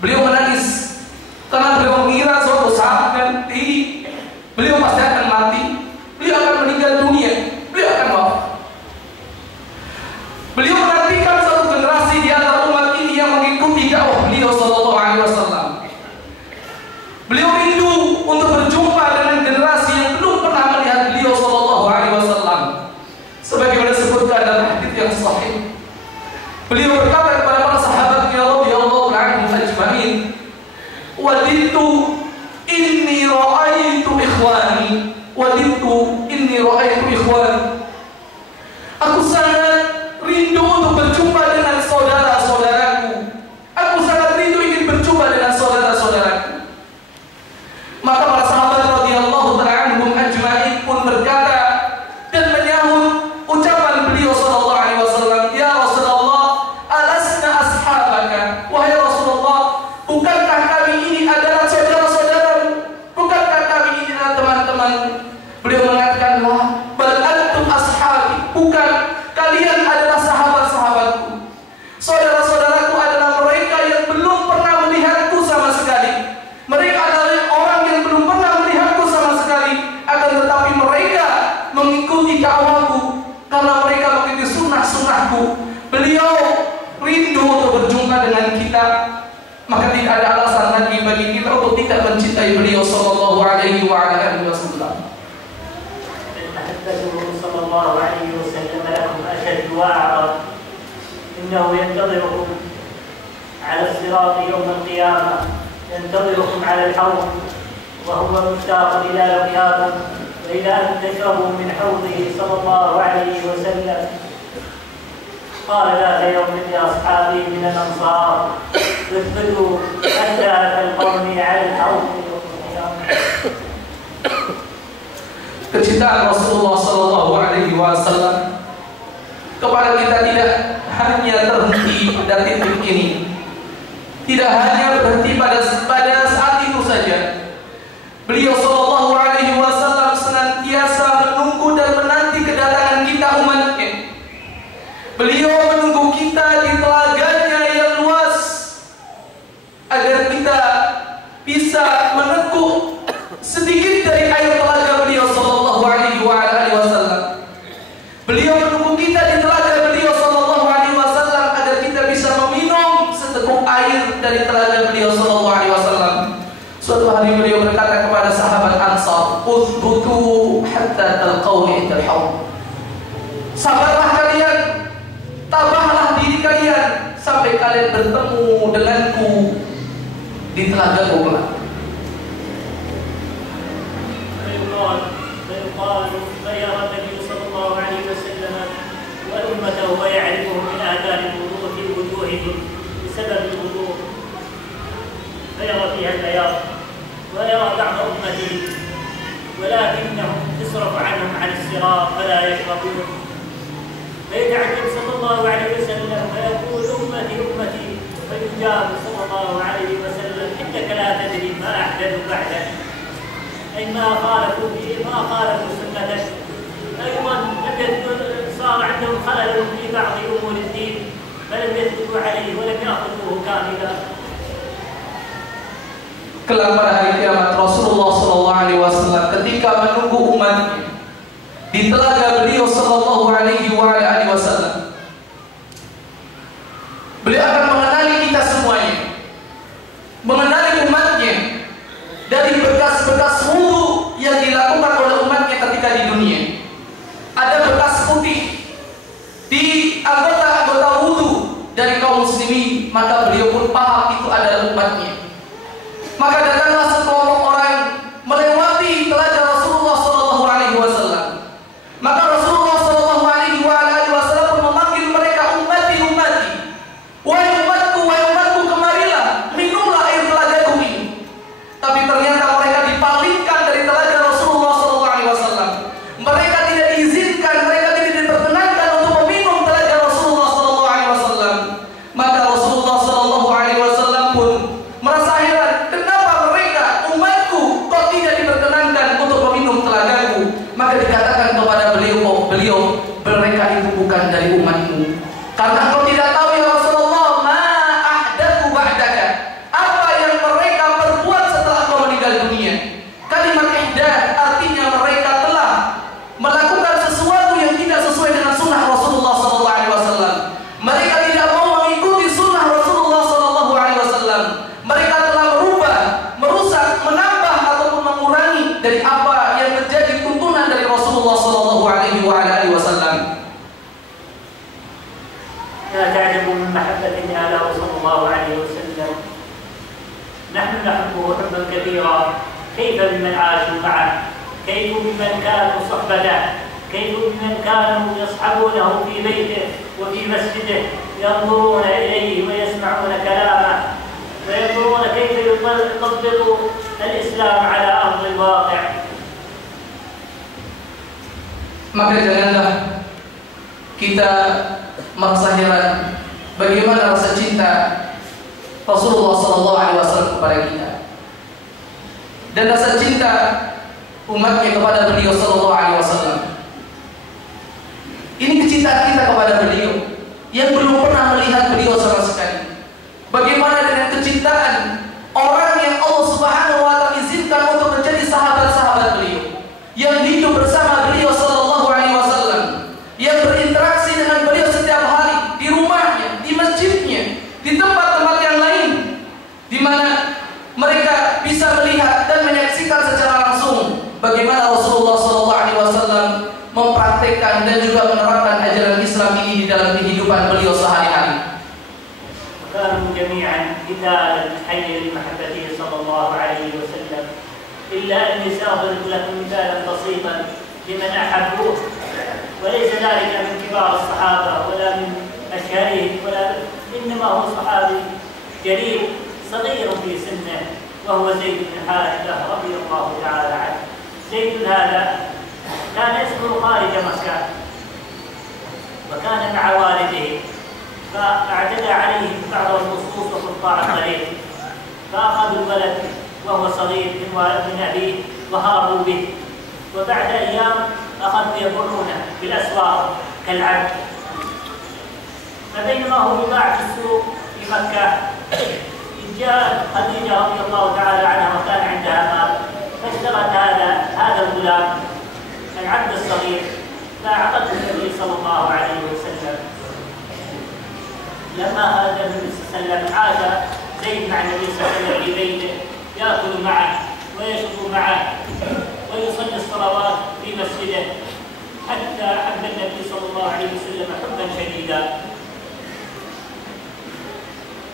Beliau menangis karena beliau mengira suatu saat nanti beliau pasti akan mati, beliau akan meninggal dunia, beliau akan wafat. Beliau menantikan satu generasi di antara umat ini yang mengikuti dakwah beliau sallallahu alaihi wasallam. Beliau rindu untuk berjumpa dengan generasi yang belum pernah melihat beliau sallallahu alaihi wasallam. Sebagaimana disebutkan dalam hadis yang sahih, beliau berkata kepada para sahabatnya radhiyallahu anhum ajma'in, "Wadidtu inni ra'aitu ikhwani, wadidtu inni ra'aitu ikhwani." Aku sangat rindu untuk berjumpa dengan saudara-saudaraku. Aku sangat rindu ingin berjumpa dengan saudara-saudaraku. Maka para sahabat radhiyallahu anhum ajma'in pun berkata dan menyahut ucapan beliau sallallahu alaihi wasallam bagi kita untuk tidak mencintai beliau sallallahu alaihi wasallam. محبته صلى الله عليه وسلم لكم أشد وأعظم. إنه ينتظركم على الصراط يوم القيامة، ينتظركم على الحوض وهو مشتاق إلى لقياكم وإلى أن تشربوا من حوضه صلى الله عليه وسلم. قال ذات يوم لأصحابه من الأنصار: اثبتوا حتى تلقوني على الحوض يوم القيامة. Kecintaan Rasulullah sallallahu alaihi wasallam kepada kita tidak hanya terhenti pada titik ini, tidak hanya berhenti pada saat itu saja. Beliau sallallahu alaihi wasallam senantiasa menunggu dan menanti kedatangan kita umatnya. Beliau menunggu kita di telaganya yang luas agar kita bisa meneguk sedikit dari air telaga beliau sallallahu alaihi wasallam. Beliau menunggu kita di telaga beliau sallallahu alaihi wasallam agar kita bisa meminum seteguk air dari telaga beliau sallallahu alaihi wasallam. Suatu hari beliau berkata kepada sahabat Ansar, "Uthbutu hatta talqawni indal haud." Sabarlah kalian, tabahlah diri kalian sampai kalian bertemu denganku di telaga kelak. فيرى النبي صلى الله عليه وسلم وأمته ويعرفهم من آثار الوضوء في وجوههم بسبب الوضوء، فيرى فيها البياض، ويرى بعض أمته ولكنهم تصرف عنهم عن الصراط فلا يشربون، فيتعجب صلى الله عليه وسلم فيقول: أمتي أمتي، فيجاب صلى الله عليه وسلم: إنك لا تدري ما أحدث بعدك، أي ما خالفوا سنتك، أيضا صار عندهم خلل في بعض أمور الدين فلم يثبتوا عليه ولم يأخذوه كاملا. Kelak pada hari kiamat Rasulullah sallallahu alaihi wasallam ketika menunggu umatnya di telaga beliau sallallahu alaihi wasallam, beliau akan mengenali kita semuanya, mengenali umatnya dari bekas-bekas wudu yang dilakukan oleh umatnya ketika di dunia. Ada bekas putih di anggota-anggota wudu dari kaum muslimin, maka beliau pun paham itu adalah umatnya. Maka datanglah sekelompok orang melewati telaga Rasulullah sallallahu alaihi wasallam. Maka Rasulullah sallallahu alaihi wasallam pun memanggil mereka, "Ummati, ummati." Wahai umatku, kemarilah, minumlah air telagaku ini. Tapi ternyata mereka dipalingkan dari telaga Rasulullah sallallahu alaihi wasallam. Mereka tidak diizinkan, mereka tidak diperkenankan untuk meminum telaga Rasulullah sallallahu alaihi wasallam. Maka Rasulullah sallallahu alaihi wasallam pun merasa heran, kenapa mereka umatku kok tidak diperkenankan untuk meminum telagaku? Maka dikatakan kepada beliau, mereka itu bukan dari umatmu. Karena engkau tidak tahu ya Rasulullah, ma ahdatsu ba'daka. Apa yang mereka perbuat setelah engkau meninggal dunia. Kalimat ihdath artinya mereka telah melakukan sesuatu yang tidak sesuai dengan sunnah Rasulullah sallallahu alaihi wasallam. Mereka tidak mau mengikuti sunnah Rasulullah sallallahu alaihi wasallam. Mereka telah merubah, merusak, menambah ataupun mengurangi dari apa yang menjadi tuntunan dari Rasulullah sallallahu alaihi wasallam. لا تعجبوا من محبتنا له صلى الله عليه وسلم. نحن نحبه حبا كثيرا، كيف بمن عاشوا معه، كيف بمن كانوا صحبته، كيف بمن كانوا يصحبونه في بيته وفي مسجده، ينظرون إليه ويسمعون كلامه وينظرون كيف يطبق الإسلام على أرض الواقع. Maka janganlah kita merasa heran bagaimana rasa cinta Rasulullah sallallahu alaihi wasallam kepada kita dan rasa cinta umatnya kepada beliau sallallahu alaihi wasallam. Ini kecintaan kita kepada beliau yang belum pernah melihat beliau sama sekali. Bagaimana dengan kecintaan orang yang Allah Subhanahu wa taala izinkan untuk menjadi sahabat-sahabat beliau, yang hidup bersama beliau sallallahu alaihi wasallam, yang berinteraksi dengan beliau setiap hari di rumahnya, di masjidnya, di tempat-tempat yang lain, di mana mereka kehidupan beliau sehari-hari. وكانوا جميعا مثالا حيا لمحبته صلى الله عليه وسلم، إلا أني سأضرب لكم مثالا بسيطا لمن أحبوه، وليس ذلك من كبار الصحابة ولا من أشهرهم، إنما هو صحابي جليل صغير في سنه، وهو زيد بن حارثة رضي الله تعالى عنه. زيد هذا كان يسكن خارج مكة، وكان مع والده، فاعتدى عليه بعض اللصوص وقطاع الطريق، فأخذوا الولد وهو صغير من أبيه وهربوا به، وبعد أيام أخذوا يبيعونه بالأسواق كالعبد. فبينما هو يباع في السوق في مكة، جاء خديجة رضي الله تعالى عنها وكان عندها مال، فاشترت هذا الغلام العبد الصغير، فأعطته النبي صلى الله عليه وسلم. لما خرج النبي صلى الله عليه وسلم عاد زيد مع النبي صلى الله عليه وسلم في بيته، يأكل معه ويشرب معه ويصلي الصلوات في مسجده، حتى حب النبي صلى الله عليه وسلم حبا شديدا.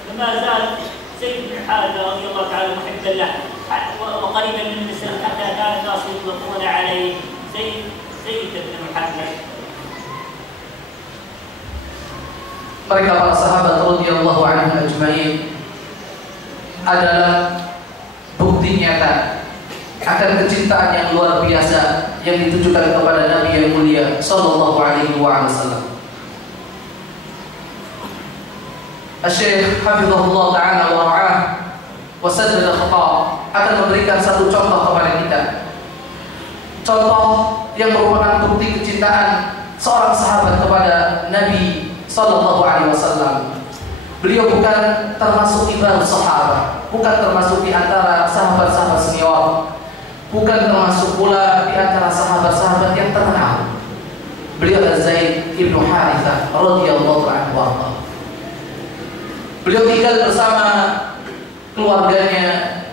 فما زال زيد بن حارثة رضي الله تعالى محبا له وقريبا من النساء، حتى كان الناس يطلقون عليه زيد بن محمد. Mereka para sahabat radhiyallahu anhum ajma'in adalah bukti nyata akan kecintaan yang luar biasa yang ditujukan kepada Nabi yang mulia sallallahu alaihi wasallam. Asy-Syaikh hafizahullah taala wa ra'ah wa saddada khata akan memberikan satu contoh kepada kita. Contoh yang merupakan bukti kecintaan seorang sahabat kepada Nabi sallallahu alaihi wasallam. Beliau bukan termasuk ibarat sahabat, bukan termasuk di antara sahabat-sahabat senior, bukan termasuk pula di antara sahabat-sahabat yang terkenal. Beliau adalah Zaid ibn Harithah radhiyallahu anhu. Beliau tinggal bersama keluarganya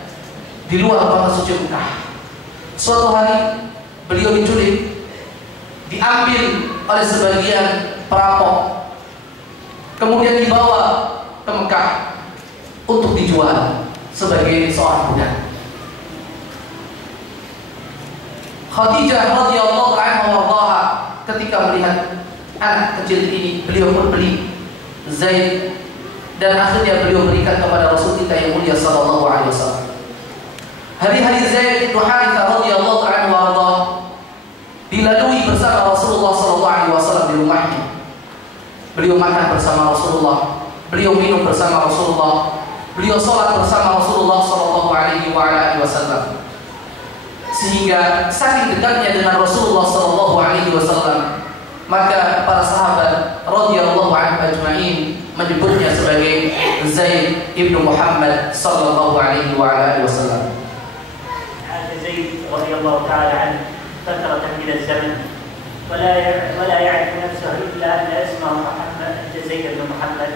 di luar kota suci Mekah. Suatu hari beliau diculik, diambil oleh sebagian perampok, kemudian dibawa ke Mekah untuk dijual sebagai seorang budak. Khadijah radhiyallahu anha ketika melihat anak kecil ini, beliau pun beli Zaid, dan akhirnya beliau berikan kepada Rasul kita yang mulia sallallahu alaihi wasallam. Hari-hari Zaid bin Harithah radhiyallahu anhu dilalui bersama Rasulullah sallallahu alaihi wasallam di rumahnya. Beliau makan bersama Rasulullah, beliau minum bersama Rasulullah, beliau sholat bersama Rasulullah sallallahu alaihi wasallam. Sehingga saking dekatnya dengan Rasulullah sallallahu alaihi wasallam, maka para sahabat radhiyallahu anhum ajma'in menyebutnya sebagai Zaid ibnu Muhammad sallallahu alaihi wasallam. Zaid radhiyallahu ta'ala anhu فترة من الزمن ولا يعرف نفسه إلا أن اسمه محمد زيد بن محمد.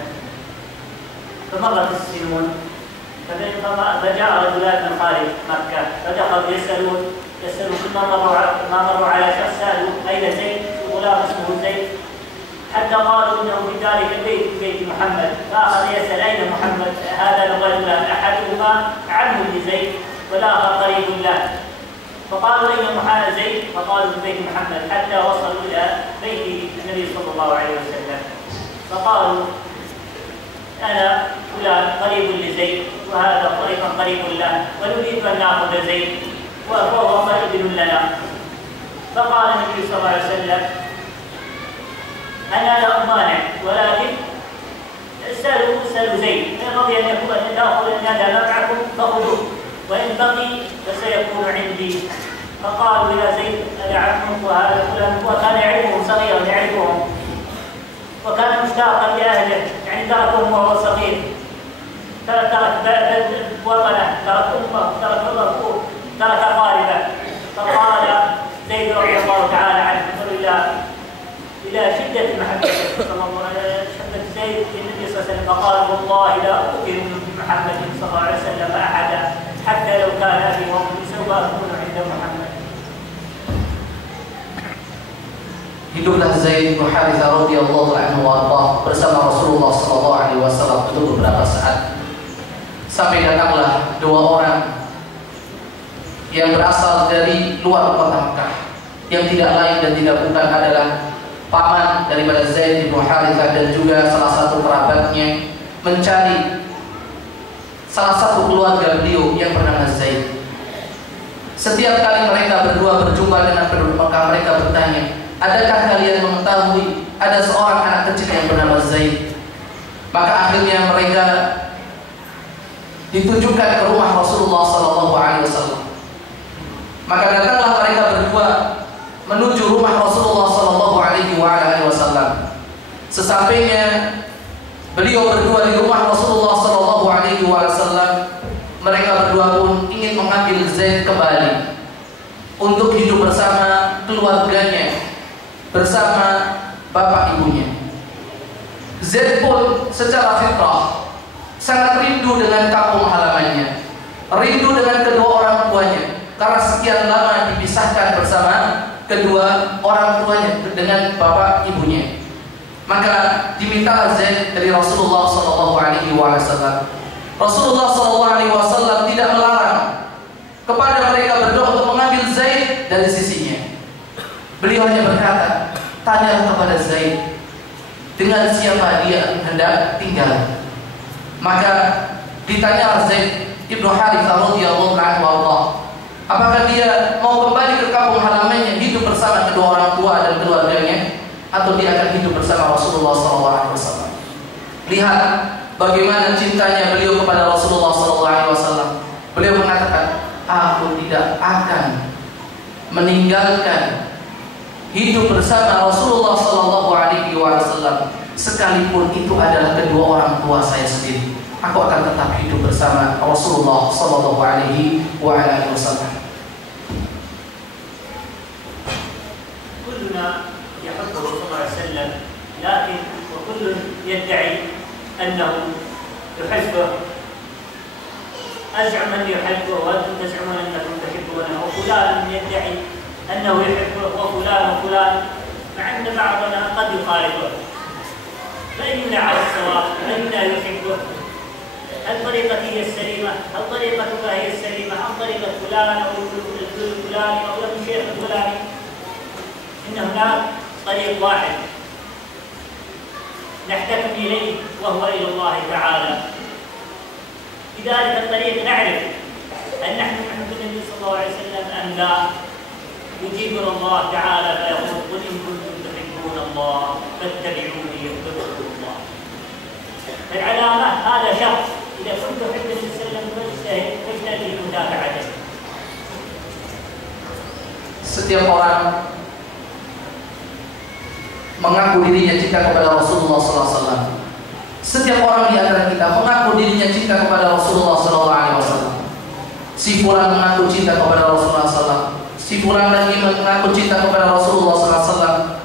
فمرت السنون فجاء رجلان من خارج مكة فدخلوا يسألون ما مروا على شخص سألوا أين زيد؟ غلام اسمه زيد، حتى قالوا إنه في ذلك البيت بيت محمد. فأخذ يسأل أين محمد؟ هذا الرجلان أحدهما عم لزيد والآخر قريب له. فقالوا أين زيد؟ فقالوا في بيت محمد، حتى وصلوا إلى بيت النبي صلى الله عليه وسلم. فقالوا أنا فلان قريب لزيد وهذا طريقا قريب له، ونريد أن نأخذ زيد وهو قريب لنا. فقال النبي صلى الله عليه وسلم أنا لا أمانع، ولكن اسألوا زيد، إن رضي أن يكون أن تأخذ أن هذا معكم فخذوه، وإن بقي فسيكون عندي. فقالوا يا زيد أنا عمك وهذا فلان، وكان يعرفهم صغيرا يعرفهم، وكان مشتاقا لأهله، يعني تركهم وهو صغير، ترك وطنه، ترك أمه، ترك أبوه، ترك قاربه. فقال زيد رضي الله تعالى عنه إلى شدة محبته شدة زيد للنبي صلى الله عليه وسلم، فقال والله لا أؤمن بمحمد صلى الله عليه وسلم أحدا حتى لو كان أبي وأمي سوف أكون عند محمد. hiduplah Zaid bin Harithah radhiyallahu anhu bersama Rasulullah sallallahu alaihi wasallam untuk beberapa saat. Sampai datanglah dua orang yang berasal dari luar kota Makkah, yang tidak lain dan tidak bukan adalah paman daripada Zaid bin Harithah dan juga salah satu kerabatnya, mencari salah satu keluarga beliau yang bernama Zaid. Setiap kali mereka berdua berjumpa dengan penduduk Makkah, mereka bertanya, adakah kalian mengetahui ada seorang anak kecil yang bernama Zaid? Maka akhirnya mereka ditunjukkan ke rumah Rasulullah SAW. Maka datanglah mereka berdua menuju rumah Rasulullah SAW. Sesampainya beliau berdua di rumah Rasulullah SAW, mereka berdua pun ingin mengambil Zaid kembali untuk hidup bersama keluarganya, bersama bapak ibunya. Zaid pun secara fitrah sangat rindu dengan kampung halamannya, rindu dengan kedua orang tuanya, karena sekian lama dipisahkan bersama kedua orang tuanya dengan bapak ibunya. Maka diminta Zaid dari Rasulullah SAW. Rasulullah SAW tidak melarang kepada mereka berdua untuk mengambil Zaid dari sisinya. Beliau hanya berkata, tanya kepada Zaid dengan siapa dia hendak tinggal. Maka ditanya Zaid ibnu Harithah radhiyallahu anhu, apakah dia mau kembali ke kampung halamannya, hidup bersama kedua orang tua dan keluarganya, atau dia akan hidup bersama Rasulullah SAW. Lihat bagaimana cintanya beliau kepada Rasulullah SAW. Beliau mengatakan, aku tidak akan meninggalkan hidup bersama Rasulullah SAW sekalipun itu adalah kedua orang tua saya sendiri. Aku akan tetap hidup bersama Rasulullah SAW. كلنا يحبه صلى الله عليه وسلم، لكن وكل يدعي أنه يحبه. أزعم أني يحبه وأنتم تزعمون أنكم تحبونه، وفلان يدعي أنه يحبه وفلان وفلان، مع أن بعضنا قد يخالفه. فأينا على الصواب؟ أينا يحبه؟ هل طريقتي هي السليمة؟ هل طريقتك هي السليمة؟ أم طريقة فلان أو الفلاني أو الشيخ الفلاني؟ إن هناك طريق واحد نحتكم إليه وهو إلى الله تعالى. بذلك الطريق نعرف أن نحن نحب النبي صلى الله عليه وسلم أم لا. يجيبنا الله تعالى فيقول قل إن كنتم تحبون الله فاتبعوني يحببكم الله. العلامة هذا شرط، إذا كنت تحب النبي صلى الله عليه وسلم فاجتهد في متابعته. Setiap orang mengaku dirinya cinta kepada Rasulullah SAW. Setiap orang di antara kita mengaku dirinya cinta kepada Rasulullah SAW. Si fulan mengaku cinta kepada Rasulullah SAW. Si fulan lagi mengaku cinta kepada Rasulullah SAW.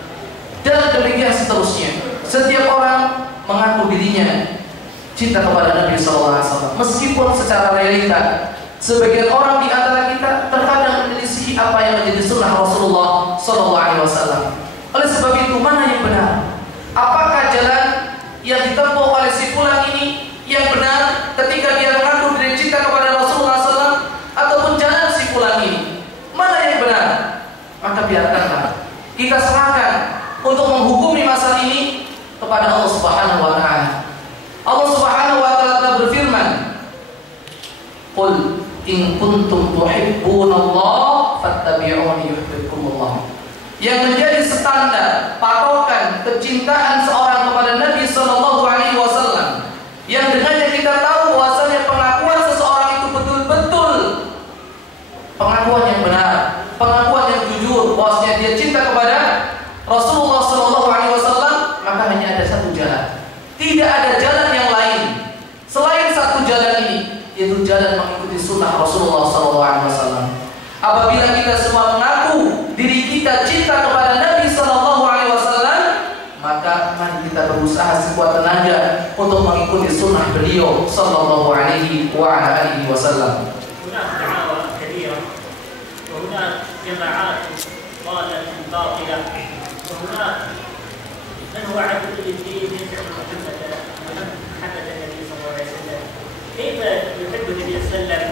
Dan demikian seterusnya. Setiap orang mengaku dirinya cinta kepada Nabi SAW. Meskipun secara realita sebagian orang di antara kita terkadang menyelisih apa yang menjadi sunnah Rasulullah SAW. Oleh sebab itu, mana yang benar? Apakah jalan yang ditempuh oleh si fulan ini yang benar ketika dia mengaku diri cinta kepada Rasulullah SAW, ataupun jalan si fulan ini? Mana yang benar? Maka biarkanlah kita serahkan untuk menghukumi masalah ini kepada Allah Subhanahu wa Ta'ala. Allah Subhanahu wa Ta'ala berfirman, "Qul in kuntum tuhibbunallaha fattabi'uni yuhibbukumullah." Yang menjadi standar patokan kecintaan seorang kepada Nabi SAW, yang dengannya kita tahu bahwasanya pengakuan seseorang itu betul-betul pengakuan yang benar, pengakuan yang jujur bahwasanya dia cinta kepada Rasulullah SAW, maka hanya ada satu jalan. Tidak ada jalan yang lain selain satu jalan ini, yaitu jalan mengikuti sunnah Rasulullah SAW. Apabila kita semua mengaku diri kita cinta kepada Nabi SAW, maka mari kita berusaha sekuat tenaga untuk mengikuti sunnah beliau Sallallahu Alaihi Wasallam. هناك دعاوى كبيرة وهناك جماعات ضالة باطلة وهناك من هو عدو للدين يزعم محبة النبي صلى الله عليه وسلم. كيف يحب النبي صلى الله عليه وسلم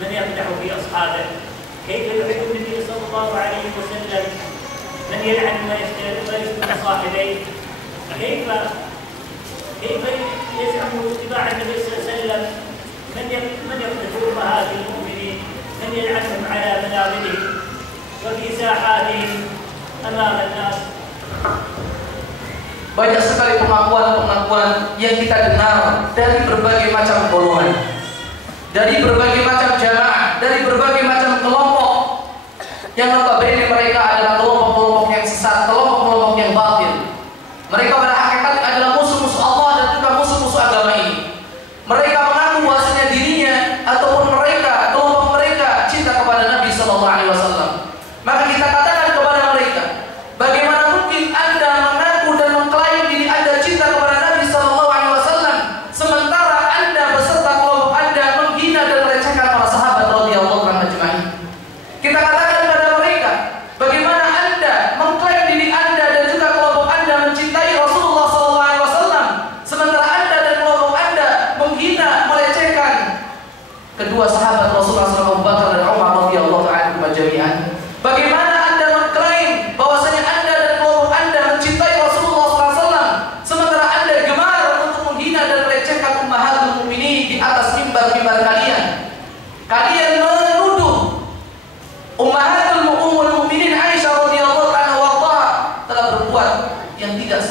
من يمدح في أصحابه؟ كيف يحب النبي صلى الله عليه وسلم من يلعن ويشتم صاحبيه؟ كيف يزعم اتباع النبي صلى الله عليه وسلم من يقذف أمهات المؤمنين، من يلعنهم على منابرهم وفي ساحاتهم أمام الناس. Banyak sekali pengakuan-pengakuan yang kita dengar dari berbagai macam golongan, dari berbagai macam jamaah, dari berbagai macam kelompok yang notabene mereka adalah kelompok-kelompok yang sesat, kelompok-kelompok yang batil. Mereka pada hakikatnya adalah musuh-musuh Allah dan juga musuh-musuh agama ini. Mereka mengaku bahwasanya dirinya ataupun mereka, kelompok mereka cinta kepada Nabi Sallallahu Alaihi Wasallam. Maka kita katakan kepada mereka, bagaimana mungkin Anda mengaku dan mengklaim diri Anda cinta kepada Nabi Sallallahu Alaihi Wasallam, sementara Anda beserta kelompok Anda menghina dan melecehkan para sahabat radhiyallahu anhum ajma'in. Kita katakan kepada mereka, bagaimana Anda mengklaim diri Anda dan juga kelompok Anda mencintai Rasulullah Sallallahu Alaihi Wasallam, sementara Anda dan kelompok Anda menghina, melecehkan kedua sahabat Rasulullah SAW, Abu Bakar dan Umar radhiyallahu anhum ajma'in. Bagaimana Anda mengklaim bahwasanya Anda dan kelompok Anda mencintai Rasulullah SAW, sementara Anda gemar untuk menghina dan melecehkan ummahatul mukminin di atas mimbar-mimbar kalian. Kalian menuduh ummahatul mukminin Aisyah radhiyallahu anha warḍaha telah berbuat yang tidak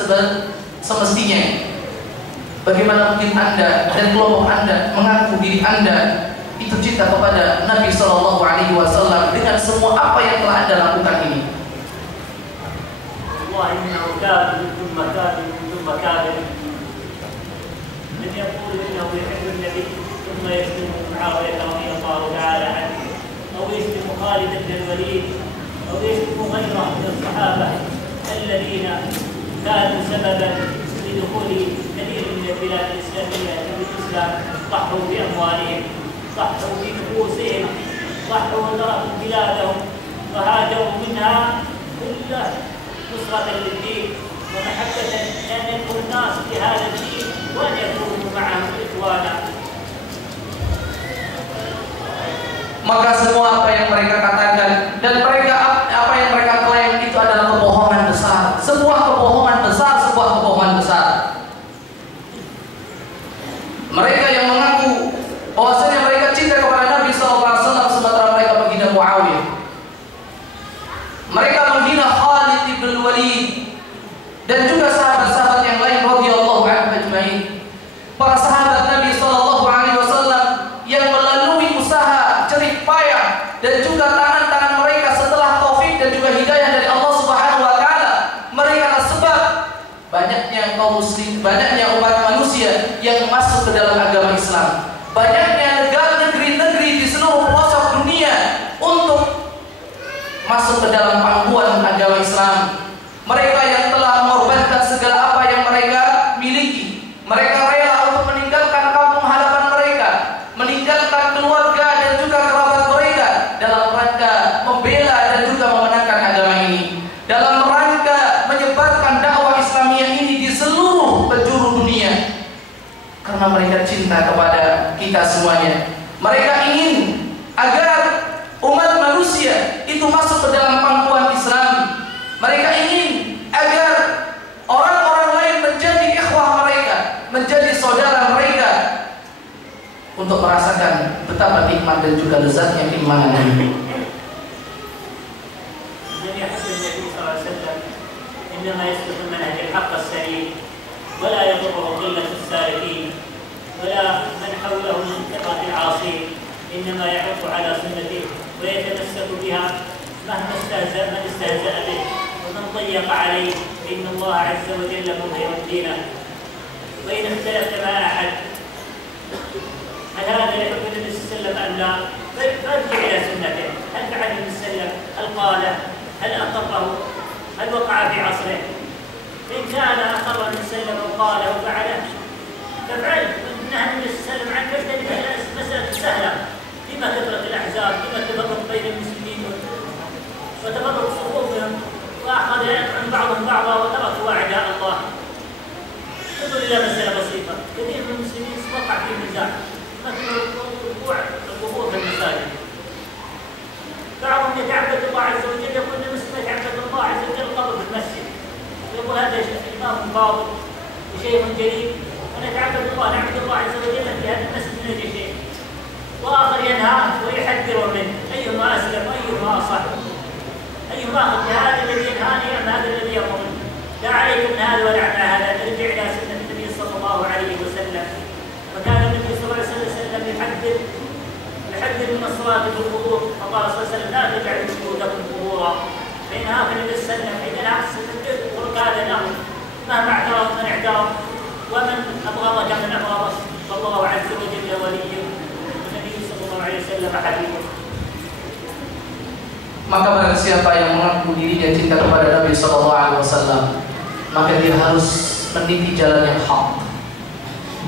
semestinya. Bagaimana mungkin Anda dan kelompok Anda mengaku diri Anda itu cinta kepada Nabi Sallallahu Alaihi Wasallam dengan semua apa yang telah Anda lakukan ini? والله إنه كاذب ثم كاذب ثم كاذب. من يقول إنه يحب النبي ثم يشتم معاوية رضي الله تعالى عنه، أو يشتم خالد بن الوليد، أو يشتم غيره من الصحابة الذين كانوا سببا لدخول كثير من البلاد الإسلامية في الإسلام، ضحوا بأموالهم، ضحوا بنفوسهم، ضحوا وتركوا بلادهم وهاجروا منها كلها نصرة للدين ومحبة أن يكون الناس في هذا الدين وأن يكونوا معهم إخوانا. Maka semua apa yang mereka katakan dan apa yang mereka klaim itu adalah kebohongan besar, sebuah kebohongan besar, sebuah kebohongan besar. Mereka yang mengaku bahwasanya mereka cinta kepada Nabi SAW, sementara mereka menghina Muawiyah. Mereka menghina Khalid bin Walid dan juga sahabat-sahabat yang lain radhiyallahu anhum ajma'in. Para sahabat Nabi SAW yang melalui usaha jerih payah dan juga tangan-tangan mereka setelah taufik dan juga hidayah dari Allah Subhanahu wa taala, mereka adalah sebab banyaknya kaum muslim, banyaknya umat manusia yang masuk ke dalam agama Islam. Banyaknya negeri-negeri di seluruh pelosok dunia untuk masuk ke dalam pangkuan agama Islam. Mereka yang telah mengorbankan segala apa yang mereka miliki. Mereka rela untuk meninggalkan kampung halaman mereka, meninggalkan keluarga dan juga kerabat mereka dalam rangka membela dan juga memenangkan agama ini, dalam rangka menyebarkan dakwah Islamiyah ini di seluruh penjuru dunia. Karena mereka cinta kepada kita semuanya. Mereka ingin agar umat manusia itu masuk ke dalam pangkuan Islam. Mereka ingin agar orang-orang lain menjadi ikhwah mereka, menjadi saudara mereka, untuk merasakan betapa nikmat dan juga lezatnya keimanan ini. من يحب النبي صلى الله عليه وسلم إنما يسلك المنهج الحق السليم ولا يضره قلة السالكين ولا من حوله من كثرة العاصين، إنما يحب على سنته ويتمسك بها مهما استهزأ به ومن ضيق عليه، إن الله عز وجل مظهر دينه. وإن اختلفت مع أحد هل هذا يحب النبي صلى الله عليه وسلم أم لا؟ فارجع إلى سنته. هل فعل النبي صلى الله عليه وسلم؟ هل قاله؟ هل أقره؟ هل وقع في عصره؟ إن كان أقر النبي صلى الله عليه وسلم وقاله وفعله فافعل. نهى النبي صلى الله عليه وسلم عن كذلك مسألة سهلة. لما كثرة الأحزاب؟ لما تفرق بين المسلمين وتفرق صفوفهم وأخذ يطعن بعضهم بعضا وتركوا أعداء الله. انظر إلى مسألة بسيطة، كثير من المسلمين وقع في النزاع مثل وقوع القبور في المساجد. بعضهم يتعبد الله عز وجل، يقول المسلم يتعبد الله عز وجل القبر في المسجد، يقول هذا إمام باطل وشيء جليل، ونتعبد الله نعبد الله عز وجل في هذا المسجد من أجل شيء. وآخر ينهاه ويحذر منه، أيهما أسلم أيهما أصح، أيهما أخذ هذا الذي ينهاني أم هذا الذي يأمرني؟ لا عليك من هذا ولا عن هذا، نرجع إلى سنة النبي صلى الله عليه وسلم. وكان النبي صلى الله عليه وسلم يحذر من الصلاة في القبور، فقال صلى الله عليه وسلم لا تجعلوا بيوتكم قبورا، فإنها في النبي صلى الله عليه وسلم حين نعكس تترك هذا الأمر مهما اعترض من اعترض ومن أبغضك من أبغضك، فالله عز وجل وليه والنبي صلى الله عليه وسلم حبيبه. Maka barang siapa yang mengaku dirinya cinta kepada Nabi SAW, maka dia harus meniti jalan yang hak,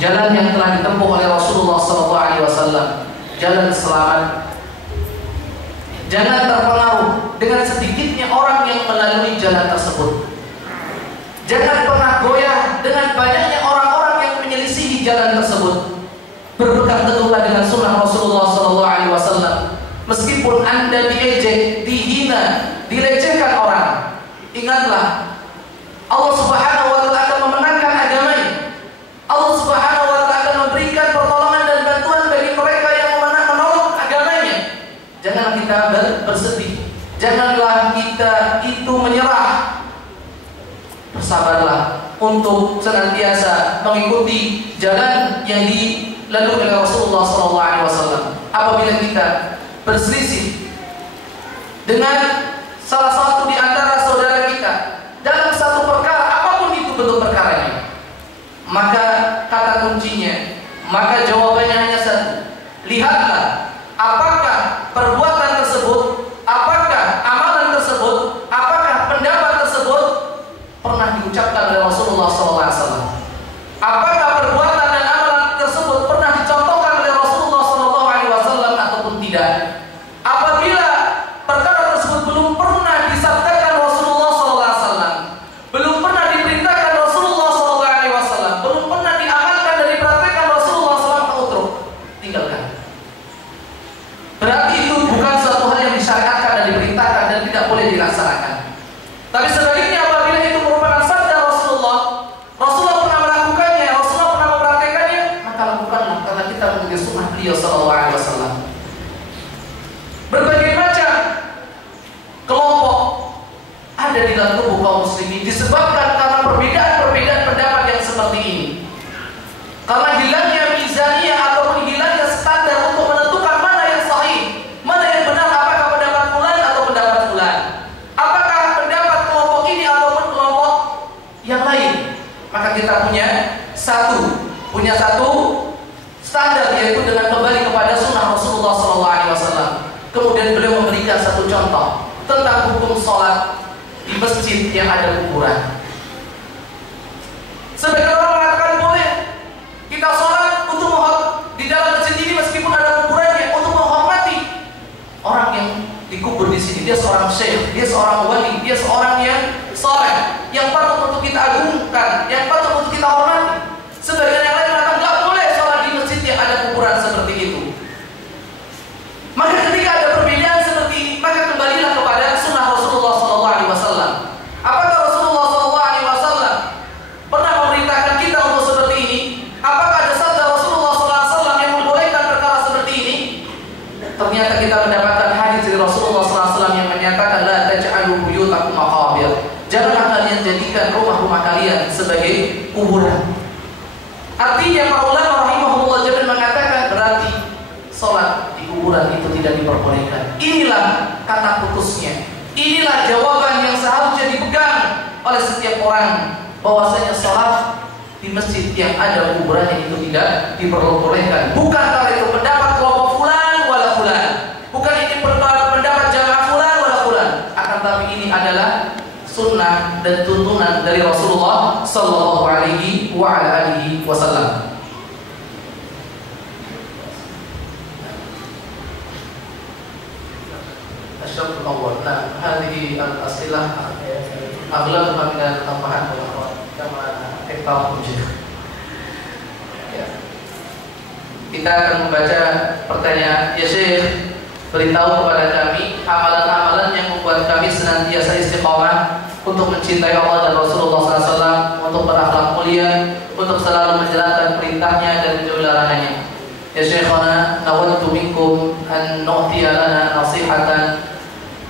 jalan yang telah ditempuh oleh Rasulullah SAW, jalan selamat. Jangan terpengaruh dengan sedikitnya orang yang melalui jalan tersebut. Jangan pernah goyah dengan banyaknya orang-orang yang menyelisihi jalan tersebut. Berpegang teguhlah dengan sunnah Rasulullah SAW. Meskipun Anda diejek, dihina, dilecehkan orang, ingatlah Allah Subhanahu wa Ta'ala akan memenangkan agamanya. Allah Subhanahu wa Ta'ala akan memberikan pertolongan dan bantuan bagi mereka yang menolong agamanya. Janganlah kita bersedih, janganlah kita itu menyerah. Bersabarlah untuk senantiasa mengikuti jalan yang dilalui oleh Rasulullah SAW. Apabila kita berselisih dengan salah satu di antara saudara kita dalam satu perkara, apapun itu bentuk perkaranya, maka kata kuncinya, maka jawabannya hanya satu. Lihatlah apakah perbuatan tersebut, apakah amalan tersebut, apakah pendapat tersebut pernah diucapkan oleh Rasulullah SAW. Apakah perbuatan dan amalan tersebut pernah dicontohkan oleh Rasulullah SAW ataupun tidak. Apabila perkara tersebut belum pernah disabdakan Rasulullah SAW, belum pernah diperintahkan Rasulullah SAW, belum pernah diamalkan dan dipraktekkan Rasulullah SAW, tinggalkan. Berarti itu bukan suatu hal yang disyariatkan dan diperintahkan dan tidak boleh dilaksanakan. Tapi sebaliknya, apabila itu merupakan sabda Rasulullah, Rasulullah pernah melakukannya, Rasulullah pernah mempraktekannya, maka lakukanlah, karena kita mengikuti sunnah beliau SAW. Berbagai macam kelompok ada di dalam tubuh kaum muslimin disebabkan karena perbedaan-perbedaan pendapat yang seperti ini. Karena hilangnya mizaniyah ataupun hilangnya standar untuk menentukan mana yang sahih, mana yang benar, apakah pendapat fulan atau pendapat fulan, apakah pendapat kelompok ini ataupun kelompok yang lain. Maka kita punya satu standar, yaitu dengan kembali kepada sunnah Rasulullah SAW. Kemudian beliau memberikan satu contoh tentang hukum sholat di masjid yang ada kuburan. Sebagian orang mengatakan boleh kita sholat untuk di dalam masjid ini meskipun ada kuburannya, untuk menghormati orang yang dikubur di sini. Dia seorang syekh, dia seorang wali, dia seorang yang saleh, yang patut untuk kita agungkan, yang patut untuk kita hormati. Sebagian yang lain mengatakan nggak boleh sholat di masjid yang ada kuburan seperti itu. Maka ketika ada perbedaan seperti ini, maka kembalilah kepada sunnah Rasulullah SAW. Apakah Rasulullah SAW pernah memerintahkan kita untuk seperti ini? Apakah ada sabda Rasulullah SAW yang membolehkan perkara seperti ini? Ternyata kita mendapatkan hadis dari Rasulullah SAW yang menyatakan la taj'alu buyutakum maqabir. Janganlah kalian jadikan rumah-rumah kalian sebagai kuburan. Artinya para ulama rahimahullah jami'an mengatakan berarti sholat di kuburan itu tidak diperbolehkan. Inilah kata putusnya. Inilah jawaban yang seharusnya dipegang oleh setiap orang, bahwasanya sholat di masjid yang ada kuburannya itu tidak diperbolehkan. Bukan karena itu pendapat kelompok fulan wala fulan, bukan ini pendapat jamaah fulan wala fulan, akan tapi ini adalah sunnah dan tuntunan dari Rasulullah Sallallahu Alaihi Wasallam. الشرط الأول. هذه الأسئلة aghlabha min al-ummahat wal akhwat kama iktarahu Syekh. Ya. Kita akan membaca pertanyaan. Ya Syekh, beritahu kepada kami amalan-amalan yang membuat kami senantiasa istiqamah untuk mencintai Allah dan Rasulullah SAW, untuk berakhlak mulia, untuk selalu menjalankan perintahnya dan menjauhi larangannya. Ya Syekhana, nawadtu minkum an nu'tiya lana nasihatan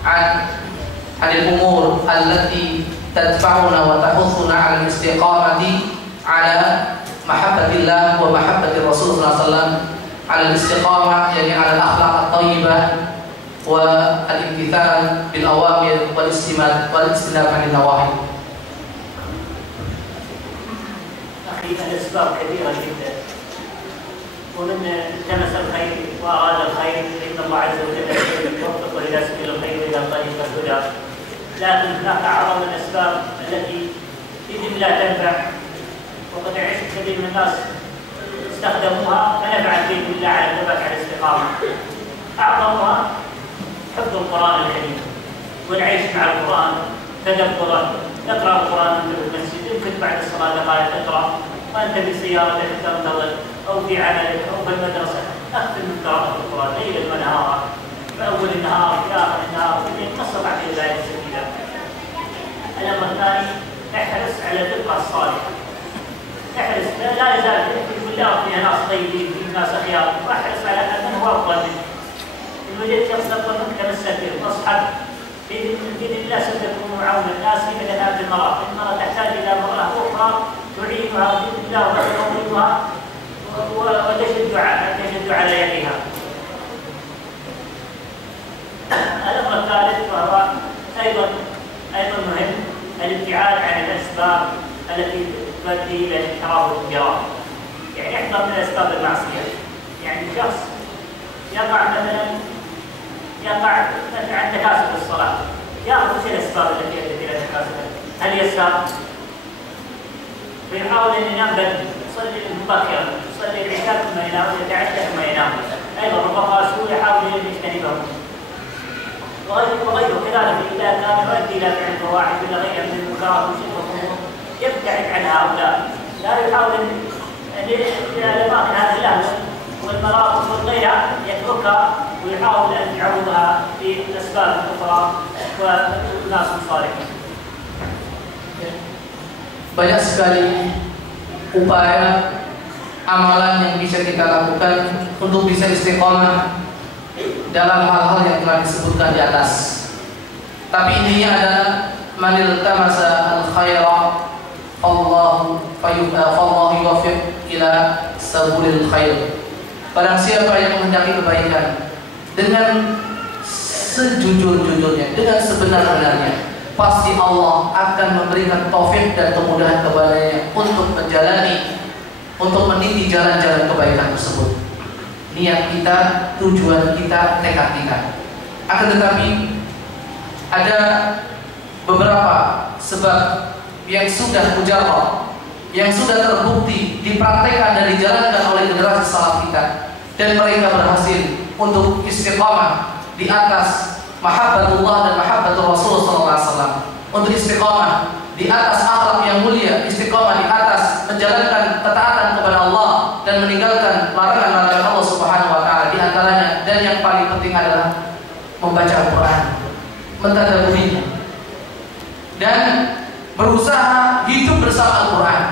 anil umur allati tadfa'una wa tahuthuna 'ala al-istiqamati 'ala mahabbatillah wa mahabbati Rasulullah SAW, 'ala al-istiqamah yani 'ala al-akhlaq at-thayyibah wa al-imtithal bil awamir wal istinab 'anil nawahi. الأسباب كثيرة جدا، ومن التمس الخير وأراد الخير فإن الله عز وجل يوفق إلى سبيل الخير وإلى طريق الهدى، لكن هناك أعظم الأسباب التي بإذن الله تنفع، وقد عشت كثير من الناس استخدموها فنفعت بإذن الله على الثبات على الاستقامة. أعظمها حفظ القرآن الكريم والعيش مع القرآن تدبرا، اقرأ القرآن في المسجد، يمكن بعد الصلاة دقائق تقرأ وأنت في سيارتك تنتظر أو في عملك أو في المدرسة، أختم من قراءة القرآن ليلا ونهارا، في أول النهار في آخر النهار، في الليل، ما استطعت إلا سبيلا. الأمر الثاني، احرص على الرفقة الصالحة، احرص لا يزال في البلاد فيها ناس طيبين، في ناس أخيار، واحرص على من هو أفضل منك. إن وجدت شخص أفضل منك تمسك به واصحب، بإذن الله ستكون معاون الناس في مثل هذه المرأة. المرأة تحتاج إلى مرأة أخرى تعينها بإذن الله وتقومها وتشد على يدها. الأمر الثالث وهو أيضا مهم، الابتعاد عن الأسباب التي تؤدي إلى الانحراف والانجراف. يعني احذر من أسباب المعصية. يعني شخص يقع عن تكاسل الصلاة، يأخذ وش الأسباب التي أدت إلى تكاسل؟ هل يسهر؟ فيحاول أن ينام بدري، يصلي مبكرا، يصلي العشاء ثم ينام، يتعشى ثم ينام. أيضا ربما سوء يحاول أن يجتنبه. وغيره كذلك إذا كان يؤدي إلى فعل الفواحش ولا غيرها من المنكرات وشرك الأمور يبتعد عن هؤلاء، لا يحاول أن إلى الأماكن هذه اللهوة والمراقص وغيرها يتركها ويحاول أن يعوضها بأسباب أخرى وناس صالحين. Banyak sekali upaya amalan yang bisa kita lakukan untuk bisa istiqomah dalam hal-hal yang telah disebutkan di atas. Tapi intinya adalah manil tamasa al-khaira fallahu yuwaffiq ila sabulil khair. Barang siapa yang menghendaki kebaikan dengan sejujur-jujurnya, dengan sebenar-benarnya, pasti Allah akan memberikan taufik dan kemudahan kepadanya untuk menjalani, untuk meniti jalan-jalan kebaikan tersebut. Niat kita, tujuan kita, tekad kita. Akan tetapi ada beberapa sebab yang sudah mujarrab, yang sudah terbukti dipraktekkan dan dijalankan oleh generasi salaf kita, dan mereka berhasil untuk istiqamah di atas mahabbatullah dan mahabbatur Rasulullah SAW, untuk istiqamah di atas akhlak yang mulia, istiqamah di atas menjalankan ketaatan kepada Allah dan meninggalkan larangan-larangan Allah Subhanahu wa taala. Di antaranya dan yang paling penting adalah membaca Al-Qur'an, mentadabburinya, dan berusaha hidup bersama Al-Qur'an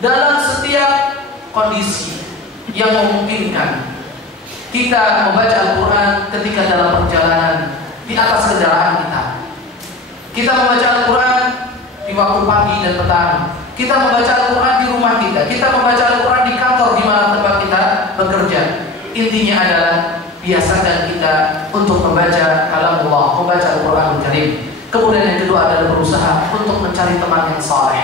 dalam setiap kondisi yang memungkinkan. Kita membaca Al-Qur'an ketika dalam perjalanan, di atas kendaraan kita. Kita membaca Al-Quran di waktu pagi dan petang. Kita membaca Al-Quran di rumah kita. Kita membaca Al-Quran di kantor di mana tempat kita bekerja. Intinya adalah biasakan kita untuk membaca kalamullah, membaca Al-Quran Karim. Kemudian yang kedua adalah berusaha untuk mencari teman yang saleh,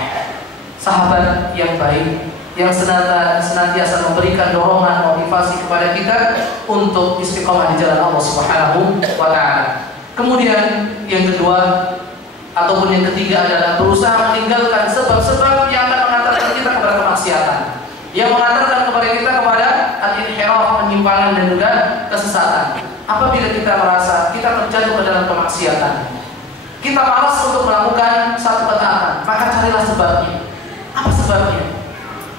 sahabat yang baik, yang senantiasa memberikan dorongan motivasi kepada kita untuk istiqomah di jalan Allah Subhanahu wa taala. Kemudian yang kedua ataupun yang ketiga adalah berusaha meninggalkan sebab-sebab yang akan mengantarkan kita kepada kemaksiatan, yang mengantarkan kepada kita kepada al-inhiraf, penyimpangan dan juga kesesatan. Apabila kita merasa kita terjatuh ke dalam kemaksiatan, kita malas untuk melakukan satu ketaatan, maka carilah sebabnya. Apa sebabnya?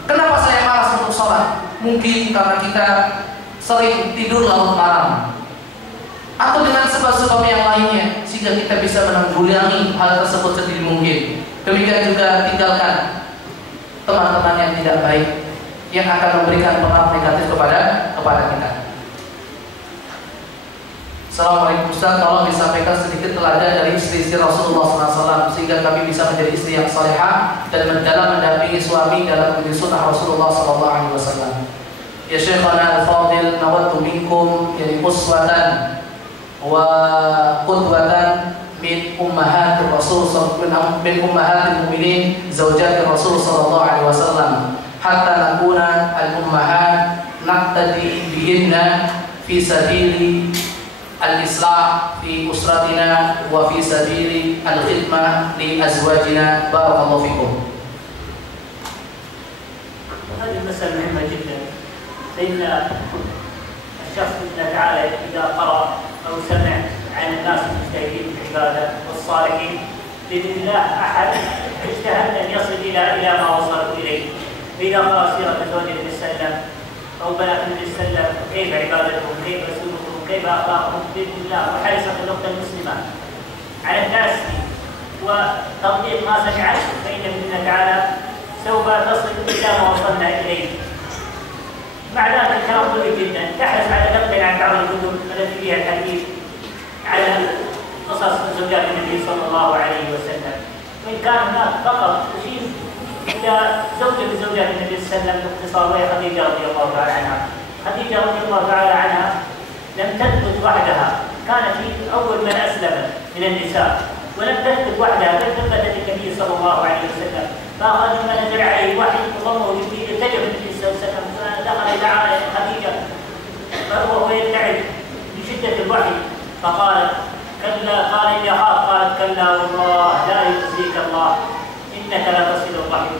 Kenapa saya malas untuk sholat? Mungkin karena kita sering tidur larut malam, atau dengan sebab-sebab yang lainnya, sehingga kita bisa menanggulangi hal tersebut sedini mungkin. Demikian juga tinggalkan teman-teman yang tidak baik, yang akan memberikan pengaruh negatif kepada kita. Assalamualaikum Ustaz, tolong disampaikan sedikit teladan dari istri-istri Rasulullah SAW sehingga kami bisa menjadi istri yang salihah dan dalam mendampingi suami dalam menjadi sunnah Rasulullah SAW. Ya Syekhana Al-Fadil, nawattu minkum yani uswatan wa qudwatan min ummahatir Rasul min ummahatil mu'minin zawjatir Rasul sallallahu alaihi wasallam hatta nakuna al-ummahat naqtadi bihinna fi sabili al-islah fi usratina wa fi sabili al-khidmah li azwajina. Barakallahu fikum. هذه المسألة مهمة جدا، فإن الشخص بإذن تعالى إذا قرأ أو سمع عن الناس المجتهدين في العبادة والصالحين بإذن الله أحد اجتهد أن يصل إلى ما وصلوا إليه. فإذا قرأ سيرة زوج النبي صلى الله عليه وسلم أو بنات النبي صلى الله عليه وسلم كيف عبادتهم، كيف سلوكهم، كيف أخلاقهم بإذن الله، وحرصت الأخت المسلمة على الناس وتطبيق ما سمعت، فإن بإذن الله تعالى سوف تصل إلى ما وصلنا إليه. مع ذلك الكلام طويل جدا، تحرص على نقل عن بعض الكتب التي فيها الحديث على قصص زوجات النبي صلى الله عليه وسلم، وإن كان هناك فقط أشير إلى زوجة من زوجات النبي صلى الله عليه وسلم باختصار، وهي خديجة رضي الله تعالى عنها. خديجة رضي الله تعالى عنها لم تثبت وحدها، كانت هي أول من أسلمت من النساء، ولم تثبت وحدها بل ثبتت النبي صلى الله عليه وسلم. فأخذ ما نزل عليه وحي وضمه جبريل اتجه النبي صلى الله عليه وسلم، فدخل إلى خديجة وهو يدعي بشدة الوحي فقال كلا، قال إني أخاف، قالت كلا والله لا يخزيك الله إنك لا تصل الرحم.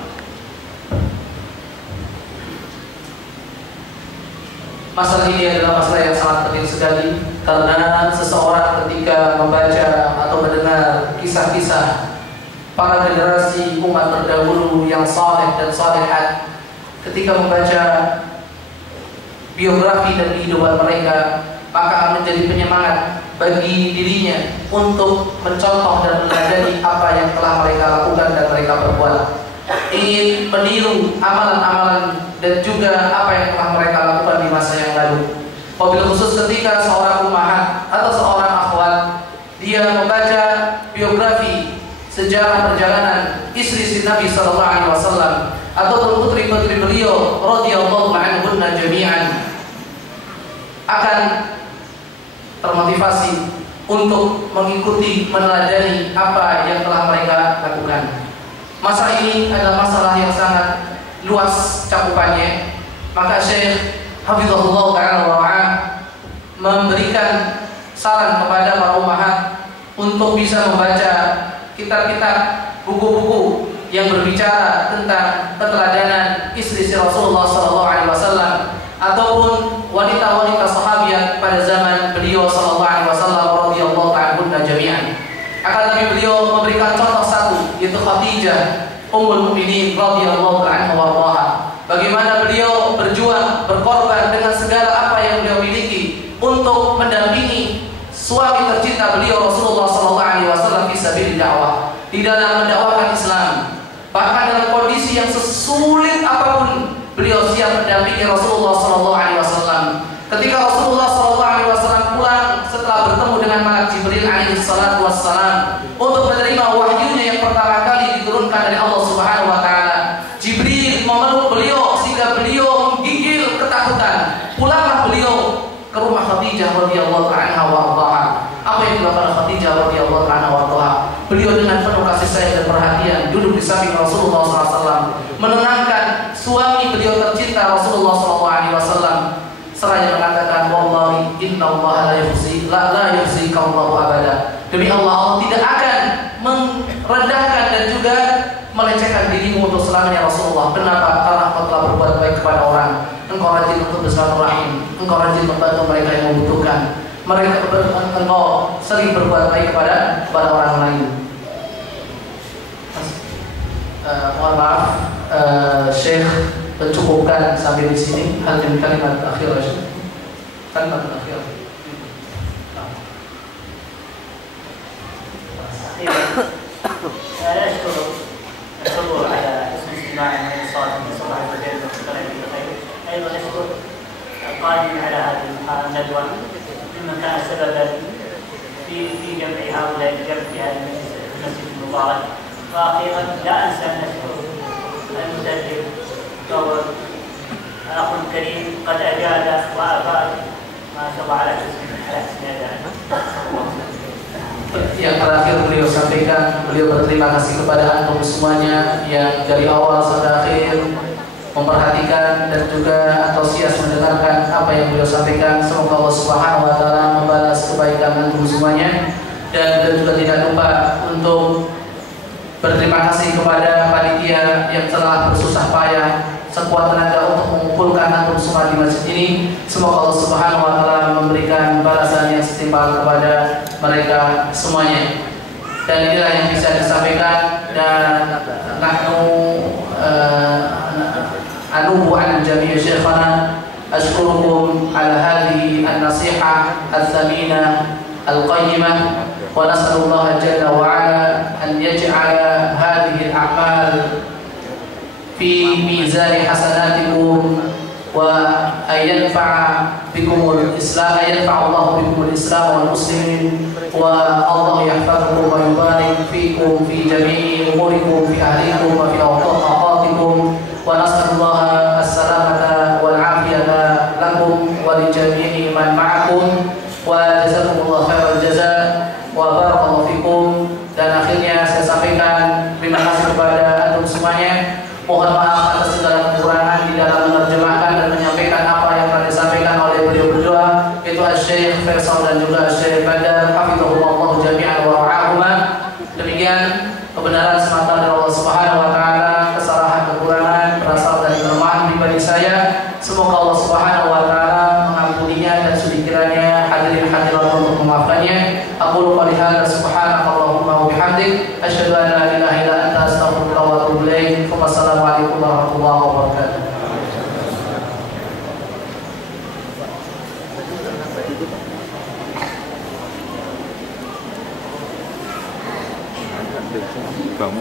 Masalah ini adalah masalah yang sangat penting sekali karena seseorang ketika membaca atau mendengar kisah-kisah para generasi umat terdahulu yang saleh dan salehat, ketika membaca biografi dan kehidupan mereka, maka akan menjadi penyemangat bagi dirinya untuk mencontoh dan meneladani apa yang telah mereka lakukan dan mereka perbuat, ingin meniru amalan-amalan dan juga apa yang telah mereka lakukan di masa yang lalu. Wabil khusus ketika seorang ummahat atau seorang akhwat dia membaca biografi sejarah perjalanan istri-istri Nabi sallallahu alaihi wasallam atau putri-putri beliau radhiyallahu anhunna jami'an, akan termotivasi untuk mengikuti, meneladani apa yang telah mereka lakukan. Masalah ini adalah masalah yang sangat luas cakupannya, maka Syekh Hafizahullah Ta'ala wa'ah memberikan saran kepada para ummahat untuk bisa membaca kitab-kitab, buku-buku yang berbicara tentang keteladanan istri-istri Rasulullah SAW ataupun wanita-wanita sahabiat pada zaman beliau SAW radhiyallahu ta'ala jami'an. Akan tapi beliau memberikan contoh satu, yaitu Khadijah Ummul Mukminin radhiyallahu anha warḍaha. Bagaimana beliau berjuang, berkorban dengan segala apa yang beliau miliki untuk mendampingi suami tercinta beliau Rasulullah SAW fi sabilil dakwah, di dalam mendakwakan Islam. Bahkan dalam kondisi yang sesulit apapun beliau siap mendampingi Rasulullah SAW. Ketika Rasulullah SAW pulang setelah bertemu dengan malaikat Jibril alaihissalam untuk menerima wahyunya yang pertama kali diturunkan dari Allah Subhanahu wa taala, Jibril memeluk beliau sehingga beliau menggigil ketakutan. Pulanglah beliau ke rumah Khadijah radhiyallahu anha warḍaha. Apa yang dilakukan Khadijah radhiyallahu anha warḍaha? Beliau dengan penuh kasih sayang dan perhatian duduk di samping Rasulullah SAW, menenangkan suami beliau tercinta Rasulullah SAW, seraya mengatakan wallahi innallaha la yukhzika Allahu abada. Demi Allah, tidak akan merendahkan dan juga melecehkan dirimu untuk selamanya Rasulullah. Kenapa? Karena engkau telah berbuat baik kepada orang, engkau rajin untuk bersilaturahim, engkau rajin membantu mereka yang membutuhkan, engkau sering berbuat baik kepada orang lain. Mohon maaf, Syekh mencukupkan sampai di sini. Hal ini kalimat akhir, kalimat akhir. لا أشكر الحضور على حسن استماعنا للصلاة نسأل الله عز وجل وفقنا به الخير. أيضا أشكر القائمين على هذه الندوة ممن كان سببا في جمع هؤلاء الجمع في هذا المسجد المبارك. وأخيرا لا أنسى أن أشكر المدرب فهو أخ كريم قد أجاد وأفاد ما شاء الله على حسن أداء. Yang terakhir beliau sampaikan, beliau berterima kasih kepada antum semuanya yang dari awal sampai akhir memperhatikan dan juga antusias mendengarkan apa yang beliau sampaikan. Semoga Allah Subhanahu wa taala membalas kebaikan antum semuanya, dan beliau juga tidak lupa untuk berterima kasih kepada panitia yang telah bersusah payah sekuat tenaga untuk mengumpulkan antum semua di masjid ini. Semoga Allah Subhanahu wa taala memberikan balasan yang setimpal kepada mereka semuanya. Dan inilah yang bisa disampaikan, dan nahnu anubu an jami' syekhana ashkurukum ala hadhihi an-nasihah al-thamina al-qayyimah wa nas'alullah jalla wa ala an yaj'ala hadhihi al-a'mal fi mizan hasanatikum wa ayyanfa'a bikumul Islam, ayyanfa'allahu bikumul Islam wal muslimin, wa Allah yahfazukum wa yubarik fikum fi jami'i umurikum fi ahlikum wa fi awqatikum, wa nas'alullaha as-salamata wal afiyata lakum wa li jami'i man ma'akum, wa jazakumullahu khairal jazaa wa barakallahu fikum. Dan akhirnya saya sampaikan terima kasih kepada antum semuanya. Mohon maaf atas segala kekurangan di dalam menerjemahkan dan menyampaikan apa yang telah disampaikan oleh beliau berdua, yaitu Syekh Faisal dan juga Syekh Badar, hafizahumullah jami'an wa ra'ahuma. Demikian kebenaran semata dari Allah Subhanahu wa taala, kesalahan kekurangan berasal dari kelemahan pribadi saya. Semoga Allah Subhanahu wa taala mengampuninya dan sudi kiranya hadirin hadirat untuk memaafkannya. Aqulu qouli hadza subhanakallahumma wa bihamdik asyhadu an la ilaha illa anta astaghfiruka wa atubu ilaik. Wassalamualaikum warahmatullahi wabarakatuh. Kamu